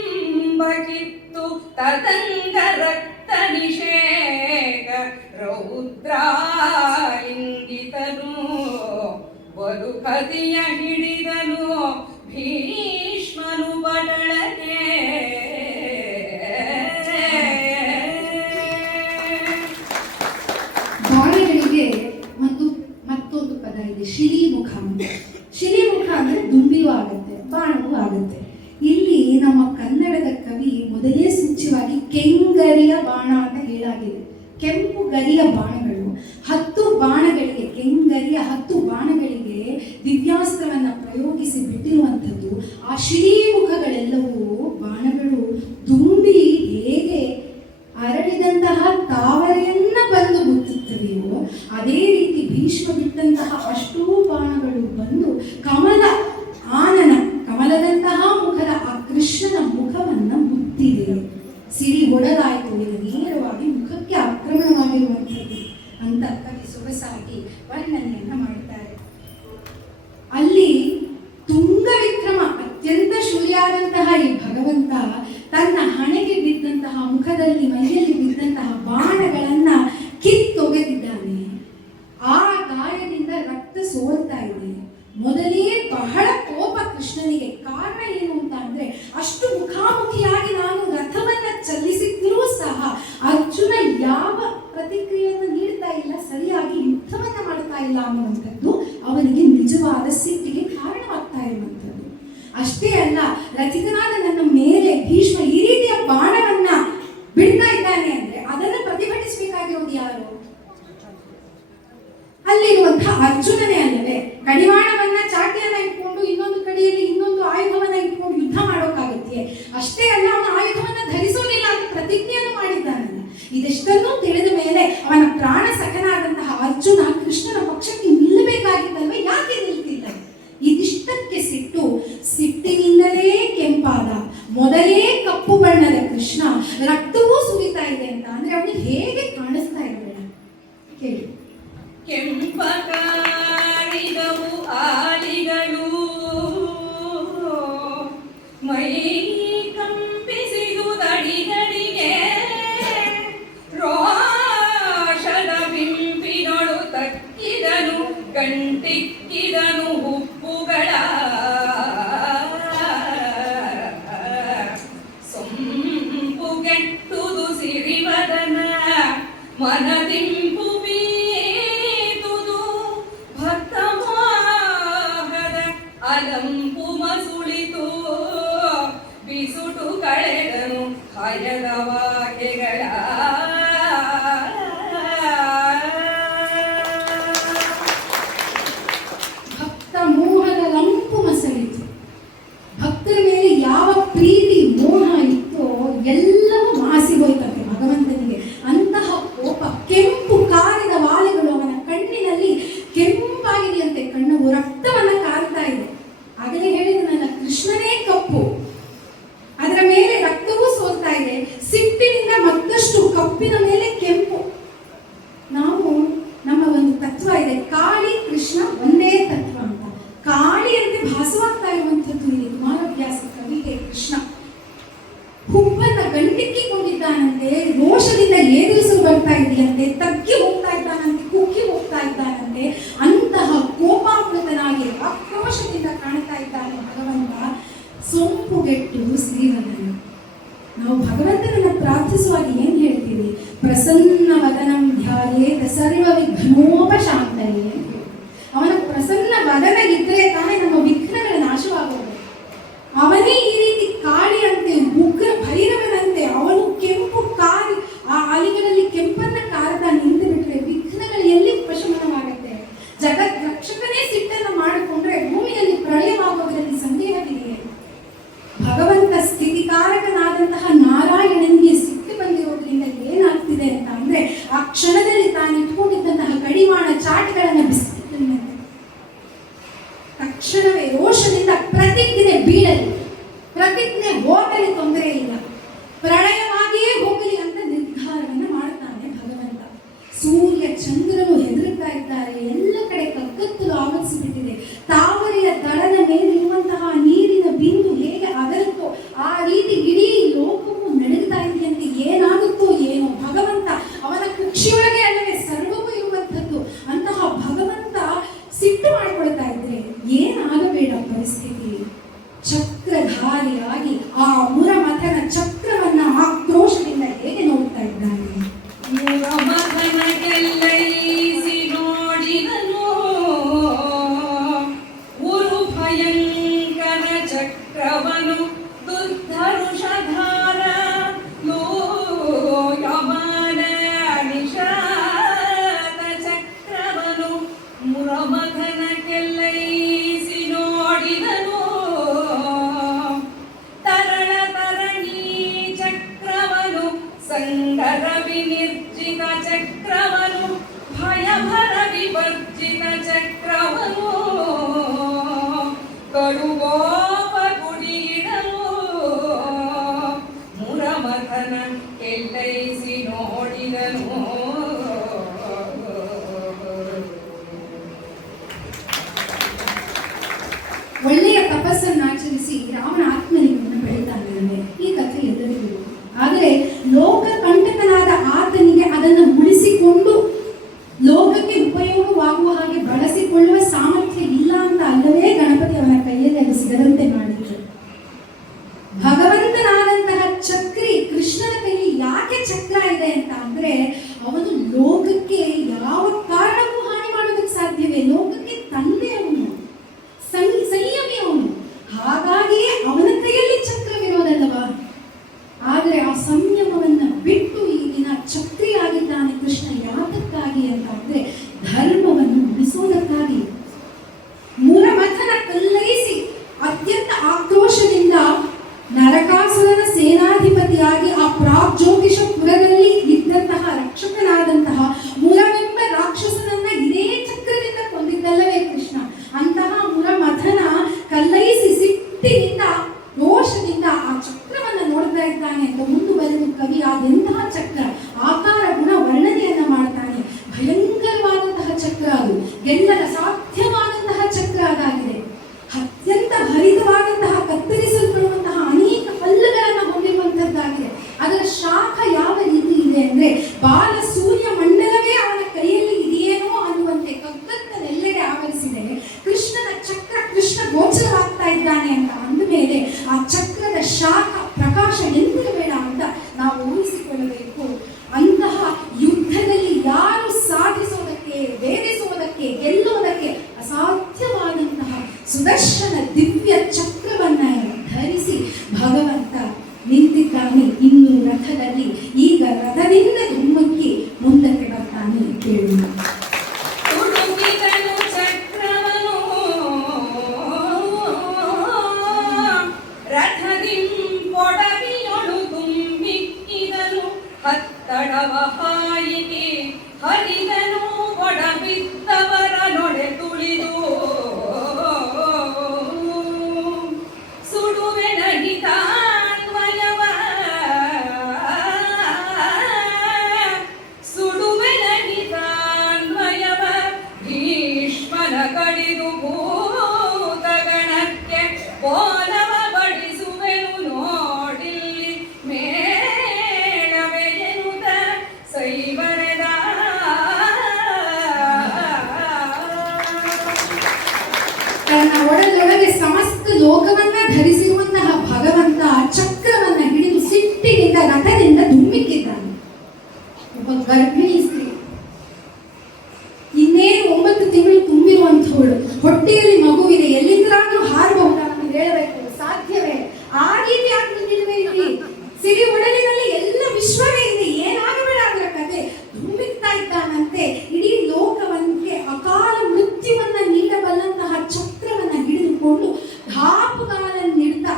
ಅಂಬಕಿತ್ತು ತದಂಗ ರಕ್ತ ನಿಷೇಕ ರೌದ್ರಾಲಿಂಗಿತನು ಬದುಕದಿಯ ಹಿಡಿದನು ಭೀಷ್ಮನು ಬಡಳಗೆ. ಬಾಣಗಳಿಗೆ ಮತ್ತೊಂದು ಪದ ಇದೆ, ಶಿಲಿಮುಖ. ಶಿಲಿಮುಖ ಅಂದ್ರೆ ದುಂಬಿಯೂ ಆಗುತ್ತೆ, ಬಾಣವೂ ಆಗುತ್ತೆ. ಇಲ್ಲಿ ನಮ್ಮ ಕನ್ನಡದ ಕವಿ ಮೊದಲೇ ಸೂಚ್ಯವಾಗಿ ಕೆಂಗರಿಯ ಬಾಣ ಅಂತ ಹೇಳಾಗಿದೆ. ಕೆಂಪು ಗರಿಯ ಬಾಣಗಳು 10 ಬಾಣಗಳಿಗೆ, ಕೆಂಗರಿಯ 10 ಬಾಣಗಳಿಗೆ ದಿವ್ಯಾಸ್ತ್ರವನ್ನ ಪ್ರಯೋಗಿಸಿ ಬಿಟ್ಟಿರುವಂಥದ್ದು. ಆ ಶಿಲೀಮುಖಗಳೆಲ್ಲವೂ ಬಾಣಗಳು ದುಂಬಿ ಹೇಗೆ ಅರಳಿದಂತಹ ತಾವರೆಯನ್ನ ಬಂದು ಮುಚ್ಚುತ್ತವೆಯೋ ಅದೇ ರೀತಿ ಭೀಷ್ಮ ಬಿಟ್ಟಂತಹ ಅಷ್ಟೂ ಬಾಣಗಳು ಬಂದು ಕಮಲದಂತಹ ಮುಖದ ಆ ಕೃಷ್ಣನ ಮುಖವನ್ನ ಮುತ್ತಿದೆ. ಸಿರಿ ಒಡೆದಾಯಿತು, ಇದು ನೇರವಾಗಿ ಮುಖಕ್ಕೆ ಆಕ್ರಮಣವಾಗಿರುವಂಥದ್ದು ಅಂತ ಕವಿ ಸೊಗಸಾಗಿ ವರ್ಣನೆಯನ್ನ ಮಾಡುತ್ತಾರೆ. ಅಲ್ಲಿ ತುಂಗ ವಿಕ್ರಮ, ಅತ್ಯಂತ ಶೂರ್ಯಾದಂತಹ ಈ ಭಗವಂತ ತನ್ನ ಹಣೆಗೆ ಬಿದ್ದಂತಹ, ಮುಖದಲ್ಲಿ ಮೈಯಲ್ಲಿ ಬಿದ್ದಂತಹ ಬಾಣಗಳನ್ನ ಕಿತ್ತೊಗೆದಿದ್ದಾನೆ. ಆ ಗಾಯದಿಂದ ರಕ್ತ ಸೋಲ್ತಾ ಇದೆ. ಮೊದಲೇ ಬಹಳ ಕೋಪ ಕೃಷ್ಣನಿಗೆ. ಕಾರಣ ಏನು ಅಂತ ಅಂದ್ರೆ, ಅಷ್ಟು ಮುಖಾಮುಖಿಯಾಗಿ ನಾನು ರಥವನ್ನ ಚಲಿಸಿದ್ರೂ ಸಹ ಅರ್ಜುನ ಯಾವ ಪ್ರತಿಕ್ರಿಯೆಯನ್ನು ನೀಡ್ತಾ ಇಲ್ಲ, ಸರಿಯಾಗಿ ಯುದ್ಧವನ್ನ ಮಾಡ್ತಾ ಇಲ್ಲ ಅನ್ನುವಂಥದ್ದು ಅವನಿಗೆ ನಿಜವಾದ ಸಿಟ್ಟಿಗೆ ಕಾರಣವಾಗ್ತಾ ಇರುವಂಥದ್ದು. ಅಷ್ಟೇ ಅಲ್ಲ, ರಚಿತನಾದ ನನ್ನ ಮೇಲೆ ಭೀಷ್ಮ ಈ ರೀತಿಯ ಬಾಣವನ್ನ ಬಿಡ್ತಾ ಇದ್ದಾನೆ ಅಂದ್ರೆ ಅದನ್ನು ಪ್ರತಿಭಟಿಸಬೇಕಾಗಿರೋದು ಯಾರು? ಅಲ್ಲಿರುವಂತಹ ಅರ್ಜುನನೇ ಅಲ್ಲವೇ? ಕಡಿವಾಣವನ್ನ ಚಾಟಿಯನ್ನ ಇಟ್ಕೊಂಡು ಇನ್ನೊಂದು ಕಡೆಯಲ್ಲಿ ಇನ್ನೊಂದು ಆಯುಧವನ್ನ ಇಟ್ಕೊಂಡು ಯುದ್ಧ ಮಾಡೋಕ್ಕಾಗತ್ತೆ? ಅಷ್ಟೇ ಅಲ್ಲ, ಅವನ ಆಯುಧವನ್ನ ಧರಿಸೋದಿಲ್ಲ ಅಂತ ಪ್ರತಿಜ್ಞೆಯನ್ನು ಮಾಡಿದ್ದಾನಲ್ಲ. ಇದೆಷ್ಟನ್ನೂ ತಿಳಿದ ಮೇಲೆ ಅವನ ಪ್ರಾಣ ಸಖನಾದಂತಹ ಅರ್ಜುನ ಕೃಷ್ಣನ ಪಕ್ಷಕ್ಕೆ ನಿಲ್ಲಬೇಕಾಗಿದ್ದಲ್ವೇ? ಯಾಕೆ ನಿಲ್ತಿಲ್ಲ? ಇದಿಷ್ಟಕ್ಕೆ ಸಿಟ್ಟಿನಿಂದಲೇ ಕೆಂಪಾದ, ಮೊದಲೇ ಕಪ್ಪು ಬಣ್ಣದ ಕೃಷ್ಣ ರಕ್ತವೂ ಸುರಿತಾ ಇದೆ ಅಂತ ಅಂದ್ರೆ ಅವನಿಗೆ ಹೇಗೆ ಕಾಣಿಸ್ತಾ ಇರಬೇಡ ಕೇಳಿ. ಕೆಂಪಗಾಡಿದವು ಆಲಿಗಳು, ಮೈ ಕಂಪಿಸಿದು ದಡಿಗಳಿಗೆ, ರೋಷದ ಬಿಂಪಿನೊಳು ತಕ್ಕಿದನು ಗಂಟಿಕ್ಕಿದನು ಹುಪ್ಪುಗಳ, ಸೊಂಪುಗೆಟ್ಟುದು ಸಿರಿವದನ ಮನದಿಂಪು ಬೀತುದು ಭಕ್ತಮೋಹದ ಅಲಂಪು ಮಸುಳಿತು, ಬಿಸುಟು ಕಳೆದನು ಹಯದ ವಾಗೆಗಳ. ಭಕ್ತ ಮೋಹದ ಲಂಪು ಇದೆ ಕಾಳಿ ಕೃಷ್ಣ ಒಂದೇ ತತ್ವ ಅಂತ. ಕಾಳಿಯಂತೆ ಭಾಸವಾಗ್ತಾ ಇರುವಂಥದ್ದು ಇಲ್ಲಿ ಕುಮಾರವ್ಯಾಸ ಕವಿಗೆ ಕೃಷ್ಣ ಹುಬ್ಬನ್ನ ಗಂಟಿಕ್ಕಿಕೊಂಡಿದ್ದಾನಂತೆ, ರೋಷದಿಂದ ಏದುರಿಸಲು ಬರ್ತಾ ಇದೆಯಂತೆ, ತಗ್ಗಿ ಹೋಗ್ತಾ ಇದ್ದಾನಂತೆ, ಕುಕ್ಕಿ ಹೋಗ್ತಾ ಇದ್ದಾನಂತೆ. ಅಂತಹ ಕೋಪಾಕೃತನಾಗಿ ಆಕ್ರೋಶದಿಂದ ಕಾಣ್ತಾ ಇದ್ದಾನೆ ಭಗವಂತ. ಸೊಂಪುಗೆಟ್ಟು ಶ್ರೀವದನ. ನಾವು ಭಗವಂತನನ್ನ ಪ್ರಾರ್ಥಿಸುವಾಗ ಏನ್ ಹೇಳ್ತೀವಿ? ಪ್ರಸನ್ನ ವದನಂ ಧ್ಯಾಯೇತ ಸರ್ವ ವಿಘ್ನೋಪಶಾಂತಯೇ ಅಂತ ಹೇಳ್ತೀವಿ. ಅವನ ಪ್ರಸನ್ನ ವದನ ಇದ್ರೆ ತಾನೇ ನಮ್ಮ ವಿಘ್ನಗಳ ನಾಶವಾಗೋದು. ಅವನೇ ಈ ರೀತಿ ಕಾಳಿಯಂತೆ ಉಗ್ರ ಭೈರವನಂತೆ ಅವನು ಕೆಂಪು ಕಾರಿ ಆ ಅಲಿಗಳಲ್ಲಿ ಕೆಂಪನ್ನ ಕಾರತಾ ನಿಂತು ಬಿಟ್ರೆ ವಿಘ್ನಗಳು ಎಲ್ಲಿ ಉಪಶಮನವಾಗುತ್ತೆ? ಜಗತ್ ರಕ್ಷಕನೇ ಸಿಟ್ಟನ್ನು ಮಾಡಿಕೊಂಡ್ರೆ ಭೂಮಿಯಲ್ಲಿ ಪ್ರಳಯವಾಗುವುದರಲ್ಲಿ ಸಂದೇಹವಿದೆಯೇ? ಭಗವಂತ ಸ್ಥಿತಿಕಾರಕನಾದಂತಹ ನಾರಾಯಣನಿಗೆ ಸಿಟ್ಟು ಬಂದಿರೋದ್ರಿಂದ ಏನಾಗ್ತಿದೆ ಅಂತ ಅಂದ್ರೆ ಆ ಕ್ಷಣದಲ್ಲಿ ತಾನು ಇಟ್ಕೊಂಡಿದ್ದಂತಹ ಕಡಿವಾಣ ಚಾಟುಗಳನ್ನ ಬಿಸಿಟ್ಟಿದ್ದಂತೆ ತಕ್ಷಣವೇ ರೋಷದಿಂದ ಪ್ರತಿಜ್ಞೆ ಬೀಳಲಿ, ಪ್ರತಿಜ್ಞೆ ಹೋಗಲಿ, ತೊಂದರೆ ಇಲ್ಲ, ಪ್ರಳಯವಾಗಿಯೇ ಹೋಗಲಿ ಅಂತ ನಿರ್ಧಾರವನ್ನು ಮಾಡ್ತಾನೆ ಭಗವಂತ. ಸೂರ್ಯ ಚಂದ್ರನು ಹೆದರುತ್ತಾ ಇದ್ದಾರೆ, ಎಲ್ಲ ಕಡೆ ಕಗ್ಗತ್ತಲು ಆವರಿಸಿಬಿಟ್ಟಿದೆ. ತಾವರೆಯ ದಳದ ಮೇಲಿರುವಂತಹ ನೀರಿನ ಬಿಂದು ಹೇಗೆ ಅದರತ್ತೋ ಆ ರೀತಿ ಇಡೀ ಲೋಕವು ನಡುಗ್ತಾ ಇದೆಯಂತೆ. ಏನಾಗುತ್ತೋ ಏನೋ, ಭಗವಂತ ಅವನ ಕುಕ್ಷಿಯೊಳಗೆ ಅಲ್ಲವೇ ಸರ್ವವೂ ಇರುವಂಥದ್ದು. ಅಂತಹ ಭಗವಂತ ಸಿಟ್ಟು ಮಾಡಿಕೊಳ್ತಾ ಇದ್ರೆ ಏನಾಗಬೇಡ ಪರಿಸ್ಥಿತಿ. ಚಕ್ರಧಾರಿಯಾಗಿ ಆ ಮುರಮಥನ ಚಕ್ರವನ್ನ ಆಕ್ರೋಶದಿಂದ ಹೇಗೆ ನೋಡ್ತಾ ಇದ್ದಾನೆ. ಮುರಮಥನ ಗೆಲ್ಲೈಸಿ ನೋಡಿದನು ಉರು ಭಯಂಕರ ಚಕ್ರವನು ದುರ್ಧರುಷಧಾರ ಲೋಯಮಾನ ನಿಷಾದ ಚಕ್ರವನು ಮುರಮಥನ ಗೆಲ್ಲೈಸಿ ನೋಡಿದನು ತರಳ ತರಣಿ ಚಕ್ರವನು ಸಂಗರ ವಿನಿರ್ಜಿತ ಚಕ್ರವನು ಭಯಭರ ವಿವರ್ಜಿತ ಚಕ್ರವನು ಕಡುಗೋಪ ಗುಡಿಯಿಡಲು ಮುರಮಥನ ಎಲ್ಲೈಸಿ ನೋಡಿದನು. ಒಳ್ಳೆಯ ತಪಸ್ಸನ್ನು ಆಚರಿಸಿ ರಾಮನ ಆತ್ಮಲಿಂಗವನ್ನು ಬೆಳೀತಾನೆ. ಈ ಕಥೆ ಎಲ್ಲರಿಗೂ. ಆದರೆ ಲೋಕ ಕಂಟಕನಾದ ಆತನಿಗೆ ಅದನ್ನು ಉಳಿಸಿಕೊಂಡು ಲೋಕಕ್ಕೆ ಉಪಯೋಗವಾಗುವ ಹಾಗೆ ಬಳಸಿಕೊಳ್ಳುವ ಸಾಮರ್ಥ್ಯ ಇಲ್ಲ ಅಂತ ಅಲ್ಲವೇ ಗಣಪತಿ ಅವನ ಕೈಯಲ್ಲಿ ಅದು ಸಿಗದಂತೆ ಮಾಡಿದ್ರು. ಭಗವಂತನಾದಂತಹ ಚಕ್ರಿ ಕೃಷ್ಣನ ಕೈಯಲ್ಲಿ ಯಾಕೆ ಚಕ್ರ ಇದೆ ಅಂತ ಅಂದ್ರೆ ಅವನು ಲೋಕಕ್ಕೆ ಯಾವ ಕಾರಣಕ್ಕೂ ಹಾನಿ ಮಾಡೋದಕ್ಕೆ ಸಾಧ್ಯವೇ. ಲೋಕಕ್ಕೆ ತಂದೆ ಅವನು, ಸಂಯಮಿ ಅವನು. ಹಾಗಾಗಿಯೇ ಅವನ ಕೈಯಲ್ಲಿ ಚಕ್ರವಿರೋದಲ್ಲವಾ. ಆದರೆ ಆ ಸಂಯಮವನ್ನ ಬಿಟ್ಟು ಈ ದಿನ ಚಕ್ರಿಯಾಗಿದ್ದಾನೆ ಕೃಷ್ಣ. ಯಾತಕ್ಕಾಗಿ ಅಂತ ಅಂದ್ರೆ ಧರ್ಮವನ್ನು ಉಳಿಸೋದಕ್ಕಾಗಿ. ಮುರಮಥನ ಕಲ್ಲೈಸಿ ಅತ್ಯಂತ ಆಕ್ರೋಶದಿಂದ ನರಕಾಸುರನ ಸೇನಾಧಿಪತಿಯಾಗಿ ಆ ಪ್ರಾಗ್ಜ್ಯೋತಿಷಪುರದಲ್ಲಿ ಇದ್ದಂತಹ ರಕ್ಷಕನಾದಂತಹ ಮುರವೆಂಬ ರಾಕ್ಷಸನನ್ನ ಇದೇ ಚಕ್ರದಿಂದ ಕೊಂದಿದ್ದಲ್ಲವೇ ಕೃಷ್ಣ. ಅಂತಹ ಮುರಮಥನ ಕಲ್ಲೈಸಿ ಸಿಟ್ಟಿನಿಂದ ರೋಷದಿಂದ ಆ ಚಕ್ರವನ್ನ ನೋಡ್ತಾ ಇದ್ದಾನೆ ಅಂತ ಮುಂದುವರೆದು ಕವಿ ಅದೆಂತಹ ಚಕ್ರ, ಆಕಾರ ಗುಣ ವರ್ಣನೆಯನ್ನ ಮಾಡ್ತಾನೆ. ಭಯಂಕರವಾದಂತಹ ಚಕ್ರ ಅದು, ಗೆಲ್ಲದ ಸಾಧ್ಯವಾದಂತಹ ಚಕ್ರ ಅದಾಗಿದೆ. ಅತ್ಯಂತ ಭರಿತವಾದಂತಹ ಕತ್ತರಿಸಲ್ಪಡುವಂತಹ ಅನೇಕ ಹಲ್ಲುಗಳನ್ನ ಹೊಂದಿರುವಂತದ್ದಾಗಿದೆ. ಅದರ ಶಾಖ ಯಾವ ರೀತಿ ಇದೆ ಅಂದ್ರೆ ಬಾಲ ಸೂರ್ಯ ಮಂಡಲವೇ ಅವನ ಕೈಯಲ್ಲಿ ಇದೆಯೇನೋ ಅನ್ನುವಂತೆ ಕಗ್ಗತ್ತಲೆಲ್ಲೆಡೆ ಆವರಿಸಿದೆ. ಕೃಷ್ಣನ ಚಕ್ರ ಕೃಷ್ಣ ಗೋಚರವಾಗ್ತಾ ಇದ್ದಾನೆ ಅಂತ ಅಂದ ಮೇಲೆ ಆ ಚಕ್ರದ ಶಾಖ ಪ್ರಕಾಶ ಎಂದಿರಬೇಡ ಅಂತ ನಾವು ಊಹಿಸಿಕೊಳ್ಳಬೇಕು. ಅಂತಹ ಯುದ್ಧದಲ್ಲಿ ಯಾರು ಸಾಧಿಸೋದಕ್ಕೆ, ವೇದಿಸೋದಕ್ಕೆ, ಗೆಲ್ಲೋದಕ್ಕೆ ತನ್ನ ಒಡಲೊಳಗೆ ಸಮಸ್ತ ಲೋಕವನ್ನ ಧರಿಸಿರುವಂತಹ ಭಗವಂತ ಚಕ್ರವನ್ನ ಹಿಡಿದು ಸಿಟ್ಟಿನಿಂದ ರಥದಿಂದ ಧುಮ್ಮಿಕ್ಕಿದ್ದಾನೆ. ಒಬ್ಬ ಗರ್ಭಿಣಿ ಸ್ತ್ರೀ, ಇನ್ನೇನು 9 ತಿಂಗಳು ತುಂಬಿರುವಂಥವಳು, ಹೊಟ್ಟೆಯಲ್ಲಿ ಮಗುವಿದೆ, ಎಲ್ಲಿಂದಾದ್ರೂ ಹಾರಬಹುದಾ ಅಂತ ಹೇಳಬೇಕು, ಸಾಧ್ಯವೇ? ಆ ರೀತಿ ಆಗ್ಬಿಟ್ಟಿಲ್ವೇ ಇಲ್ಲಿ? ಸಿರಿ ಒಡಲಿನಲ್ಲಿ ಎಲ್ಲ ವಿಶ್ವವೇ ಇದೆ, ಏನಾಗಬೇಡ ಅದರ ಕತೆ. ಧುಮ್ಮಿಕ್ತಾ ಇದ್ದಾನಂತೆ. ಇಡೀ ಲೋಕವಂತೆ ಅಕಾಲ ಮೃತ್ಯುವನ್ನ ನೀಡಬಲ್ಲಂತಹ ಚಕ್ರವನ್ನ ಹಿಡಿದುಕೊಂಡು ಧಾಪುಗಾಲನ್ನಿಡ್ತಾ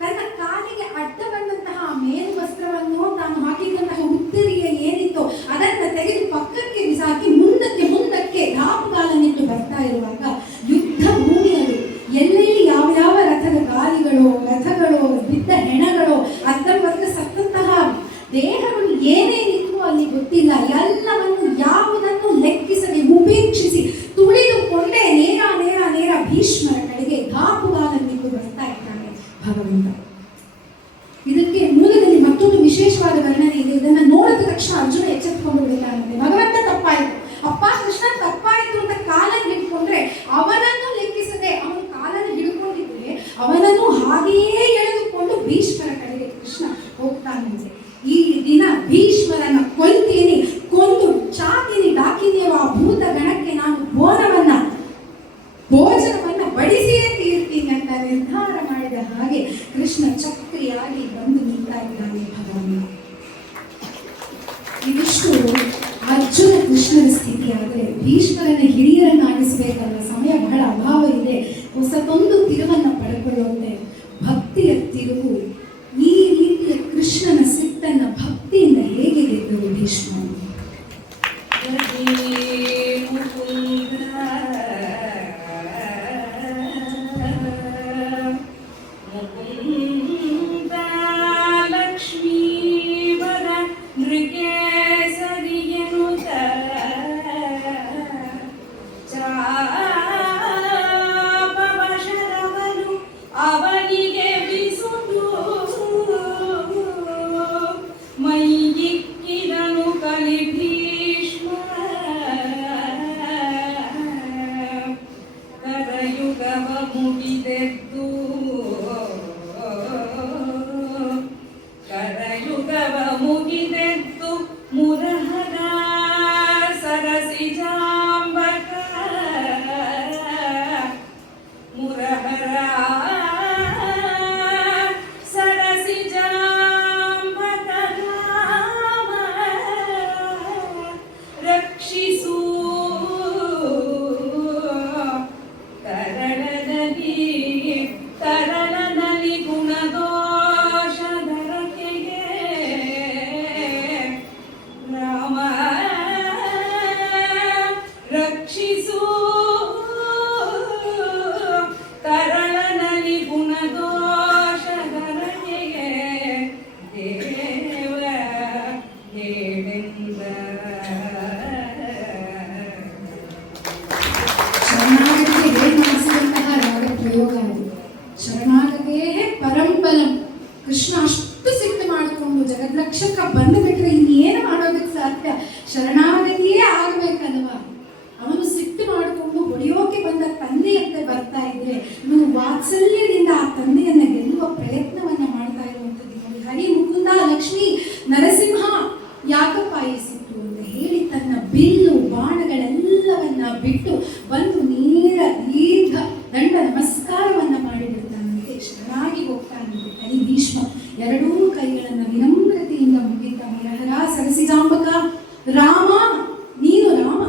ತನ್ನ ಕಾಲಿಗೆ ಅಡ್ಡ ಬಂದಂತಹ ಮೇಲು ವಸ್ತ್ರವನ್ನು, ತಾನು ಹಾಕಿದಂತಹ ಉತ್ತರಿಯ ಏನಿತ್ತು ಅದನ್ನ ತೆಗೆದು ಪಕ್ಕಕ್ಕೆ ಬಿಸಾಕಿ ಮುಂದಕ್ಕೆ ಧಾಪುಗಾಲನ್ನಿಟ್ಟು ಬರ್ತಾ ಇರುವಾಗ ಯುದ್ಧ ಭೂಮಿಯಲ್ಲಿ ಎಲ್ಲೆಲ್ಲಿ ಯಾವ್ಯಾವ ರಥದ ರಥಗಳು ಬಿದ್ದ ಹೆಣಗಳು, ಅರ್ಧಂಬರ್ಧ ಸತ್ತಂತಹ ದೇಹಗಳು ಏನೇನಿತ್ತು ಅಲ್ಲಿ ಗೊತ್ತಿಲ್ಲ. ಎಲ್ಲವನ್ನು ಯಾವುದನ್ನು ಲೆಕ್ಕಿಸದೆ ಉಪೇಕ್ಷಿಸಿ ತುಳಿದುಕೊಂಡೇ ನೇರ ಭೀಷ್ಮರ ಕಡೆಗೆ ಧಾಪುಗಾಲನ್ನಿಟ್ಟು ಬರ್ತಾ ಇದ್ದಾನೆ ಭಗವಂತ. ಇದಕ್ಕೆ ಮೂಲದಲ್ಲಿ ಮತ್ತೊಂದು ವಿಶೇಷವಾದ ವರ್ಣನೆ ಇದೆ. ಇದನ್ನ ನೋಡಿದ ತಕ್ಷಣ ಅರ್ಜುನ ಎಚ್ಚೆತ್ತುಕೊಂಡು ಬಿಡುತ್ತಾನಂತೆ. ಭಗವಂತ ತಪ್ಪಾಯಿತು, ಅಪ್ಪ ಕೃಷ್ಣ ತಪ್ಪಾಯಿತು ಅಂತ ಕಾಲನ್ನು ಹಿಡ್ಕೊಂಡ್ರೆ ಅವನನ್ನು ಲೆಕ್ಕಿಸದೆ ಅವನು ಕಾಲನ್ನು ಹಿಡ್ಕೊಂಡಿದ್ರೆ ಅವನನ್ನು ಹಾಗೆಯೇ ಎಳೆದುಕೊಂಡು ಭೀಷ್ಮರ ಕಡೆಗೆ ಕೃಷ್ಣ ಹೋಗ್ತಾನಂತೆ. ಈ ದಿನ ಭೀಷ್ಮರನ್ನ ಕೊಲ್ತೀನಿ, ಕೊಂದು ಚಾತಿನಿ ಡಾಕಿನಿಯವ ಭೂತ ಗಣಕ್ಕೆ ನಾನು ಭೋಜನವನ್ನ ಬಡಿಸಿಯೇ ತೀರ್ತೀನಿ ಅಂತ ನಿರ್ಧಾರ ಮಾಡಿದ ಹಾಗೆ ಕೃಷ್ಣ ಚಕ್ರಿಯಾಗಿ ಬಂದು ನಿಂತಾ ಇದ್ದಾನೆ ಭಗವಂತ. ಇದಿಷ್ಟು ಅರ್ಜುನ ಕೃಷ್ಣನ ಸ್ಥಿತಿ. ಆದರೆ ಭೀಷ್ಮರನ್ನ ಹಿರಿಯರನ್ನಾಗಿಸಬೇಕಲ್ಲ, ಸಮಯ ಬಹಳ ಅಭಾವ ಇದೆ. ಹೊಸತೊಂದು ತಿರುವನ್ನ ಪಡೆದುಕೊಳ್ಳುವಂತೆ ಭಕ್ತಿಯ ತಿರುವು. ಈ ರೀತಿಯ ಕೃಷ್ಣನ ಸಿಟ್ಟನ್ನ ಭಕ್ತಿಯಿಂದ ಹೇಗೆ ಗೆದ್ದರು ಭೀಷ್ಮ? ಕೃಷ್ಣ ಅಷ್ಟು ಸಿಟ್ಟು ಮಾಡಿಕೊಂಡು ಜಗದ್ರಕ್ಷಕ ಬಂದು ಬಿಟ್ರೆ ಇನ್ನೇನು ಮಾಡೋದಕ್ಕೆ ಸಾಧ್ಯ? ಶರಣಾಗತಿಯೇ ಆಗಬೇಕಲ್ವಾ? ಅವನು ಸಿಟ್ಟು ಮಾಡಿಕೊಂಡು ಹೊಡೆಯೋಕೆ ಬಂದ ತಂದೆಯಂತೆ ಬರ್ತಾ ಇದ್ರೆ ಇವನು ವಾತ್ಸಲ್ಯದಿಂದ ಆ ತಂದೆಯನ್ನ ಗೆಲ್ಲುವ ಪ್ರಯತ್ನವನ್ನ ಮಾಡ್ತಾ ಇರುವಂಥದ್ದು ನೋಡಿ. ಹರಿ ಮುಕುಂದ ಲಕ್ಷ್ಮೀ ನರಸಿಂಹ ಯಾಕಪ್ಪ ಈ ಸಿಟ್ಟು ಅಂತ ಹೇಳಿ ತನ್ನ ಬಿಲ್ಲು ಬಾಣಗಳೆಲ್ಲವನ್ನ ಬಿಟ್ಟು ಬಂದು ನೇರ ದೀರ್ಘ ದಂಡ ನಮಸ್ಕಾರವನ್ನ ಮಾಡಿಬಿಡ್ತಾನಂತೆ. ಶರಣಾಗಿ ಹೋಗ್ತಾನಂತೆ. ಹರಿ ಭೀಷ್ಮ ಎರಡೂ ಕೈಗಳನ್ನ ವಿನಮ್ರತೆಯಿಂದ ಮುಗಿದ ಹರಹರ ಸರಸಿಜಾಂಬಕ, ರಾಮ ನೀನು ರಾಮ,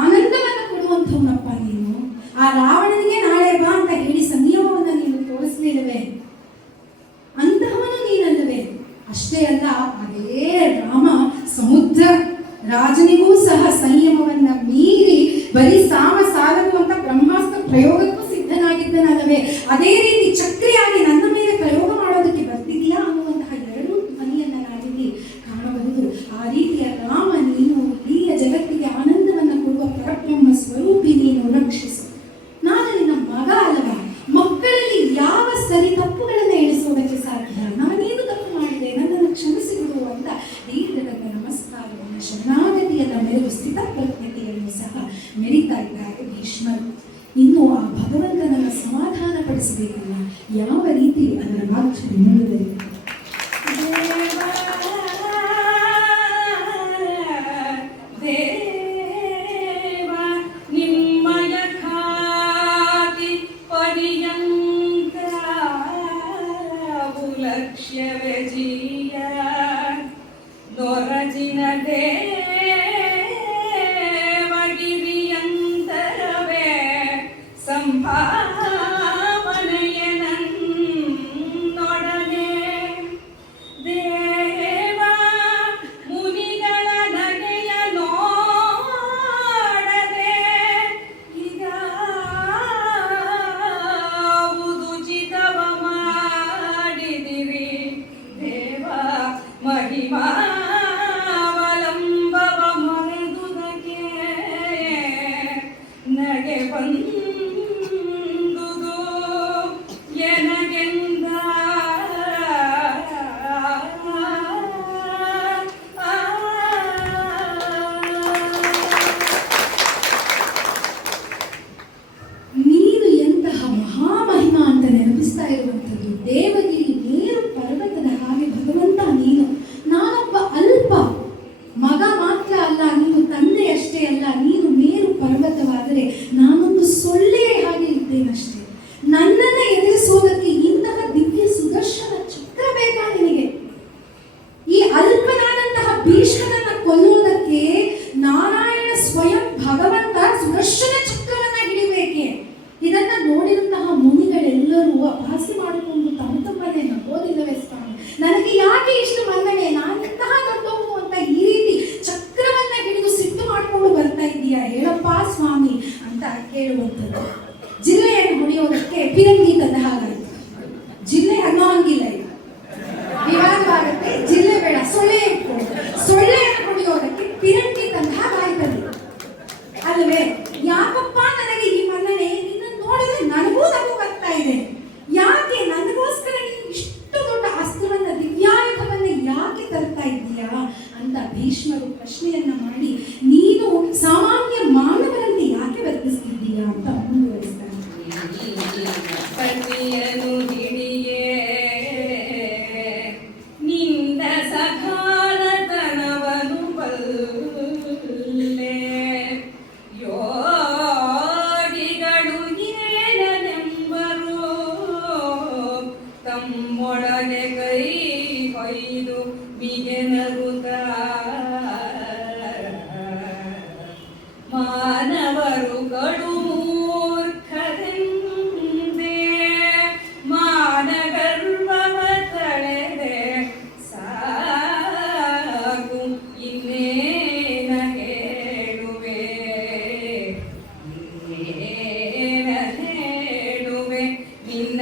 ಆನಂದವನ್ನು ಕೊಡುವಂಥವನಪ್ಪ ನೀನು. ಆ ರಾವಣನಿಗೆ ನಾಳೆ ಬಾ ಅಂತ ಹೇಳಿ ಸಂಯಮವನ್ನು ನೀನು ತೋರಿಸಲಿಲ್ಲವೇ? ಅಂತಹವನು ನೀನಲ್ಲವೇ? ಅಷ್ಟೇ ಅಲ್ಲ, ಅದೇ ರಾಮ ಸಮುದ್ರ ರಾಜನಿಗೂ ಸಹ ಸಂಯಮವನ್ನ ಮೀರಿ ಬರೀ ಸಾಲದು ಅಂತ ಬ್ರಹ್ಮಾಸ್ತ್ರ ಪ್ರಯೋಗಕ್ಕೂ ಸಿದ್ಧನಾಗಿದ್ದನಲ್ಲವೇ? ಅದೇ ರೀತಿ ಚಕ್ರಿಯಾಗಿ ನನ್ನ ಮೇಲೆ ಪ್ರಯೋಗ ಮಾಡೋದಕ್ಕೆ ಬರ್ತಿದೆಯಾ ಅನ್ನುವಂತಹ ಎರಡೂ ಧ್ವನಿಯನ್ನ ನಾವಿಲ್ಲಿ ಕಾಣಬಹುದು. ಆ ರೀತಿಯ ರಾಮ ನೀನು ಇಡೀ ಜಗತ್ತಿಗೆ ಆನಂದವನ್ನ ಕೊಡುವ ಪರಬ್ರಹ್ಮ ಸ್ವರೂಪಿ ನೀನು, ರಕ್ಷಿಸು. ನಾನು ನಿನ್ನ ಮಗ ಅಲ್ಲವಾ? ಮಕ್ಕಳಲ್ಲಿ ಯಾವ ಸರಿ ತಪ್ಪುಗಳನ್ನ ಎಣಿಸೋದಕ್ಕೆ ಸಾಧ್ಯ? ನಾನೇನು ತಪ್ಪು ಮಾಡಿದೆ, ನನ್ನನ್ನು ಕ್ಷಮಿಸಿಬಿಡು ಅಂತ ದೀರ್ಘದಂಡ ನಮಸ್ಕಾರವನ್ನು ಶರಣಾಗತಿಯನ್ನ ಮೆರೆದು ಸ್ಥಿತಪ್ರಜ್ಞತೆಯನ್ನು ಸಹ ಮೆರಿತಾ ಇದ್ದಾರೆ ಭೀಷ್ಮರು. ಇನ್ನು ಆ ಭಗವಂತನನ್ನು ಸಮಾಧಾನ ಪಡಿಸಬೇಕಲ್ಲ, ಯಾವ ರೀತಿ ಅದರ ವಾಕ್ಯ ಮೂಲದಲ್ಲಿ ದೇವಗಿರಿ ಮೇರು ಪರ್ವತದ ಹಾಗೆ ಭಗವಂತ ನೀನು. ನಾನೊಬ್ಬ ಅಲ್ಪ ಮಗ ಮಾತ್ರ ಅಲ್ಲ, ನೀನು ತಂದೆಯಷ್ಟೇ ಅಲ್ಲ, ನೀನು ಮೇರು ಪರ್ವತವಾದರೆ ನಾನೊಂದು ಸೊಳ್ಳೆಯ ಹಾಗೆ ಇದ್ದೇನಷ್ಟೇ. ನನ್ನನ್ನು ಎದುರಿಸುವುದಕ್ಕೆ ಇಂತಹ ದಿವ್ಯ ಸುದರ್ಶನ ಚಕ್ರ ಬೇಕಾ ನಿನಗೆ? ಈ ಅಲ್ಪನಾದಂತಹ ಭೀಷ್ಮನನ್ನ ಕೊಲ್ಲುವುದಕ್ಕೆ ನಾರಾಯಣ ಸ್ವಯಂ ಭಗವಂತ ಸುದರ್ಶನ ಚಕ್ರವನ್ನ ಹಿಡಿಬೇಕೆ? ಇದನ್ನ ನೋಡಿದಂತಹ ಮುನಿಗಳೆಲ್ಲರೂ ಅಭ್ಯಾಸ ಮಾಡಿಕೊಂಡು ತಮ್ಮನ್ನೇ ನಗೋದಿಲ್ಲವೇ ಸ್ವಾಮಿ, ನನಗೆ ಯಾಕೆ ಇಷ್ಟು ಮನ್ನಣೆ, ನಾನೆಂತಹ ದೊಡ್ಡವನು ಅಂತ ಈ ರೀತಿ ಚಕ್ರವನ್ನ ಹಿಡಿದು ಸಿಟ್ಟು ಮಾಡಿಕೊಂಡು ಬರ್ತಾ ಇದ್ದೀಯಾ, ಹೇಳಪ್ಪ ಸ್ವಾಮಿ ಅಂತ ಕೇಳುವಂಥದ್ದು. ಜಿಲ್ಲೆಯನ್ನು ಹೊಡೆಯೋದಕ್ಕೆ ಪಿರಂಗಿ ತಂದ ಹಾಗಾಯ್ತು. ಜಿಲ್ಲೆ ಅನ್ನೋ ಹಂಗಿಲ್ಲ, ಈಗ ವಿವಾದವಾಗುತ್ತೆ. ಜಿಲ್ಲೆ ಬೇಡ, ಸೊಳ್ಳೆ ಇಟ್ಕೊಂಡು ಸೊಳ್ಳೆಯನ್ನು ಹೊಡೆಯೋದಕ್ಕೆ ಪಿರಂಗಿ ತಂದ ಹಾಗಾಯ್ತದೆ ಅಲ್ವೇ? ಯಾಕಪ್ಪ ನನಗೆ ಈ ಮನ್ನಣೆ? ನೋಡಿದ್ರೆ ನನಗೂ ಬರ್ತಾ ಇದೆ. ಯಾಕೆ ನನಗೋಸ್ಕರ ನೀನು ಇಷ್ಟು ದೊಡ್ಡ ಅಸ್ತ್ರವನ್ನ, ದಿವ್ಯಾಯುಧವನ್ನ ಯಾಕೆ ತರ್ತಾ ಇದ್ದೀಯಾ ಅಂತ ಭೀಷ್ಮರು ಪ್ರಶ್ನೆಯನ್ನ ಮಾಡಿ, ನೀನು ಸಾಮಾನ್ಯ ಮಾನವರಂತೆ ಯಾಕೆ ವರ್ತಿಸ್ತಿದ್ದೀಯಾ ಅಂತ ಮುಂದುವರಿಸ್ತಾರೆ. ನಿಂದ ಸಕಾಲತನವನು ಬಲ್ಲೆ ತಮ್ಮೊಡನೆ ಕೈ ಹೊಯ್ದು ಬಿಗೆನಗುತ್ತ ಮಾನವರು ಕಡು ಮೂರ್ಖರೆಂದೇ ಮಾನಗರ್ವವ ತಳೆದೆ ಸಾಕು ಇನ್ನೇನ ಹೇಳುವೆ, ಇನ್ನೇನ ಹೇಳುವೆ ನಿನ್ನ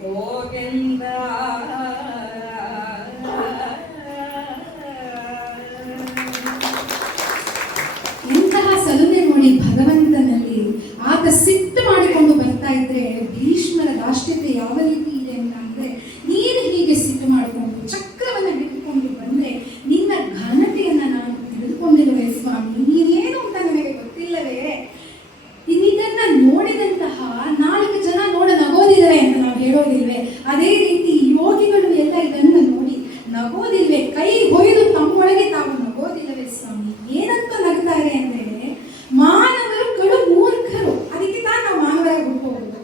ಹೋಗೆಂದ. ಇಂತಹ ಸಲುನೆ ನೋಡಿ ಭಗವಂತನಲ್ಲಿ. ಆತ ಸಿಟ್ಟು ಮಾಡಿಕೊಂಡು ಬರ್ತಾ ಇದ್ರೆ ಭೀಷ್ಮರ ದಾಷ್ಟ್ಯತೆ ಯಾವ ರೀತಿ ಇದೆ ಅಂತ ಅಂದ್ರೆ, ನೀನು ಹೀಗೆ ಸಿಟ್ಟು ಮಾಡಿಕೊಂಡು ಚಕ್ರವನ್ನ ಹಿಡಿದುಕೊಂಡು ಬಂದ್ರೆ ನಿನ್ನ ಘನತೆಯನ್ನ ನಾನು ತಿಳಿದುಕೊಂಡಿರುವೆ ಸ್ವಾಮಿ, ನೀನೇನು ಅಂತ ನನಗೆ ಗೊತ್ತಿಲ್ಲವೇ? ಇದನ್ನ ನೋಡಿದಂತಹ 4 ಜನ ನೋಡ ನಗೋದಿಲ್ಲವೆ ಅಂತ ನಾವು ಹೇಳೋದಿಲ್ವೇ? ಅದೇ ರೀತಿ ಯೋಗಿಗಳು ಎಲ್ಲ ಇದನ್ನು ನೋಡಿ ನಗೋದಿಲ್ವೇ? ಕೈ ಹೊಯ್ದು ತಮ್ಮೊಳಗೆ ತಾವು ನಗೋದಿಲ್ಲವೇ ಸ್ವಾಮಿ? ಏನಂತ ನಗ್ತಾರೆ ಅಂದ್ರೆ, ಮಾನವರು ಕಡು ಮೂರ್ಖರು, ಅದಕ್ಕೆ ನಾವು ಮಾನವರಾಗಿ ಹುಟ್ಟುಕೋಬಹುದು.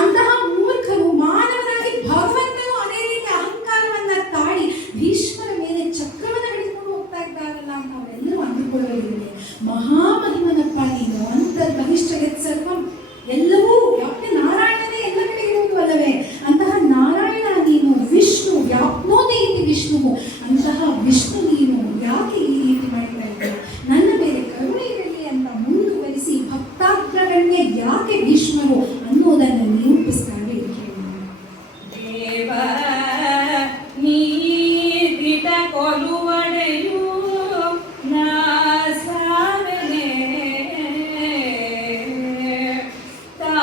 ಅಂತಹ ಮೂರ್ಖರು ಮಾನವರಾಗಿ ಭಗವಂತನು ಅದೇ ರೀತಿ ಅಹಂಕಾರವನ್ನ ತಾಳಿ ಭೀಷ್ಮರ ಮೇಲೆ ಚಕ್ರವನ್ನ ಹಿಡಿದುಕೊಂಡು ಹೋಗ್ತಾ ಇದ್ದಾರಲ್ಲ ಅಂತ ಅವರೆಲ್ಲರೂ ಅಂದುಕೊಳ್ಳಲಿದೆ. ಮಹಾಮಹಿಮನಪ್ಪ ನೀನು, ಅಂತರ್ಬಹಿಷ್ಠ ಯತ್ಸರ್ವಂ, ಎಲ್ಲವೂ ಯಾಕೆ ನಾರಾಯಣನೇ ಎಲ್ಲ ಕಡೆ ಇರುವುದು ಅಲ್ಲವೇ? ಅಂತಹ ನಾರಾಯಣ ನೀನು, ವಿಷ್ಣು ವ್ಯಾಪ್ನೋತಿ ಇತಿ ವಿಷ್ಣು, ಅಂತಹ ವಿಷ್ಣು ನೀನು ಯಾಕೆ ಈ ರೀತಿ ಮಾಡ್ತಾ ಇದ್ದೀಯ? ನನ್ನ ಮೇಲೆ ಕರುಣೆ ಇರಲಿ ಅಂತ ಮುಂದುವರಿಸಿ ಭಕ್ತಾಗ್ರಗಣ್ಯ ಯಾಕೆ ಭೀಷ್ಮರು ಅನ್ನೋದನ್ನು ನಿರೂಪಿಸ್ತಾರೆ. ದೇವ ನೀಡಿದ ಕೊಲುವಡೆಯು ನಾಸಾವನೆ ತಾ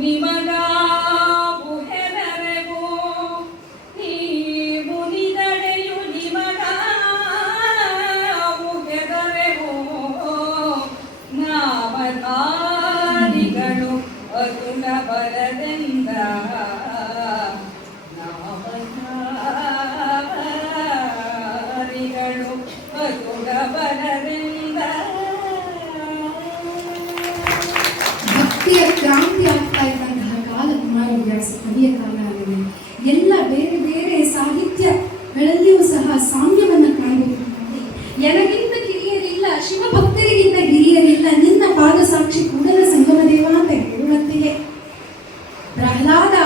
ನಿಮಗಾವು ಹೆದರೆವು ನೀವು ನಿದಡೆಯು ನಿಮಗಾವು ಹೆದರೆವು ನಾಮಧಾರಿಗಳು ಅತುಲ ಬಲದಿಂದ ನಾಮಧಾರಿಗಳು ಅತುಲ ಬಲದಿಂದ ಭಕ್ತಿಯ ಕ್ರಾಂತಿ ಆಗ್ತಾ ಇದ್ದಂತಹ ಕಾಲ ಕುಮಾರವ್ಯಾಸ ಕವಿಯ ಕಾಲ ಆಗಿದೆ. ಎಲ್ಲ ಬೇರೆ ಬೇರೆ ಸಾಹಿತ್ಯಗಳಲ್ಲಿಯೂ ಸಹ ಸಾಮ್ಯವನ್ನು ಕಾಣಬಹುದು. ಎನಗಿಂತ ಕಿರಿಯರಿಲ್ಲ, ಶಿವಭಕ್ತರಿಗಿಂತ ಹಿರಿಯರಿಲ್ಲ, ನಿನ್ನ ಪಾದ ಸಾಕ್ಷಿ ಕೂಡಲ ಸಂಗಮ ದೇವ ಅಂತ ಹೇಳುವಂತೆಯೇ ಪ್ರಹ್ಲಾದ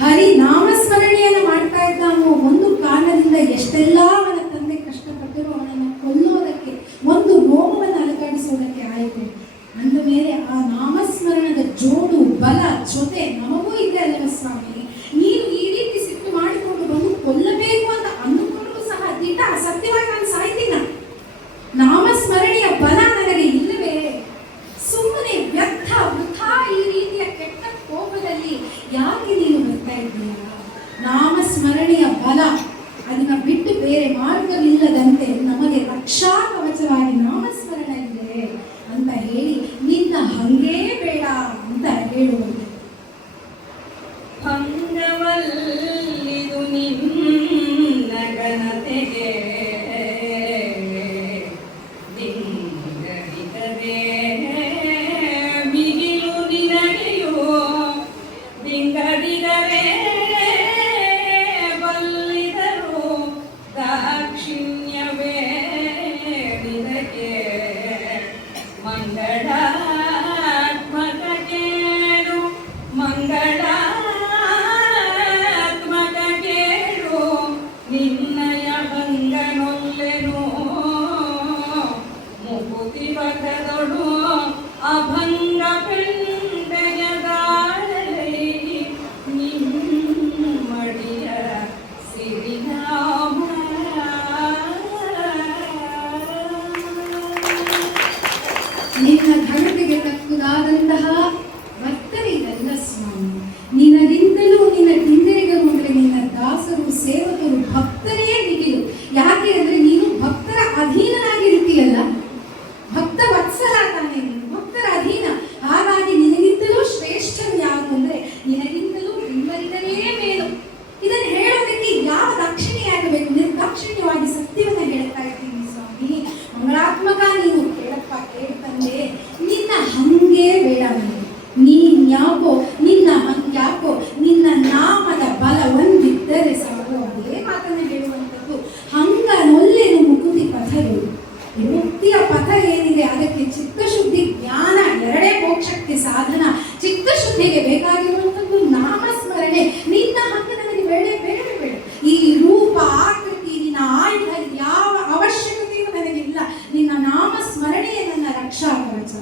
ಹರಿ ನಾಮಸ್ಮರಣೆಯನ್ನು ಮಾಡ್ತಾ ಇದ್ದ ಅನ್ನೋ ಒಂದು ಕಾರಣದಿಂದ ಎಷ್ಟೆಲ್ಲ ಅವನ ತಂದೆ ಕಷ್ಟಪಟ್ಟರು ಅವನನ್ನು ಕೊಲ್ಲೋದಕ್ಕೆ, ಒಂದು ರೋಮವನ್ನು ಅಲುಗಾಡಿಸೋದಕ್ಕೆ ಆಯಿತು. ಅಂದ ಮೇಲೆ ಆ ನಾಮಸ್ಮರಣದ ಜೋಡು ಬಲ ಜೊತೆ ನಮಗೂ ಇದೆ ಅಲ್ಲವ ಸ್ವಾಮಿ. ನೀನು ಈ ರೀತಿ ಸಿಟ್ಟು ಮಾಡಿಕೊಂಡು ಬಂದು ಕೊಲ್ಲಬೇಕು ಅಂತ ಅಂದುಕೊಂಡ್ರು ಸಹ ದಿಟ ಸತ್ಯವಾಗಿ ನಾನು ಸಾಯ್ತೀನ. ನಾಮಸ್ಮರಣೆಯ ಬಲ ನನಗೆ ಇಲ್ಲವೇ? ಸುಮ್ಮನೆ ವ್ಯರ್ಥ ವೃಥಾ ಈ ರೀತಿಯ ಕೆಟ್ಟ ಕೋಪದಲ್ಲಿ ಯಾಕೆ ನೀನು ಬರ್ತಾ ಇದ್ದೀಯ? ನಾಮಸ್ಮರಣೆಯ ಬಲ ಅದನ್ನ ಬಿಟ್ಟು ಬೇರೆ ಮಾರ್ಗವಿಲ್ಲದಂತೆ ನಮಗೆ ರಕ್ಷಾ ಕವಚವಾಗಿ ನಾಮಸ್ಮರಣ ಇದೆ ಅಂತ ಹೇಳಿ ನಿನ್ನ ಹಂಗೇ ಬೇಡ ಅಂತ ಹೇಳುವುದು. ಭಂಗವಲ್ಲಿದು ನಿನ್ನ ಘನತೆಗೆ ದಿಂಗರಿದರೆ ಮಿಗಿಲು ನಿನಗೆಯೋ ದಿಂಗರಿದರೆ ಬಲ್ಲಿದರು ದಾಕ್ಷಿಣ್ಯವೇ ನಿನಗೆ ಮಂಗಳಾತ್ಮಕ ಕೇಳು ಮಂಗಳಾತ್ಮಕ ಕೇಳು ನಿನ್ನಯ ಭಂಗನೊಲ್ಲೆನು ಮುಕುತಿ ಬಕದೊಡು ಅಭಂಗ ಪೆಂಡೆಯ ದಾಳೈ ನಿಮ್ಮಡಿಯ ಸಿರಿನಾಮ. ನಿನ್ನ ಘನತೆಗೆ ತಕ್ಕುದಾದಂತಹ ವರ್ತನೆ ಇದಲ್ಲ ಸ್ವಾಮಿ. ನಿನಗಿಂತಲೂ ನಿನ್ನ ಕಿಂದರಿಗರು ಅಂದರೆ ನಿನ್ನ ದಾಸರು, ಸೇವಕರು, ಭಕ್ತರೇ ಮಿಗಿಲು. ಯಾಕೆ ಅಂದರೆ ನೀನು ಭಕ್ತರ ಅಧೀನನಾಗಿರ್ತೀಯಲ್ಲ, ಭಕ್ತ ವತ್ಸಲ ತಾನೇ ನೀನು, ಭಕ್ತರ ಅಧೀನ. ಹಾಗಾಗಿ ನಿನಗಿಂತಲೂ ಶ್ರೇಷ್ಠರು ಯಾರು ಅಂದರೆ ನಿನಗಿಂತಲೂ ಕಿಂದರಿಗರೇ ಮೇಲು. ಇದನ್ನು ಹೇಳೋದಕ್ಕೆ ಯಾವ ದಾಕ್ಷಿಣ್ಯ ನಿರ್ದಾಕ್ಷಿಣ್ಯವಾಗಿ ಸತ್ಯವನ್ನು ಹೇಳ್ತಾ ಇದ್ದೀನಿ ಸ್ವಾಮಿ. ಮಂಗಳಾತ್ಮಕ ನೀನು ಕೇಳಪ್ಪ, ಕೇಳ್ತಂದೆ. ನಿನ್ನ ಹಂಗೆ ಬೇಡ ನೀನ್ಯಾಕೋ, ನಿನ್ನ ಹಂಗ್ಯಾಕೋ, ನಿನ್ನ ನಾಮದ ಬಲ ಒಂದಿದ್ದರೆ ಸಾಕು. ಅದೇ ಮಾತನ್ನು ಹೇಳುವಂಥದ್ದು. ಹಂಗನೊಲ್ಲೆನು ಮುಕುತಿ ಪಥಗಳು. ಮುಕ್ತಿಯ ಪಥ ಏನಿದೆ ಅದಕ್ಕೆ ಚಿತ್ತಶುದ್ಧಿ, ಜ್ಞಾನ ಎರಡೇ ಮೋಕ್ಷಕ್ಕೆ ಸಾಧನ. ಚಿತ್ತಶುದ್ಧಿಗೆ ಬೇಕಾಗಿರುವಂಥದ್ದು ನಾಮಸ್ಮರಣೆ. ನಿನ್ನ ಹಂಗ ನನಗೆ ಬೇಡ ಬೇಡ ಬೇಡ. ಈ ರೂಪ ಆಕೃತಿ ನಿನ್ನ ಆಯುಧ ಯಾವ ಅವಶ್ಯಕತೆಯೂ ನನಗಿಲ್ಲ. ನಿನ್ನ ನಾಮಸ್ಮರಣೆಯೇ ನನ್ನ ರಕ್ಷಾ ಕವಚ.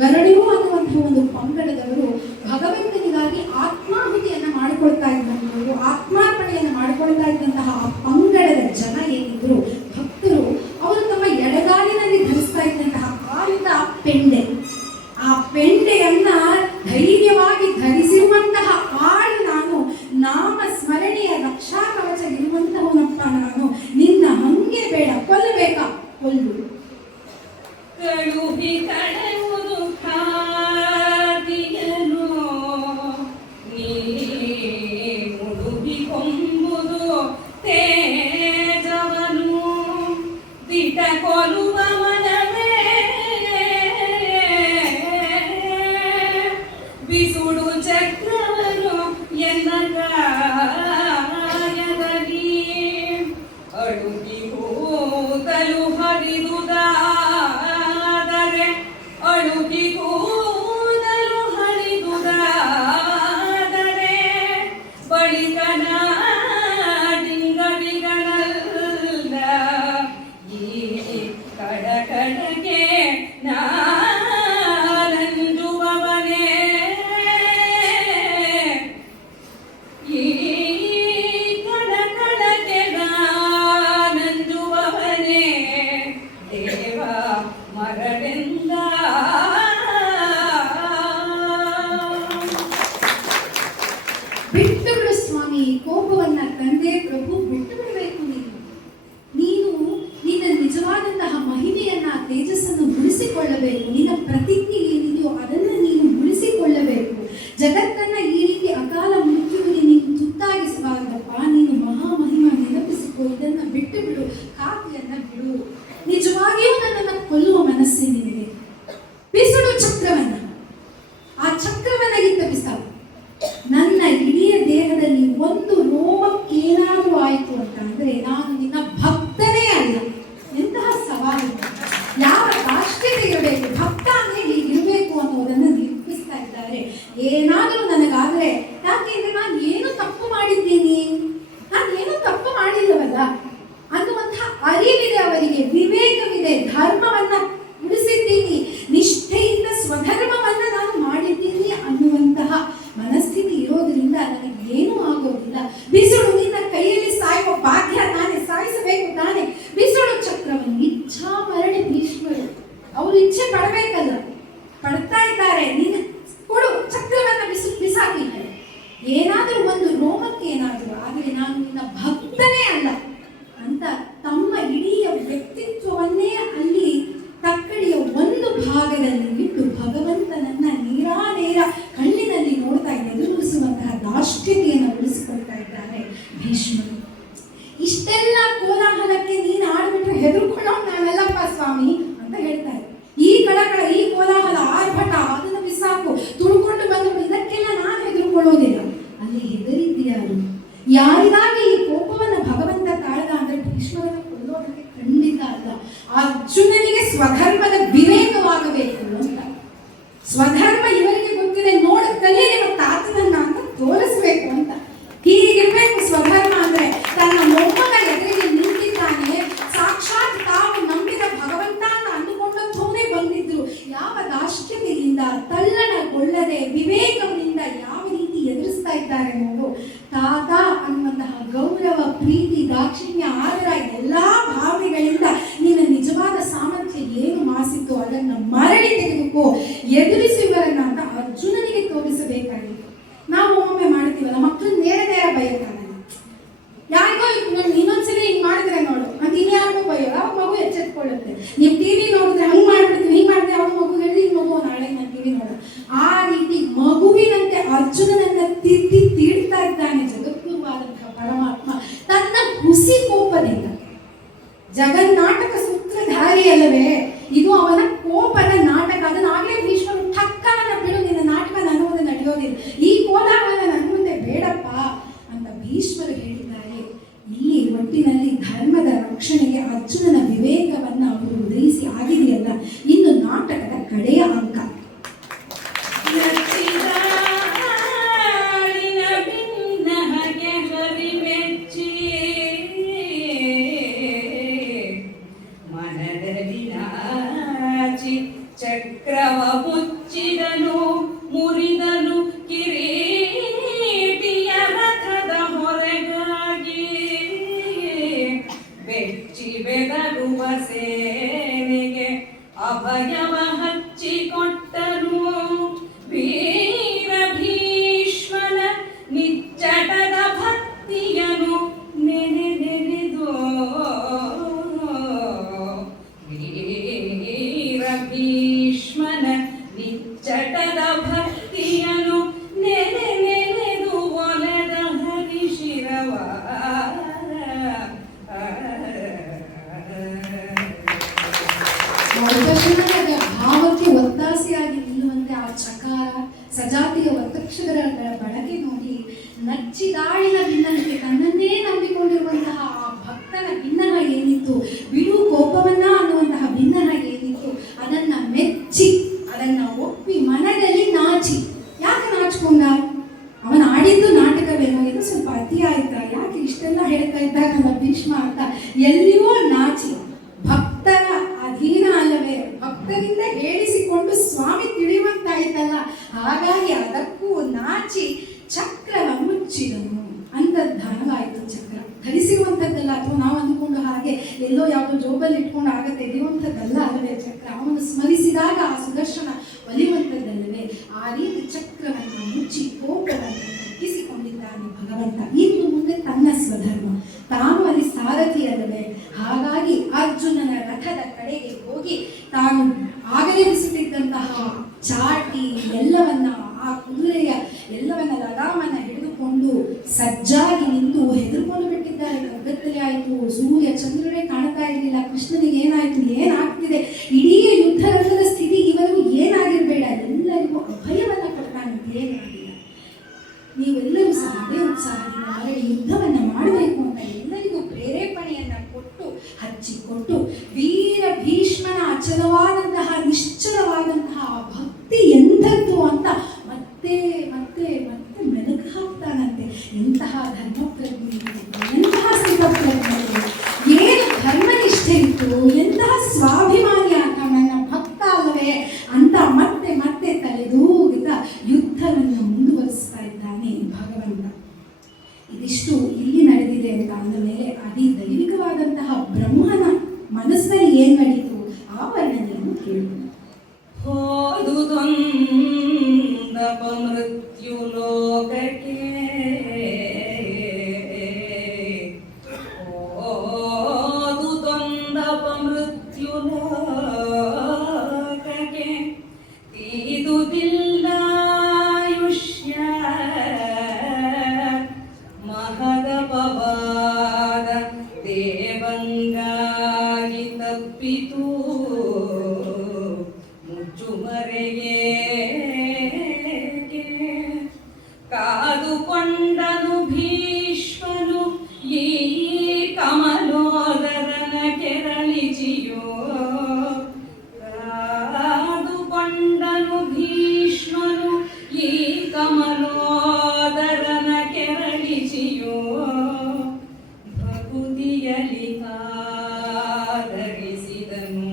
ಗರಡಿರು ಅನ್ನುವಂತಹ ಒಂದು ಪಂಗಡದವರು ಭಗವಂತನಿಗಾಗಿ ಆತ್ಮಾಹುತಿಯನ್ನು ಮಾಡಿಕೊಳ್ತಾ ಇದ್ದಂಥವರು, ಆತ್ಮಾರ್ಪಣೆಯನ್ನು ಮಾಡಿಕೊಳ್ತಾ ಇದ್ದಂತಹ ಆ ಪಂಗಡದ ಜನ ಏನಿದ್ರು ಭಕ್ತರು, ಅವರು ತಮ್ಮ ಎಡಗಾಲಿನಲ್ಲಿ ಧರಿಸ್ತಾ ಇದ್ದಂತಹ ಆಯುಧ ಪೆಂಡೆ. ಆ ಪೆಂಡೆಯನ್ನ ಧೈರ್ಯವಾಗಿ ಧರಿಸಿರುವಂತಹ ಆಳು ನಾನು. ನಾಮ ಸ್ಮರಣೆಯ ರಕ್ಷಾ ಕವಚ ಇರುವಂತಹವನಪ್ಪ ನಾನು. ನಿನ್ನ ಹಂಗೆ ಬೇಡ, ಕೊಲ್ಲಬೇಕಾ ಕೊಲ್ಲು. ಕಳುಹಿ ತಡೆಯುವುದು ಖಾದಿಯನು ನೀ ಮುಡುಗಿ ಕೊಂಬುದು ತೇಜವನು ದಿಟ ಕೊಲುವ ಮನವೇ ಬಿಸುಡು ಚಕ್ರವನು ಎನ್ನ ಕಾಯದಲ್ಲಿ ಅಡುಗಿ ಹೂತಲು ಹರಿದುದಾದರೆ ಅಡುಗಿ ಕೂದಲು ಹರಿದುದಾದರೆ ಬಳಿಕನ ಡಿಂಗಡಿಗಳಲ್ಲ ಈ ಕಡಕಡಗೆ ನಾರಂಜುವವನೇ ಈ ಕಡಕಡಗೆ ನಾರಂಜುವವನೇ ಬಿಟ್ಟು ಬಿಡು ಸ್ವಾಮಿ ಕೋಪವನ್ನ. ತಂದೆ ಪ್ರಭು ಬಿಟ್ಟು ಬಿಡಬೇಕು. ನೀನು ನಿನ್ನ ನಿಜವಾದಂತಹ ಮಹಿಮೆಯನ್ನ ತೇಜಸ್ಸನ್ನು ಉಳಿಸಿಕೊಳ್ಳಬೇಕು. ನಿನ್ನ ಪ್ರತಿಜ್ಞೆ ಏನಿದೆಯೋ ಅದನ್ನು ನೀನು ಉಳಿಸಿಕೊಳ್ಳಬೇಕು. ಜಗತ್ತನ್ನ ಈ ರೀತಿ ಅಕಾಲ ಮೃತ್ಯುವಿಗೆ ನೀನು ತುತ್ತಾಗಿಸಬಾರದಪ್ಪ. ನೀನು ಮಹಾಮಹಿಮ ನೆನಪಿಸಿಕೊ. ಇದನ್ನ ಬಿಟ್ಟು ಬಿಡು, ಕಾಪಿಯನ್ನ ಬಿಡು. ನಿಜವಾಗಿಯೂ ನನ್ನನ್ನು ಕೊಲ್ಲುವ ಮನಸ್ಸೇ ನಿನಗೆ. ಬಿಸಿಡು ಚಕ್ರವನ್ನ, ಆ ಚಕ್ರವನ್ನ ಇತ್ತ ಬಿಸಾಡು. ನನ್ನ ಇಡೀ ದೇಹದಲ್ಲಿ ಒಂದು ರೋಮಕ್ಕೇನಾದರೂ ಆಯಿತು ಅಂತ ಅಂದ್ರೆ ನಾನು ನಿನ್ನ ಭಕ್ತನೇ ಅಲ್ಲ. ಎಂತಹ ಸವಾಲು! ಯಾವ ರಾಷ್ಟ್ರೀಯತೆ ಇರಬೇಕು, ಭಕ್ತ ಅಂದ್ರೆ ಹೀಗಿರಬೇಕು ಅನ್ನೋದನ್ನು ನಿರೂಪಿಸ್ತಾ ಇದ್ದಾರೆ. ಏನಾದರೂ ನನಗಾದ್ರೆ, ಯಾಕೆಂದ್ರೆ ನಾನು ಏನು ತಪ್ಪು ಮಾಡಿದ್ದೀನಿ, ನಾನು ಏನು ತಪ್ಪು ಮಾಡಿಲ್ಲವಲ್ಲ ಅನ್ನುವಂತಹ ಅರಿವಿದೆ ಅವರಿಗೆ, ವಿವೇಕವಿದೆ. ಧರ್ಮವನ್ನ ಉಳಿಸಿದ್ದೀನಿ, ನಿಷ್ಠೆಯಿಂದ ಸ್ವಧರ್ಮವನ್ನ ನಾನು ಮಾಡಿದ್ದೀನಿ ಅನ್ನುವಂತಹ ಮನಸ್ಥಿತಿ ಇರೋದ್ರಿಂದ ನನಗೆ ಏನೂ ಆಗೋದಿಲ್ಲ. ಬಿಸಿಡು, ನಿನ್ನ ಕೈಯಲ್ಲಿ ಸಾಯುವ ಭಾಗ್ಯ ತಾನೇ, ಸಾಯಿಸಬೇಕು ತಾನೆ. ಬಿಸಿಡು ಚಕ್ರವನ್ನು. ಇಚ್ಛಾ ಮರಳಿ ಭೀಷ್ಮರು ಅವರು ಇಚ್ಛೆ ಪಡಬೇಕಲ್ಲ, ಪಡ್ತಾ ಇದ್ದಾರೆ. ನೀನು ಕೊಡು ಚಕ್ರವನ್ನ, ಬಿಸಾಕಿದ್ದಾರೆ. ಏನಾದರೂ ಒಂದು ರೋಮಕ್ಕೆ ಏನಾದರೂ ಆದರೆ ನಾನು ನಿನ್ನ ಭಕ್ತನೇ ಅಲ್ಲ ಅಂತ ತಮ್ಮ ಇಡೀ ವ್ಯಕ್ತಿತ್ವವನ್ನೇ ಅಲ್ಲಿ ತಕ್ಕಡಿಯ ಒಂದು ಭಾಗದಲ್ಲಿ ಇಟ್ಟು ಭಗವಂತನನ್ನ ನೇರ ಕಣ್ಣಿನಲ್ಲಿ ನೋಡ್ತಾ ಎದುರಿಸುವಂತಹ ದಾಷ್ಟ್ಯತೆಯನ್ನು ಉಳಿಸಿಕೊಳ್ತಾ ಇದ್ದಾರೆ ಭೀಷ್ಮರು. ಇಷ್ಟೆಲ್ಲ ಕೋಲಾಹಲಕ್ಕೆ ನೀನು ಆಡ್ಬಿಟ್ರೆ ಹೆದರ್ಕೊಳ್ಳೋ ನಾನಲ್ಲಪ್ಪ ಸ್ವಾಮಿ ಅಂತ ಹೇಳ್ತಾರೆ. ಈ ಕಳಕಳ, ಈ ಕೋಲಾಹಲ, ಆರ್ಭಟ, ಅದನ್ನು ಬಿಸಾಕು, ತುಳ್ಕೊಂಡು ಬಂದು ಇದಕ್ಕೆಲ್ಲ ನಾನು ಹೆದರ್ಕೊಳ್ಳೋದಿಲ್ಲ. ಅಲ್ಲಿ ಹೆದರಿದ್ಯಾರು? ಯಾರಿಗಾಗಿ ಈ ಕೋಪವನ್ನು ಭಗವಂತ ತಾಳ್ದ ಅಂದ್ರೆ ಭೀಷ್ಮರನ್ನು ಕೊಲ್ಲೋದಕ್ಕೆ ಖಂಡಿತ ಅಲ್ಲ. ಅರ್ಜುನನಿಗೆ ಸ್ವಧರ್ಮದ ವಿವೇಕವಾಗಬೇಕು ಅಂತ. ಸ್ವಧರ್ಮ ಇವರಿಗೆ ಗೊತ್ತಿದೆ, ನೋಡ ಕಲಿ ನಿಮ್ಮ ತಾತನನ್ನ ಅಂತ ತೋರಿಸ್ಬೇಕು ಅಂತ. ಹೀಗಿರ್ಬೇಕು ಸ್ವಧರ್ಮ ಅಂದ್ರೆ. ತನ್ನ ಮೊಮ್ಮಗ ಎದುರಿಗೆ ನಿಂತಿದ್ದಾನೆ, ಸಾಕ್ಷಾತ್ ತಾವು ನಂಬಿದ ಭಗವಂತ ಅಂತ ಅಂದುಕೊಂಡಂಥವನೇ ಬಂದಿದ್ರು. ಯಾವ ದಾಷ್ಟ್ಯತೆಯಿಂದ, ತಲ್ಲಣಗೊಳ್ಳದೆ, ವಿವೇಕದಿಂದ ಯಾವ ರೀತಿ ಎದುರಿಸ್ತಾ ಇದ್ದಾರೆ ನೋಡು. ತಾತ ಅನ್ನುವಂತಹ ಗೌರವ, ಪ್ರೀತಿ, ದಾಕ್ಷಿಣ್ಯ, ಆದರ ಎಲ್ಲಾ ಭಾವನೆಗಳಿಂದ ನಿನ್ನ ನಿಜವಾದ ಸಾಮರ್ಥ್ಯ ಏನು ಮಾಸಿತ್ತು ಅದನ್ನು ಮರಳಿ ತೆಗೆದುಕೋ, ಎದುರಿಸುವರನ್ನ ಅಂತ ಅರ್ಜುನನಿಗೆ ತೋರಿಸಬೇಕಾಗಿತ್ತು. ನಾವು ಒಮ್ಮೊಮ್ಮೆ ಮಾಡ್ತೀವಲ್ಲ, ಮಕ್ಕಳು ನೇರ ಬೈಯಕ್ಕಾಗಲ್ಲ. ಯಾರಿಗೋ ಇನ್ನೊಂದ್ಸಲಿ ಹಿಂಗ್ ಮಾಡಿದ್ರೆ ನೋಡು ಅಂತ ಇನ್ಯಾರಿಗೋ ಬೈಯೋದು, ಅವಾಗ ಮಗು ಎಚ್ಚೆತ್ಕೊಳ್ಳುತ್ತೆ. ನೀವು ಟಿವಿ ನೋಡಿದ್ರೆ ಹಂಗ್ ಮಾಡ್ಬಿಡ್ತೀವಿ, ಹಿಂಗ್ ಮಾಡಿದ್ರೆ ಅವ್ರ ಮಗು ಹೇಳಿದ್ರೆ ಈ ಮಗು ನಾಳೆ ನಾನು ಟಿವಿ ನೋಡು. ಆ ರೀತಿ ಮಗುವಿನಂತೆ ಅರ್ಜುನನನ್ನ ತೀಡ್ತಾ ಇದ್ದಾನೆ ಜಗದ್ಗುರುವಾದಂತಹ ಪರಮಾತ್ಮ ತನ್ನ ಹುಸಿ ಕೋಪದಿಂದ. ಜಗನ್ನಾಟಕ ಸೂತ್ರಧಾರಿ ಅಲ್ಲವೇ ಇದು? ಅವನ ಕೋಪದ ನಾಟಕ. ಅದನ್ನಾಗಲೇ ಭೀಷ್ಮರು ಠಕ್ಕವನ್ನ ಬಿಡು, ನಿನ್ನ ನಾಟಕ ನನ್ನ ಮುಂದೆ ನಡೆಯೋದಿಲ್ಲ, ಈ ಕೋಲಾಹಲ ನನ್ನ ಮುಂದೆ ಬೇಡಪ್ಪ ಅಂತ ಭೀಷ್ಮರು ಹೇಳಿದ್ದಾರೆ. ಇಲ್ಲಿ ಒಟ್ಟಿನಲ್ಲಿ ಧರ್ಮದ ರಕ್ಷಣೆಗೆ ಅರ್ಜುನನ ವಿವೇಕವನ್ನ ಅವರು ಉದಯಿಸಿ ಆಗಿದೆಯಲ್ಲ. ಇನ್ನು ನಾಟಕದ ಕಡೆಯ ಅಂಕ. ಚಕ್ರವ ಮುಚ್ಚಿದನು, ಮುರಿದನು ಕಿರೀಟಿಯ ರಥದ ಹೊರೆಗಾಗಿ. ಬೆಚ್ಚಿ ಬೆದರುವ ಸೇನೆಗೆ ಅಭಯವ ಹಚ್ಚಿಕೊಟ್ಟನು. ವೀರ ಭೀಷ್ಮನ ನಿಚ್ಚಟದ ಭಕ್ತಿಯನು ನೆನೆದು. ಭೀಷ್ಮನ ನಿಚ್ಚಟದ ಭಕ್ತಿಯನು ನೆನೆದು ಒಲೆದ ಹರಿಶಿರವ. ಭಾವಕ್ಕೆ ಒತ್ತಾಸೆಯಾಗಿ ನಿಲ್ಲುವಂತೆ ಆ ಚಕಾರ, ಸಜಾತಿಯ ಒತ್ತಕ್ಷರಗಳ ಬಳಕೆ ನೋಡಿ ನಚ್ಚಿದಾಳಿನ ಭಿನ್ನಕ್ಕೆ ತನ್ನನ್ನೇ ನಂಬಿಕೊಂಡಿರುವಂತಹ ಆ ಭಕ್ತನ ಭಿನ್ನಹ ಏನಿತ್ತು, ಬಿಡು ಕೋಪವನ್ನ ಅನ್ನುವಂತಹ ಭಿನ್ನಹ ಏನಿತ್ತು, ಅದನ್ನ ಮೆಚ್ಚಿ, ಅದನ್ನ ಒಪ್ಪಿ, ಮನದಲ್ಲಿ ನಾಚಿ. ಯಾಕೆ ನಾಚಿಕೊಂಡ? ಅವನ ಆಡಿದ್ದು ನಾಟಕವೇನೋ, ಇದು ಸ್ವಲ್ಪ ಅತಿ ಆಯ್ತಾ, ಯಾಕೆ ಇಷ್ಟೆಲ್ಲ ಹೇಳ್ತಾ ಇದ್ದಾಗ ಭೀಷ್ಮ ಅಂತ ಎಲ್ಲಿಯೋ ನಾಚಿ. ಭಕ್ತರ ಅಧೀನ ಅಲ್ಲವೇ, ಭಕ್ತರಿಂದ ಹೇಳಿಸಿಕೊಂಡು ಸ್ವಾಮಿ ತಿಳಿಯುವಂತಾಯ್ತಲ್ಲ, ಹಾಗಾಗಿ ಅದಕ್ಕೂ ನಾಚಿ ಚಕ್ರವ ಮುಚ್ಚಿದನು. ಅಂತರ್ಧಾನವಾಯಿತು. ಚಕ್ರ ಧರಿಸಿರುವಂಥದ್ದಲ್ಲ, ಅಥವಾ ನಾವು ಅಂದುಕೊಂಡು ಹಾಗೆ ಎಲ್ಲೋ ಯಾವುದೋ ಜೋಬಲ್ಲಿ ಇಟ್ಕೊಂಡು ಆಗ ತೆಗೆಯುವಂಥದ್ದಲ್ಲ ಅಲ್ಲವೇ ಚಕ್ರ. ಅವನು ಸ್ಮರಿಸಿದಾಗ ಆ ಸುದರ್ಶನ ಒಲಿಯುವಂಥದ್ದಲ್ಲವೇ. ಆ ರೀತಿ ಚಕ್ರವನ್ನು ಮುಚ್ಚಿ ಕೋಪವನ್ನು ತಗ್ಗಿಸಿಕೊಂಡಿದ್ದಾರೆ. ಇದ್ದಾನೆ ಭಗವಂತ. ಇನ್ನು ಮುಂದೆ ತನ್ನ ಸ್ವಧರ್ಮ, ತಾನು ಅಲ್ಲಿ ಸಾರಥಿ ಅಲ್ಲವೇ. ಹಾಗಾಗಿ ಅರ್ಜುನನ ರಥದ ಕಡೆಗೆ ಹೋಗಿ ತಾನು ಆಗಲೇ ಬಿಸುತ್ತಿದ್ದಂತಹ ಚಾಟಿ ಎಲ್ಲವನ್ನ, ಆ ಕುದುರೆಯ ಎಲ್ಲವನ್ನ, ಲಗಾಮನ್ನ ಹಿಡಿದುಕೊಂಡು ಸಜ್ಜಾಗಿ ನಿಂತು ಹೆದರ್ಕೊಂಡು ಬಿಟ್ಟಿದ್ದಾರೆ. ಕಗ್ಗತ್ತಲೆ ಆಯಿತು, ಸೂರ್ಯ ಚಂದ್ರನೇ ಕಾಣ್ತಾ ಇರಲಿಲ್ಲ. ಕೃಷ್ಣನಿಗೆ ಏನಾಯ್ತು, ಏನಾಗ್ತಿದೆ, ಇಡೀ ಯುದ್ಧ ರಂಗದ ಸ್ಥಿತಿ ಇವನಿಗೂ ಏನಾಗಿರ್ಬೇಡ, ಎಲ್ಲರಿಗೂ ಅಭಯವನ್ನ ಕೊಡ್ತಾನೆ. ಏನಾಗಿಲ್ಲ, ನೀವೆಲ್ಲರೂ ಸಹ ಅದೇ ಉತ್ಸಾಹದಿಂದ ಮರಳಿ ಯುದ್ಧವನ್ನ ಮಾಡಬೇಕು ಅಂತ ಎಲ್ಲರಿಗೂ ಪ್ರೇರೇಪಣೆಯನ್ನ ಕೊಟ್ಟು ಹಚ್ಚಿಕೊಟ್ಟು ವೀರ ಭೀಷ್ಮನ ಅಚಲವಾದಂತಹ ನಿಶ್ಚಲವಾದಂತಹ ಭಕ್ತಿ ಎಂಥದ್ದು ಅಂತ ಮತ್ತೆ ಮತ್ತೆ ಮತ್ತೆ ಮೆಲುಕು ಹಾಕ್ತಾನಂತೆ. ಎಂತಹ ಧರ್ಮಪ್ರಜ್ಞೆ, ಎಂತಹ ಸ್ಥಿತಪ್ರಜ್ಞೆ, ಏನು ಧರ್ಮನಿಷ್ಠೆ ಇತ್ತು, ಎಂತಹ ಸ್ವಾಭಿಮಾನಿ ಅಂತ ನನ್ನ ಭಕ್ತ ಅಲ್ಲವೇ ಅಂತ ಮತ್ತೆ ಮತ್ತೆ ತಲೆದೂಗಿದ ಯುದ್ಧವನ್ನು ಮುಂದುವರಿಸ್ತಾ ಇದ್ದಾನೆ ಭಗವಂತ. ಇದಿಷ್ಟು ಇಲ್ಲಿ ನಡೆದಿದೆ ಅಂತ ಅಂದ ಮೇಲೆ ಅತಿ ದೈವಿಕವಾದಂತಹ ಬ್ರಹ್ಮನ ಮನಸ್ಸಿನಲ್ಲಿ ಏನ್ ನಡೀತು ಆ ವರ್ಣನೆಯನ್ನು ಕೇಳೋಣ. ಮೃತ್ಯು ಲೋಕಕ್ಕೆ ಮೃತ್ಯು ಲೋಕಕ್ಕೆ ತೀದುದಿಲ್ಲಾಯುಷ್ಯ ಮಹದಪವಾದ ದೇವಂಗಾಗಿ ತಪ್ಪಿತು ಮುಚ್ಚುಮರೆಗೆ ಕಾದುಕೊಂಡನು ಭೀಷ್ಮನು ಈ ಕಮಲೋದರನ ಕೆರಳಿಚಿಯೋ. ಕಾದುಕೊಂಡನು ಭೀಷ್ಮನು ಈ ಕಮಲೋದರನ ಕೆರಳಿಚಿಯೋ. ಭಕುತಿಯಲಿ ಆಧರಿಸಿದನು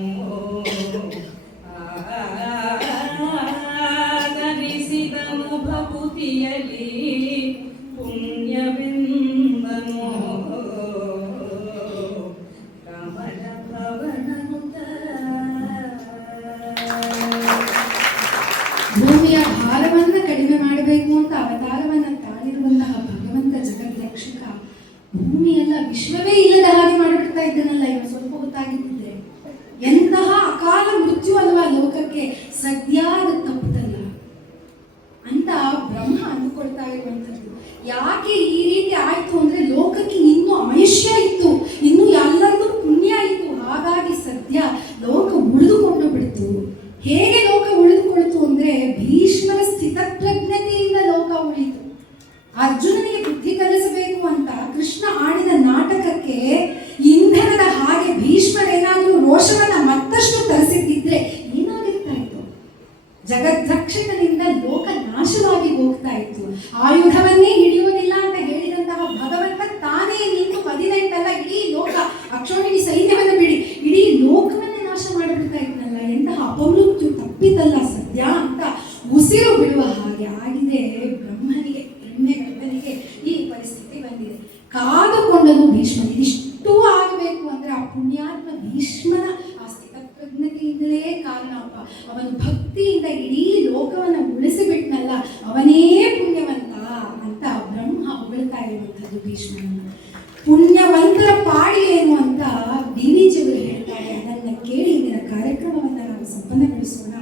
ಭಕುತಿಯಲಿ ಪುಣ್ಯವೆಂದನು ಕಮಲ ಭವನನುತ. ಭೂಮಿಯ ಭಾರವನ್ನ ಕಡಿಮೆ ಮಾಡಬೇಕು ಅಂತ ಅವತಾರವನ್ನ ತಾಳಿರುವಂತಹ ಭಗವಂತ ಜಗದ್ರಕ್ಷಕ ಭೂಮಿಯೆಲ್ಲ ವಿಶ್ವವೇ ಇಲ್ಲದ ಹಾಗೆ ಮಾಡಿಬಿಡ್ತಾ ಇದ್ದನಲ್ಲ. ಇವ ಸ್ವಲ್ಪ ಹೊತ್ತಾಗಿದ್ದಿದ್ರೆ ಎಂತಹ ಅಕಾಲ ಮೃತ್ಯು ಅಲ್ವಾ ಲೋಕಕ್ಕೆ, ಸದ್ಯಾದ ತಪ್ಪುದಲ್ಲ ಅಂತ ಬ್ರಹ್ಮ ಅಂದುಕೊಳ್ತಾ ಇರುವಂಥದ್ದು. ಯಾಕೆ ಈ ರೀತಿ ಆಯ್ತು ಅಂದ್ರೆ ಲೋಕಕ್ಕೆ ಇನ್ನೂ ಆಯುಷ್ಯ ಇತ್ತು, ಇನ್ನು ಎಲ್ಲರಿಗೂ ಪುಣ್ಯ ಇತ್ತು. ಹಾಗಾಗಿ ಸದ್ಯ ಲೋಕ ಉಳಿದುಕೊಂಡು ಬಿಡ್ತು. ಹೇಗೆ ಲೋಕ ಉಳಿದುಕೊಳ್ತು ಅಂದ್ರೆ ಭೀಷ್ಮರ ಸ್ಥಿತಪ್ರಜ್ಞತೆಯಿಂದ ಲೋಕ ಉಳಿತು. ಅರ್ಜುನನಿಗೆ ಬುದ್ಧಿ ಕಲಿಸಬೇಕು ಅಂತ ಕೃಷ್ಣ ಆಡಿದ ನಾಟಕಕ್ಕೆ ಇಂಧನದ ಹಾಗೆ ಭೀಷ್ಮರೇನಾದ್ರೂ ರೋಷವನ್ನ ಮತ್ತಷ್ಟು ತರಿಸಿದ್ದಿದ್ರೆ ಏನಾಗಿರ್ತಾ ಇತ್ತು? ಜಗದ್ರಕ್ಷಕನಿಂದ ಲೋಕ ನಾಶವಾಗಿ ಹೋಗ್ತಾ ಇತ್ತು. ಆಯುಧವನ್ನೇ ಹಿಡಿಯುವುದಿಲ್ಲ ಅಂತ ಹೇಳಿದಂತಹ ಭಗವಂತ ತಾನೇ ನಿಂತು 18 ಅಲ್ಲ ಇಡೀ ಲೋಕ, ಅಕ್ಷೋಹಿಣಿ ಸೈನ್ಯವನ್ನು ಬಿಡಿ ಇಡೀ ಲೋಕವನ್ನೇ ನಾಶ ಮಾಡಿಬಿಡ್ತಾ ಇದ್ನಲ್ಲ. ಎಂತಹ ಅಪಮೃತ್ಯು ತಪ್ಪಿತಲ್ಲ ಸದ್ಯ ಅಂತ ಉಸಿರು ಬಿಡುವ ಹಾಗೆ ಆಗಿದೆ ಬ್ರಹ್ಮನಿಗೆ, ಗರ್ಭನಿಗೆ ಈ ಪರಿಸ್ಥಿತಿ ಬಂದಿದೆ. ಕಾದುಕೊಂಡನು ಭೀಷ್ಮ. ಇದಿಷ್ಟು ಆಗಬೇಕು ಅಂದ್ರೆ ಆ ಪುಣ್ಯಾತ್ಮ ಭೀಷ್ಮನ ಆ ಸ್ಥಿತಪ್ರಜ್ಞತೆಯಿಂದಲೇ ಕಾರಣಪ್ಪ. ಅವನು ಭಕ್ತಿಯಿಂದ ಇಡೀ ಲೋಕವನ್ನ ಉಳಿಸಿಬಿಟ್ನಲ್ಲ, ಅವನೇ ಪುಣ್ಯವಂತ ಅಂತ ಬ್ರಹ್ಮ ಹೊಗಳ್ತಾ ಇರುವಂಥದ್ದು ಭೀಷ್ಮನನ್ನು. ಪುಣ್ಯವಂತರ ಪಾಡಿ ಏನು ಅಂತ ಡಿವಿಜಿಯವರು ಹೇಳ್ತಾರೆ. ಅದನ್ನ ಕೇಳಿ ಇಂದಿನ ಕಾರ್ಯಕ್ರಮವನ್ನ ನಾವು ಸಂಪನ್ನಗೊಳಿಸೋಣ.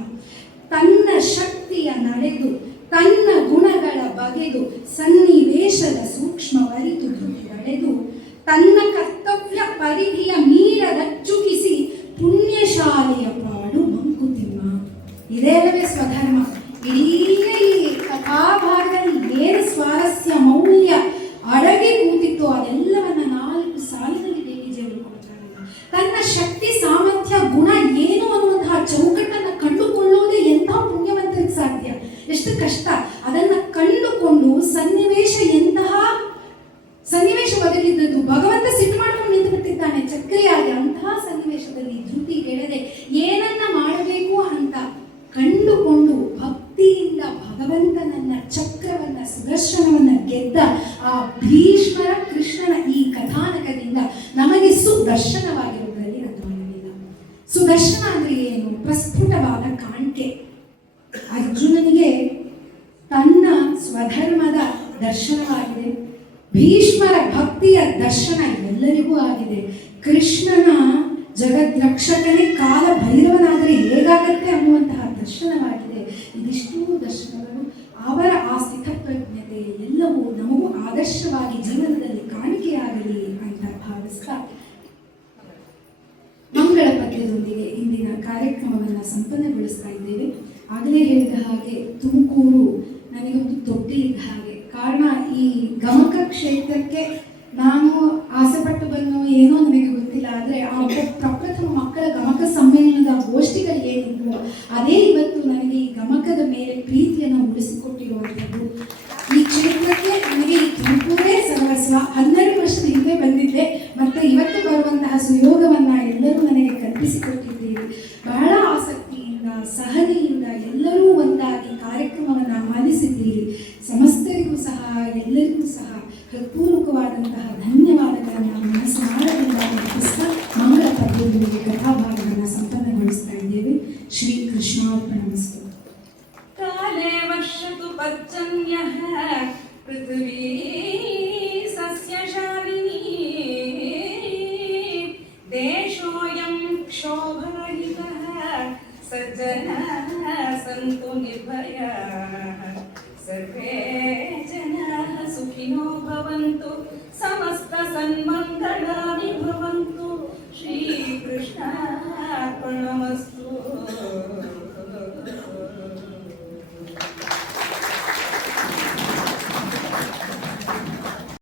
ತನ್ನ ಶಕ್ತಿಯ ನಡೆದು ತನ್ನ ಗುಣಗಳ ಬಗೆದು ಸನ್ನಿವೇಶದ ಸೂಕ್ಷ್ಮ ಅರಿತು ಧೃತಿಗಳೆದು ತನ್ನ ಕರ್ತವ್ಯ ಪರಿಧಿಯ ಮೀರರಚ್ಚುಕಿಸಿ ಪುಣ್ಯಶಾಲಿಯ ಪಾಡು ಮಂಕುತಿಮ್ಮ. ಇದೇ ಅಲ್ಲವೇ ಸ್ವಧರ್ಮ. ಇಡೀ ಈ ಕಥಾಭಾಗದಲ್ಲಿ ಏನು ಸ್ವಾರಸ್ಯ ಮೌಲ್ಯ ಅಡಗಿ ಕೂತಿತ್ತು ಅದೆಲ್ಲವನ್ನ 4 ಸಾಲಿನಲ್ಲಿ ದೇವಿಜಿಯವರು ಕೊಡ್ತಾರೆ. ತನ್ನ ಶಕ್ತಿ ಸಾಮರ್ಥ್ಯ ಗುಣ ಏನು ಅನ್ನುವಂತಹ ಚೌಕಟ್ಟನ್ನು ಕಂಡುಕೊಳ್ಳುವುದೇ ಎಂಥ ಪುಣ್ಯವಂತರಿಗೆ ಸಾಧ್ಯ. ಎಷ್ಟು ಕಷ್ಟ ಅದನ್ನ ಕಂಡುಕೊಂಡು ಸನ್ನಿವೇಶ, ಎಂತಹ ಸನ್ನಿವೇಶ ಒದಗಿದ್ದದ್ದು. ಭಗವಂತ ಸಿಟ್ಟು ಮಾಡ್ಕೊಂಡು ನಿಂತು ಬಿಟ್ಟಿದ್ದಾನೆ ಚಕ್ರಿಯಾಗಿ. ಅಂತಹ ಸನ್ನಿವೇಶದಲ್ಲಿ ಧೃತಿಗೆಡದೆ ಏನನ್ನ ಮಾಡಬೇಕು ಅಂತ ಕಂಡುಕೊಂಡು ಭಕ್ತಿಯಿಂದ ಭಗವಂತನನ್ನ ಚಕ್ರವನ್ನ ಸುದರ್ಶನವನ್ನ ಗೆದ್ದ ಆ ಭೀಷ್ಮರ ಕೃಷ್ಣನ ಈ ಕಥಾನಕದಿಂದ ನಮಗೆ ಸುದರ್ಶನವಾಗಿರುವುದರಲ್ಲಿ ಅನುಮಾನವಿಲ್ಲ. ಸುದರ್ಶನ ಅಂದ್ರೆ ಏನು? ಪ್ರಸ್ಫುಟವಾದ ಕಾಣಿಕೆ. ಅರ್ಜುನನಿಗೆ ತನ್ನ ಸ್ವಧರ್ಮದ ದರ್ಶನವಾಗಿದೆ. ಭೀಷ್ಮರ ಭಕ್ತಿಯ ದರ್ಶನ ಎಲ್ಲರಿಗೂ ಆಗಿದೆ. ಕೃಷ್ಣನ ಜಗದ್ರಕ್ಷಕನೇ ಕಾಲ ಭೈರವನಾದರೆ ಹೇಗಾಗತ್ತೆ ಅನ್ನುವಂತಹ ದರ್ಶನವಾಗಿದೆ. ಇದಿಷ್ಟೂ ದರ್ಶನಗಳು ಅವರ ಆ ಸ್ಥಿತಪ್ರಜ್ಞತೆ ಎಲ್ಲವೂ ನಮಗೂ ಆದರ್ಶವಾಗಿ ಜೀವನದಲ್ಲಿ ಕಾಣಿಕೆಯಾಗಲಿ ಅಂತ ಭಾವಿಸ್ತಾ ಮಂಗಳ ಪದ್ಯದೊಂದಿಗೆ ಇಂದಿನ ಕಾರ್ಯಕ್ರಮವನ್ನು ಸಂಪನ್ನಗೊಳಿಸ್ತಾ ಇದ್ದೇವೆ. ಆಗಲೇ ಹೇಳಿದ ಹಾಗೆ ತುಮಕೂರು ನನಗೊಂದು ತೊಟ್ಟಿ ಇದ್ದ ಹಾಗೆ. ಕಾರಣ ಈ ಗಮಕ ಕ್ಷೇತ್ರಕ್ಕೆ ನಾನು ಆಸೆಪಟ್ಟು ಬಂದು ಏನೋ ನನಗೆ ಗೊತ್ತಿಲ್ಲ, ಆದರೆ ಆ ಪ್ರಪ್ರಥಮ ಮಕ್ಕಳ ಗಮಕ ಸಮ್ಮೇಳನದ ಗೋಷ್ಠಿಗಳು ಏನಿದ್ವು ಅದೇ ಇವತ್ತು ನನಗೆ ಈ ಗಮಕದ ಮೇಲೆ ಪ್ರೀತಿಯನ್ನು ಉಳಿಸಿಕೊಟ್ಟಿರುವಂಥದ್ದು. ಈ ಕ್ಷೇತ್ರಕ್ಕೆ ನನಗೆ ಈ ತುಮಕೂರೇ ಸರ್ವಸ್ವ. 12 ವರ್ಷದ ಹಿಂದೆ ಬಂದಿದ್ದೆ, ಮತ್ತೆ ಇವತ್ತು ಬರುವಂತಹ ಸುಯೋಗವನ್ನು ಎಲ್ಲರೂ ನನಗೆ ಕಲ್ಪಿಸಿಕೊಟ್ಟಿದ್ದೀರಿ. ಬಹಳ ಆಸಕ್ತಿಯಿಂದ ಸಹನೆಯಿಂದ ಎಲ್ಲರೂ ಒಂದಾಗಿ ಕಾರ್ಯಕ್ರಮವನ್ನು ಆಲಿಸಿದ್ದೀರಿ. ಸಮಸ್ತರಿಗೂ ಸಹ ಎಲ್ಲರಿಗೂ ಸಹ ಹೃತ್ಪೂರ್ವಕವಾದಂತಹ ಧನ್ಯವಾದಗಳನ್ನು ಮನಸ್ಸಾರದಿಂದ ಅರ್ಪಿಸ್ತಾ ಮಂಗಳ ಪದ್ಯದೊಂದಿಗೆ ಕಥಾಭಾಗವನ್ನು ಸಂಪನ್ನಗೊಳಿಸ್ತಾ ಇದ್ದೇವೆ. ಶ್ರೀ ಕೃಷ್ಣಾರ್ಪಣಮಸ್ತು. ಕಾಲೇ ವರ್ಷತು ಪರ್ಜನ್ಯಃ ಪೃಥ್ವೀ ಸಸ್ಯಶಾಲಿನಿ ದೇಶೋಯಂ ಕ್ಷೋಭರಹಿತಃ ಸಜ್ಜನಾಃ ಸಂತು ನಿರ್ಭಯಾಃ ಸರ್ವೇ ಜನಾಃ ಸುಖಿನೋ ಭವಂತು ಸಮಸ್ತ ಸನ್ಮಂಗಳಾನಿ ಭವಂತು. ಶ್ರೀ ಕೃಷ್ಣ